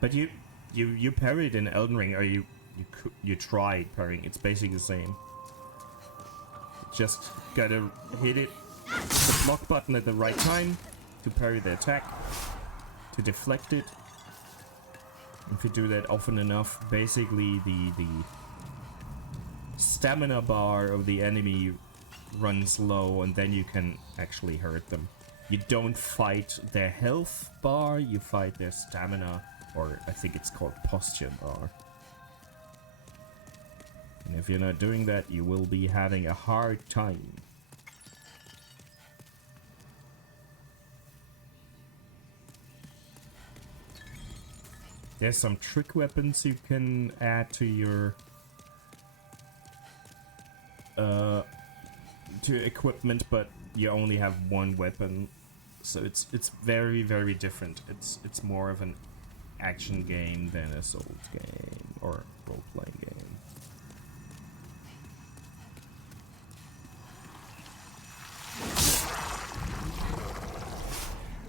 But you parried in Elden Ring, or you tried parrying. It's basically the same. Just gotta hit it, the block button at the right time to parry the attack, to deflect it. If you do that often enough, basically the stamina bar of the enemy runs low, and then you can actually hurt them. You don't fight their health bar, you fight their stamina, or I think it's called posture bar. And if you're not doing that, you will be having a hard time. There's some trick weapons you can add to your to equipment, but you only have one weapon, so it's very, very different. It's more of an action game than a Souls game or role-playing game.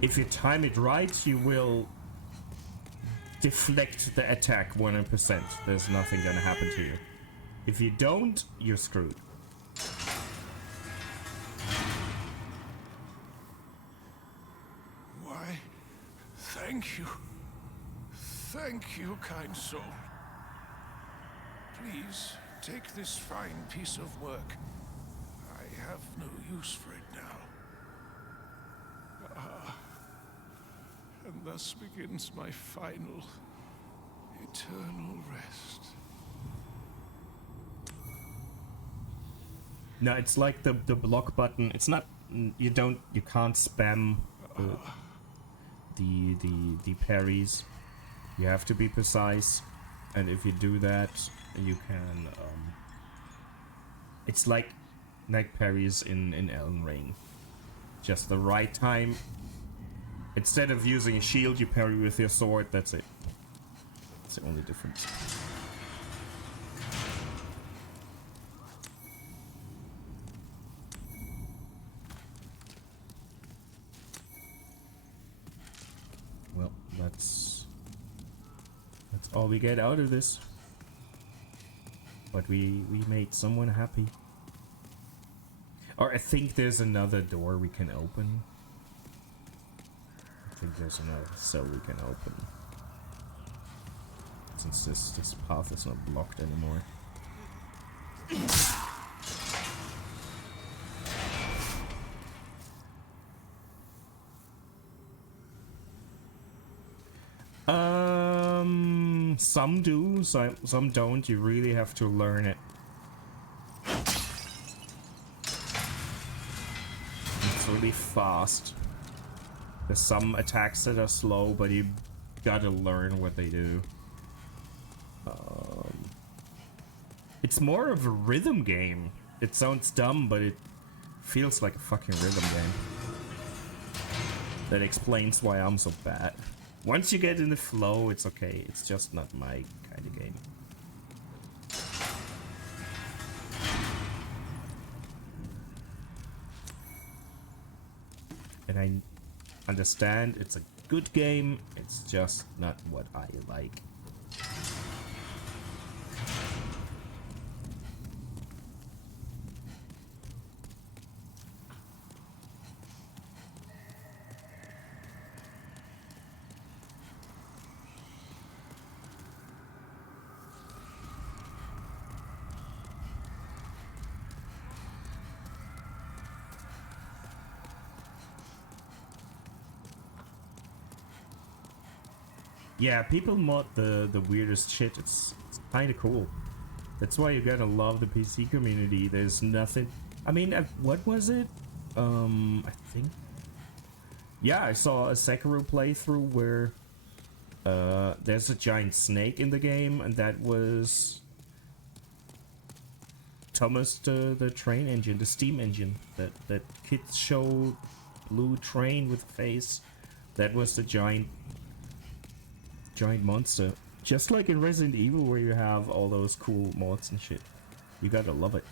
If you time it right, you will deflect the attack 100%. There's nothing gonna happen to you. If you don't, you're screwed. Why, thank you. Thank you, kind soul. Please, take this fine piece of work. I have no use for it now. And thus begins my final, eternal rest. No, it's like the block button. It's not, you can't spam the parries. You have to be precise, and if you do that, you can it's like parries in Elden Ring. Just the right time. Instead of using a shield, you parry with your sword. That's it. It's the only difference. Well, that's all we get out of this. But we made someone happy. Or I think there's another door we can open. I think there's another cell we can open. Since this path is not blocked anymore. Some do, some don't. You really have to learn it. It's really fast. There's some attacks that are slow, but you gotta learn what they do. It's more of a rhythm game. It sounds dumb, but Feels like a fucking rhythm game. That explains why I'm so bad. Once you get in the flow, it's okay. It's just not my kind of game. And I understand it's a good game, it's just not what I like. Yeah, people mod the weirdest shit. It's kind of cool. That's why you gotta love the PC community. There's nothing. I mean, what was it? I think. Yeah, I saw a Sekiro playthrough where there's a giant snake in the game, and that was Thomas the train engine, the steam engine that kids show blue train with a face. That was the giant monster. Just like in Resident Evil where you have all those cool mods and shit. You gotta love it.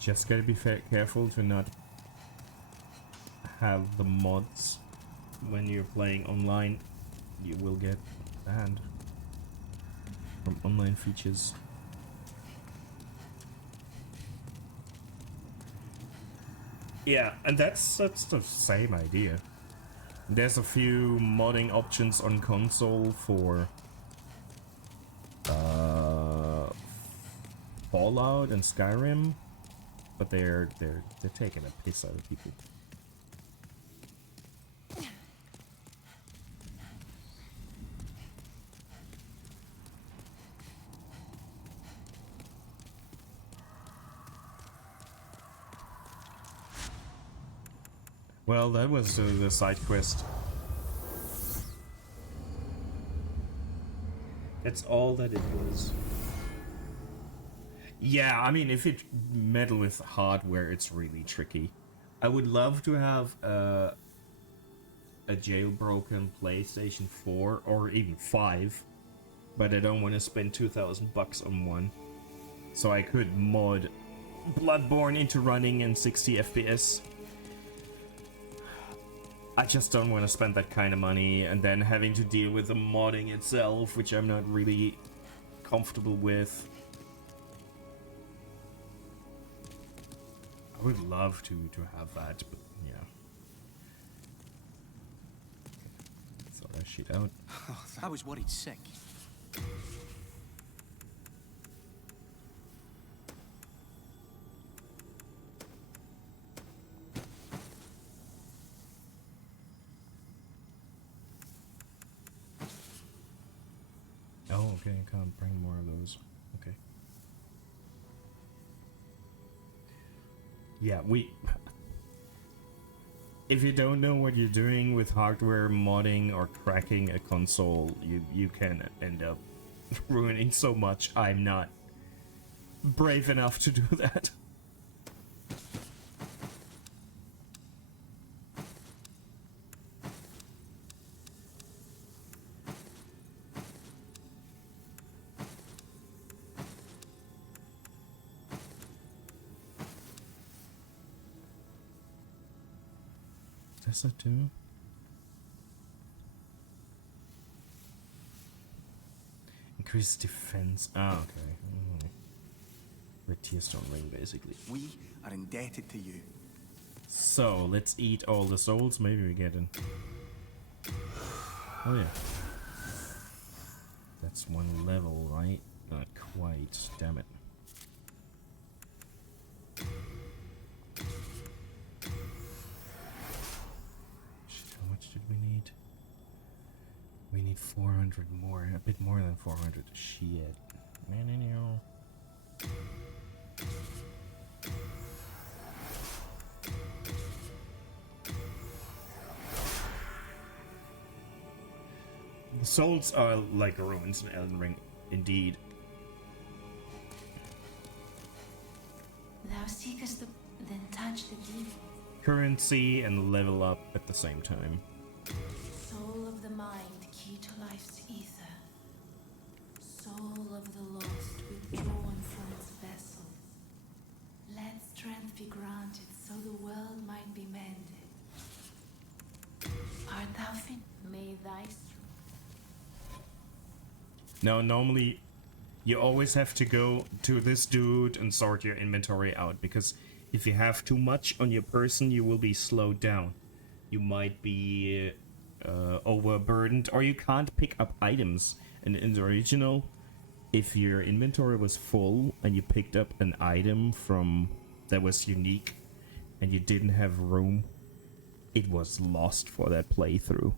Just gotta be careful to not have the mods when you're playing online. You will get banned from online features. Yeah, and that's the same idea. There's a few modding options on console for Fallout and Skyrim, but they're taking a piss out of people. Well, that was the side quest. That's all that it was. Yeah, I mean, if it meddle with hardware, it's really tricky. I would love to have a jailbroken PlayStation 4 or even 5, but I don't want to spend $2,000 on one. So I could mod Bloodborne into running in 60 FPS. I just don't want to spend that kind of money and then having to deal with the modding itself, which I'm not really comfortable with. I would love to have that, but yeah. Throw that shit out. I was worried sick. Oh, okay, I can't bring more of those. Okay. Yeah, if you don't know what you're doing with hardware modding or cracking a console, you can end up ruining so much. I'm not brave enough to do that. Does it do? Increase defense. Ah, okay. Red Tearstone Ring, basically. We are indebted to you. So, let's eat all the souls. Maybe we get in. Oh, yeah. That's one level, right? Not quite. Damn it. How much did we need? We need 400 more. A bit more than 400. Shit. Man, anyhow. The souls are like ruins in Elden Ring, indeed. Thou seekest the... Then touch the deep. Currency and level up at the same time. Soul of the mind, key to life's ether. Soul of the lost, withdrawn from its vessel. Let strength be granted, so the world might be mended. Art thou fin? May thy strength... Now, normally, you always have to go to this dude and sort your inventory out, because if you have too much on your person, you will be slowed down. You might be overburdened, or you can't pick up items. And in the original, if your inventory was full and you picked up an item from that was unique and you didn't have room, it was lost for that playthrough,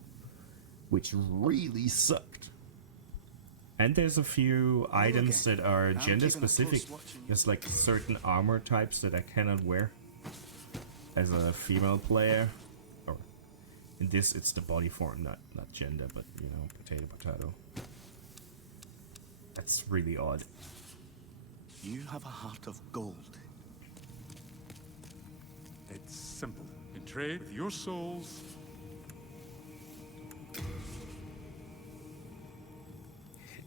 which really sucked. And there's a few items that are gender specific. There's like certain armor types that I cannot wear as a female player. Or in this, it's the body form, not gender, but you know, potato potato. That's really odd. You have a heart of gold. It's simple. In trade with your souls,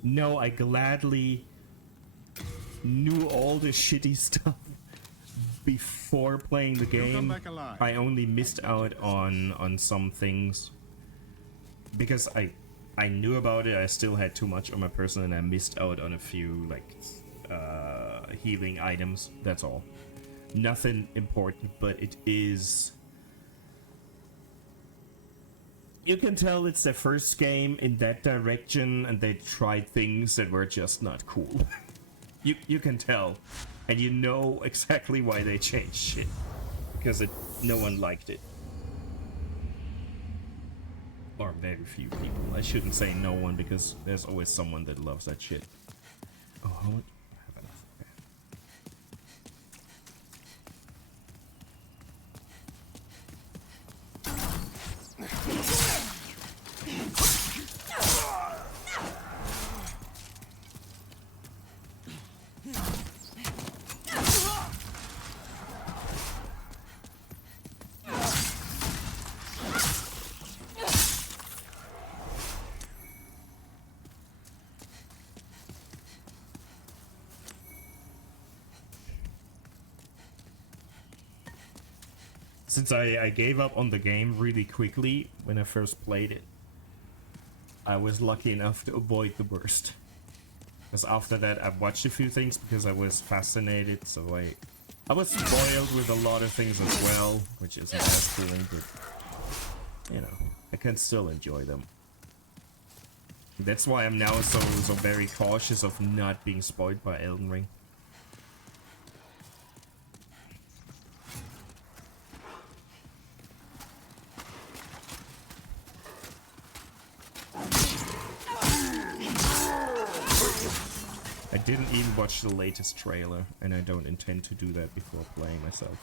No, I gladly knew all the shitty stuff before playing the You'll come game. back alive. I only missed out on some things because I knew about it. I still had too much on my person, and I missed out on a few like healing items. That's all. Nothing important, but it is. You can tell it's their first game in that direction, and they tried things that were just not cool. You can tell, and you know exactly why they changed shit, because no one liked it, or very few people. I shouldn't say no one, because there's always someone that loves that shit. Oh, how much? I have enough. Okay. Since I gave up on the game really quickly when I first played it, I was lucky enough to avoid the worst. Because after that, I watched a few things because I was fascinated, so I was spoiled with a lot of things as well, which isn't as cool, but, you know, I can still enjoy them. That's why I'm now so very cautious of not being spoiled by Elden Ring. I didn't even watch the latest trailer, and I don't intend to do that before playing myself.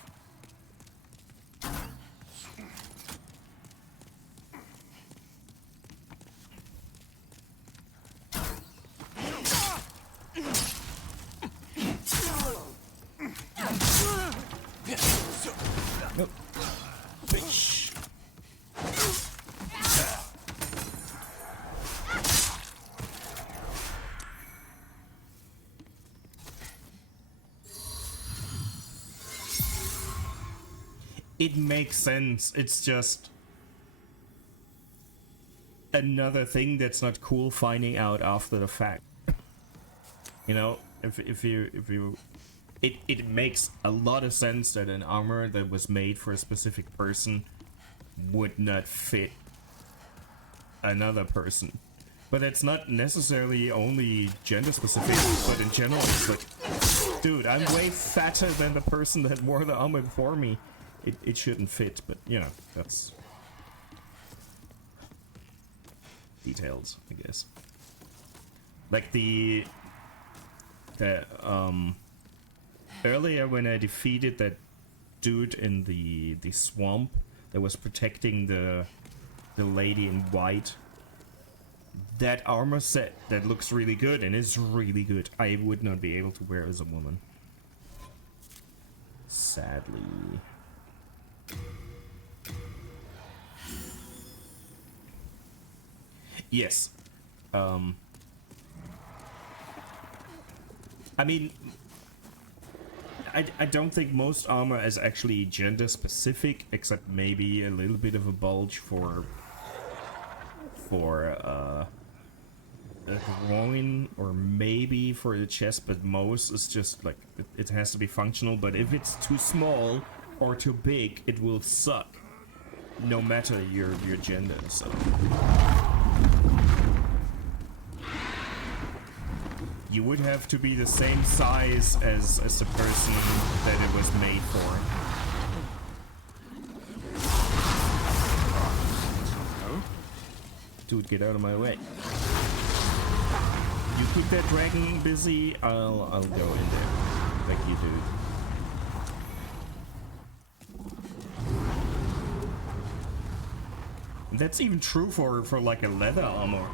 Nope. Bitch. It makes sense. It's just another thing that's not cool finding out after the fact. You know, if you it makes a lot of sense that an armor that was made for a specific person would not fit another person. But it's not necessarily only gender specific, but in general it's like, dude, I'm way fatter than the person that wore the armor before me. It shouldn't fit, but you know, that's details, I guess. Like the Earlier when I defeated that dude in the swamp that was protecting the lady in white, that armor set that looks really good and is really good, I would not be able to wear as a woman. Sadly. Yes. I mean, I don't think most armor is actually gender specific, except maybe a little bit of a bulge for a groin, or maybe for the chest, but most is just like it has to be functional. But if it's too small or too big, it will suck, no matter your gender. So you would have to be the same size as the person that it was made for. Dude, get out of my way. You keep that dragon busy, I'll go in there. Thank you, dude. And that's even true for like a leather armor.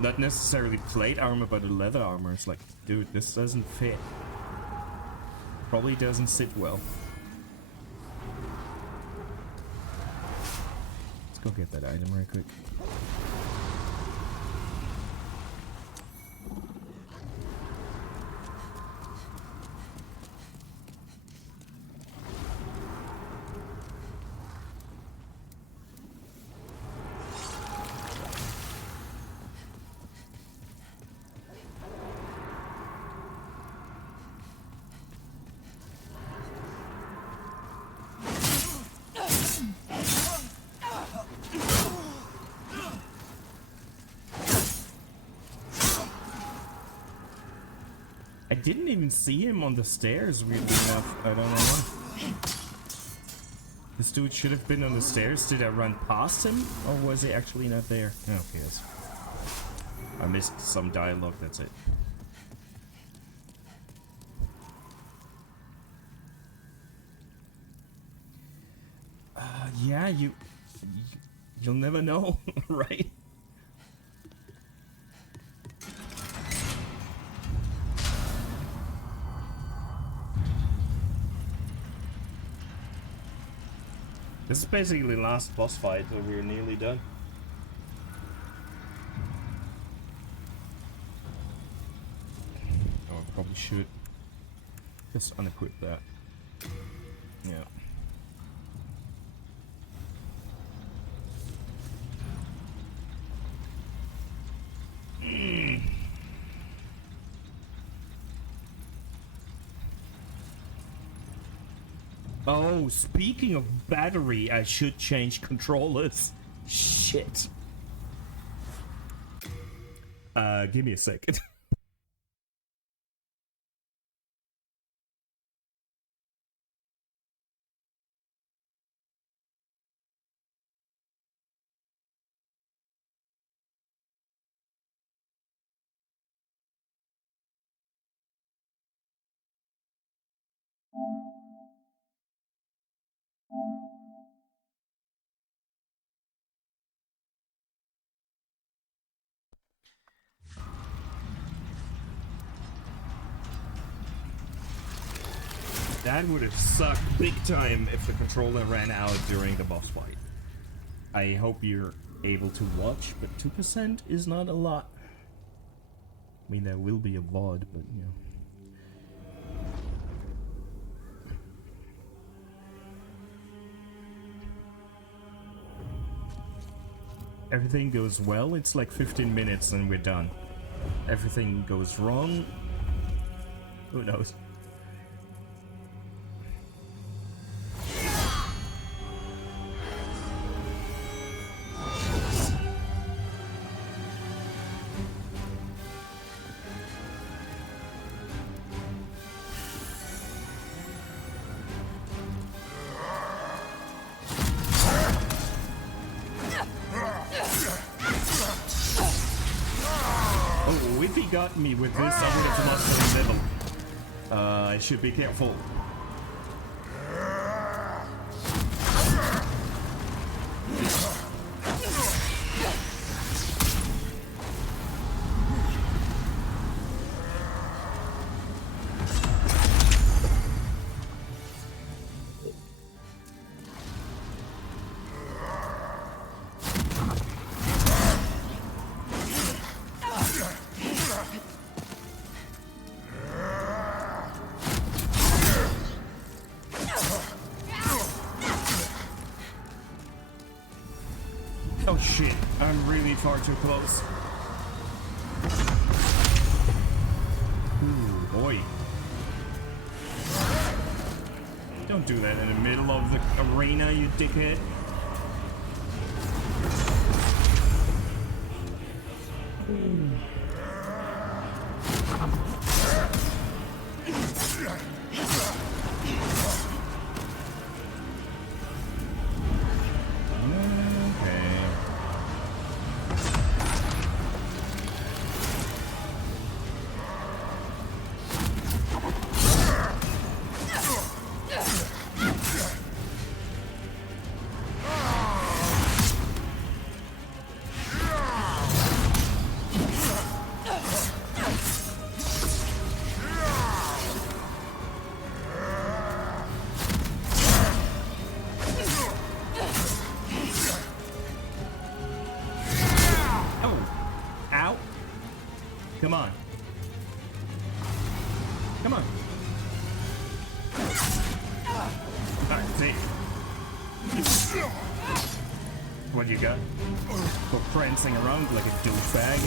Not necessarily plate armor, but a leather armor. It's like, dude, this doesn't fit. Probably doesn't sit well. Let's go get that item right quick. I didn't even see him on the stairs, weirdly enough. I don't know why. This dude should have been on the stairs. Did I run past him? Or was he actually not there? Oh, okay, yes. I missed some dialogue, that's it. Yeah, you'll never know, right? This is basically the last boss fight, so we're nearly done. Oh, I probably should just unequip that. Yeah. Oh, speaking of battery, I should change controllers. Shit. Give me a second. That would have sucked big time if the controller ran out during the boss fight. I hope you're able to watch, but 2% is not a lot. I mean, there will be a VOD, but you know. Everything goes well, it's like 15 minutes and we're done. Everything goes wrong, who knows? Got me with this, I would have lost my level. I should be careful. Oh shit, I'm really far too close. Ooh, boy. Don't do that in the middle of the arena, you dickhead. Come on. Come on. Alright, see. What you got? Go prancing around like a douchebag.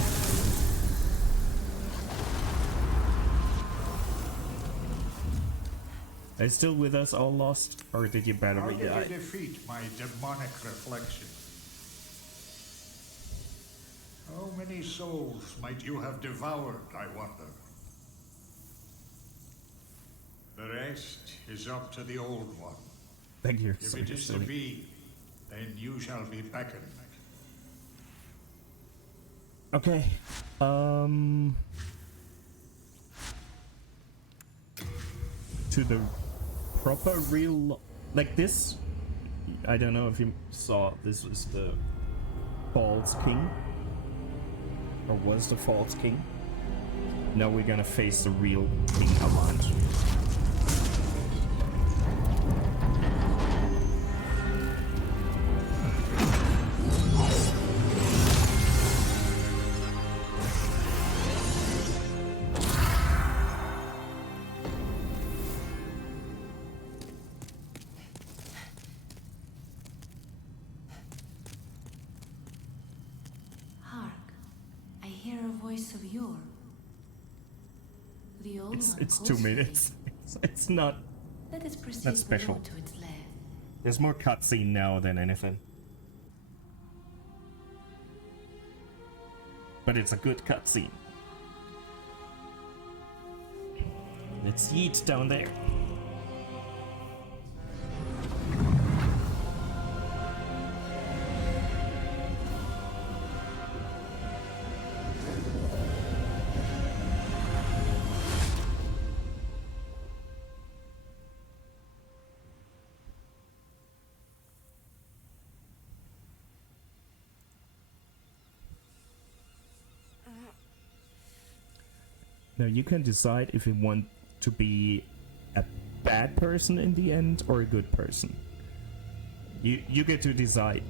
Are you still with us, all lost? Or did your battery die? How did you defeat my demonic reflection? How many souls might you have devoured, I wonder? The rest is up to the Old One. Thank you. If it is to be, then you shall be beckoned. Okay. To the proper real... Like this? I don't know if you saw, this was the False King. Or was the False King? Now we're gonna face the real King Avant. Of yore. The old It's 2 minutes. It's not Let us proceed that special. to its lair. There's more cutscene now than anything. But it's a good cutscene. It's Yeet down there. Now you can decide if you want to be a bad person in the end or a good person. You get to decide.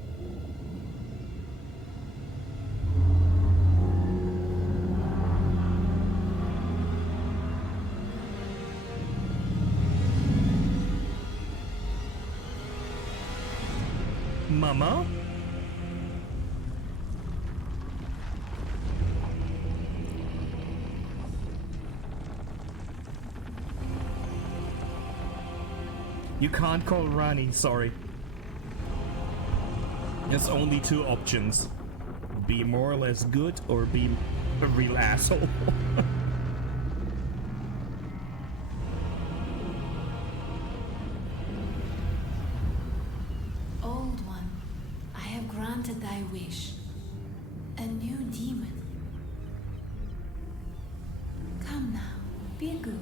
Mama? You can't call Rani, sorry. There's only 2 options. Be more or less good or be a real asshole. Old One, I have granted thy wish. A new demon. Come now, be good.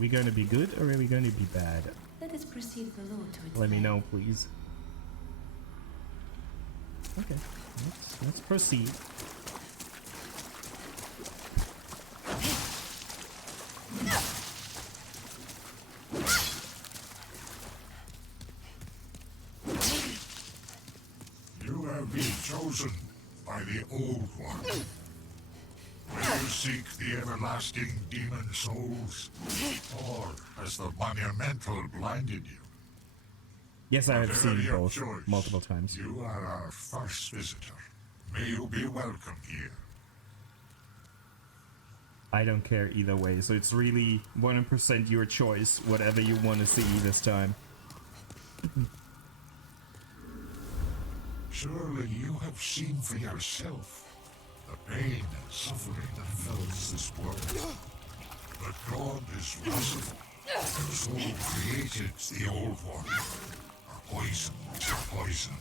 we gonna be good or are we gonna be bad? Let us proceed below to its Let me end. know, please. Okay, let's proceed. You have been chosen by the Old One. Will you seek the everlasting demon souls? Or has the monumental blinded you? Yes, I have Whatever seen your both choice, multiple times. You are our first visitor. May you be welcome here. I don't care either way, so it's really 100% your choice, whatever you want to see this time. Surely you have seen for yourself the pain and suffering that fills this world. But God is merciful. Those who created the Old One are poisoned to poison.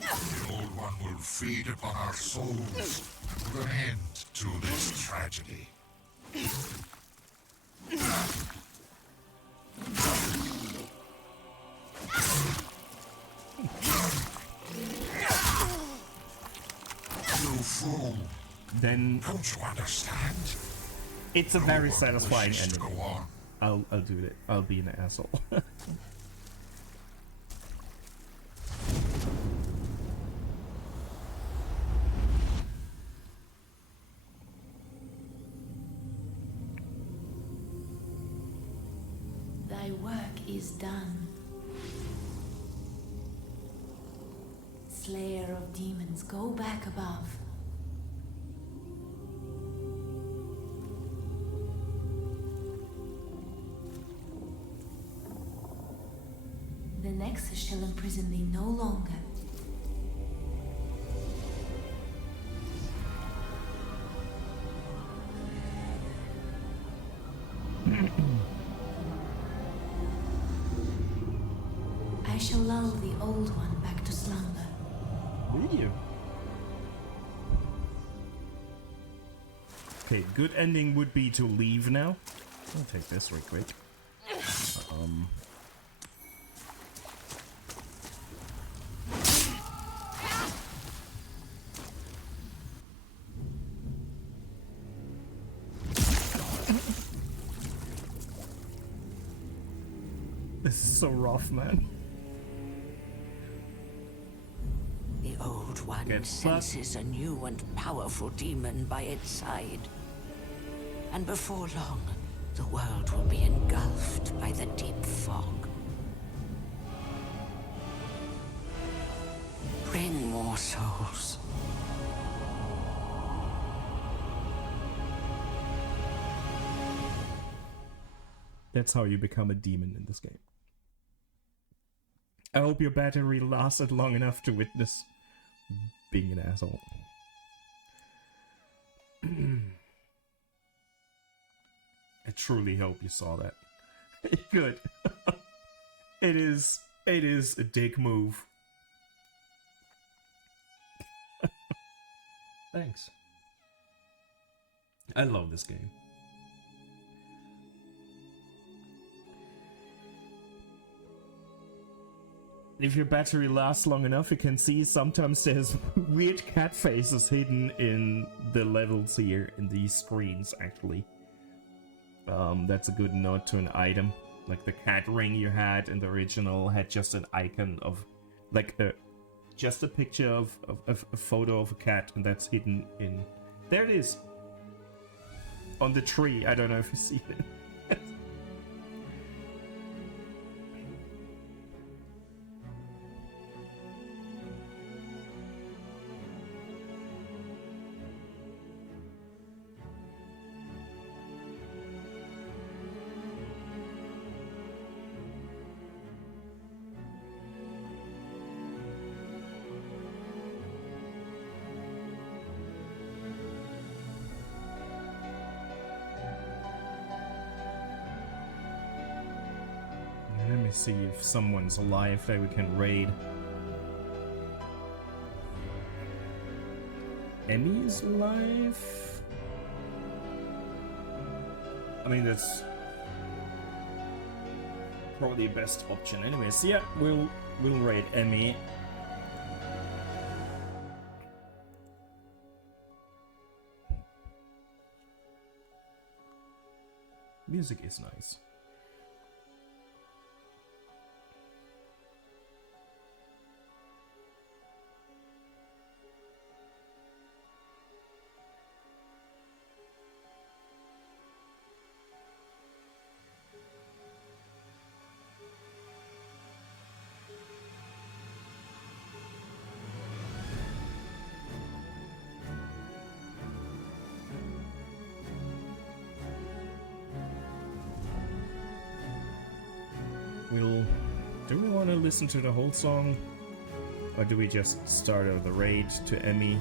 The Old One will feed upon our souls and put an end to this tragedy. You fool! Then Don't you understand? it's a No very one satisfying wishes to ending. go on. I'll do it. I'll be an asshole. Thy work is done. Slayer of demons, go back above. The Nexus shall imprison thee no longer. I shall lull the Old One back to slumber. Will you? Okay, good ending would be to leave now. I'll take this real quick. This is so rough, man. The Old One Get senses a new and powerful demon by its side. And before long, the world will be engulfed by the deep fog. Bring more souls. That's how you become a demon in this game. I hope your battery lasted long enough to witness being an asshole. I truly hope you saw that. Good. It is a dick move. Thanks. I love this game. If your battery lasts long enough, you can see sometimes there's weird cat faces hidden in the levels here, in these screens, actually. That's a good nod to an item. Like the cat ring you had in the original had just an icon of, like, just a picture of a photo of a cat, and that's hidden in... There it is! On the tree, I don't know if you see it. Let me see if someone's alive that we can raid. Emmy is alive? I mean, that's probably the best option. Anyways, yeah, we'll raid Emmy. Music is nice. Do we want to listen to the whole song? Or do we just start out the raid to Emmy?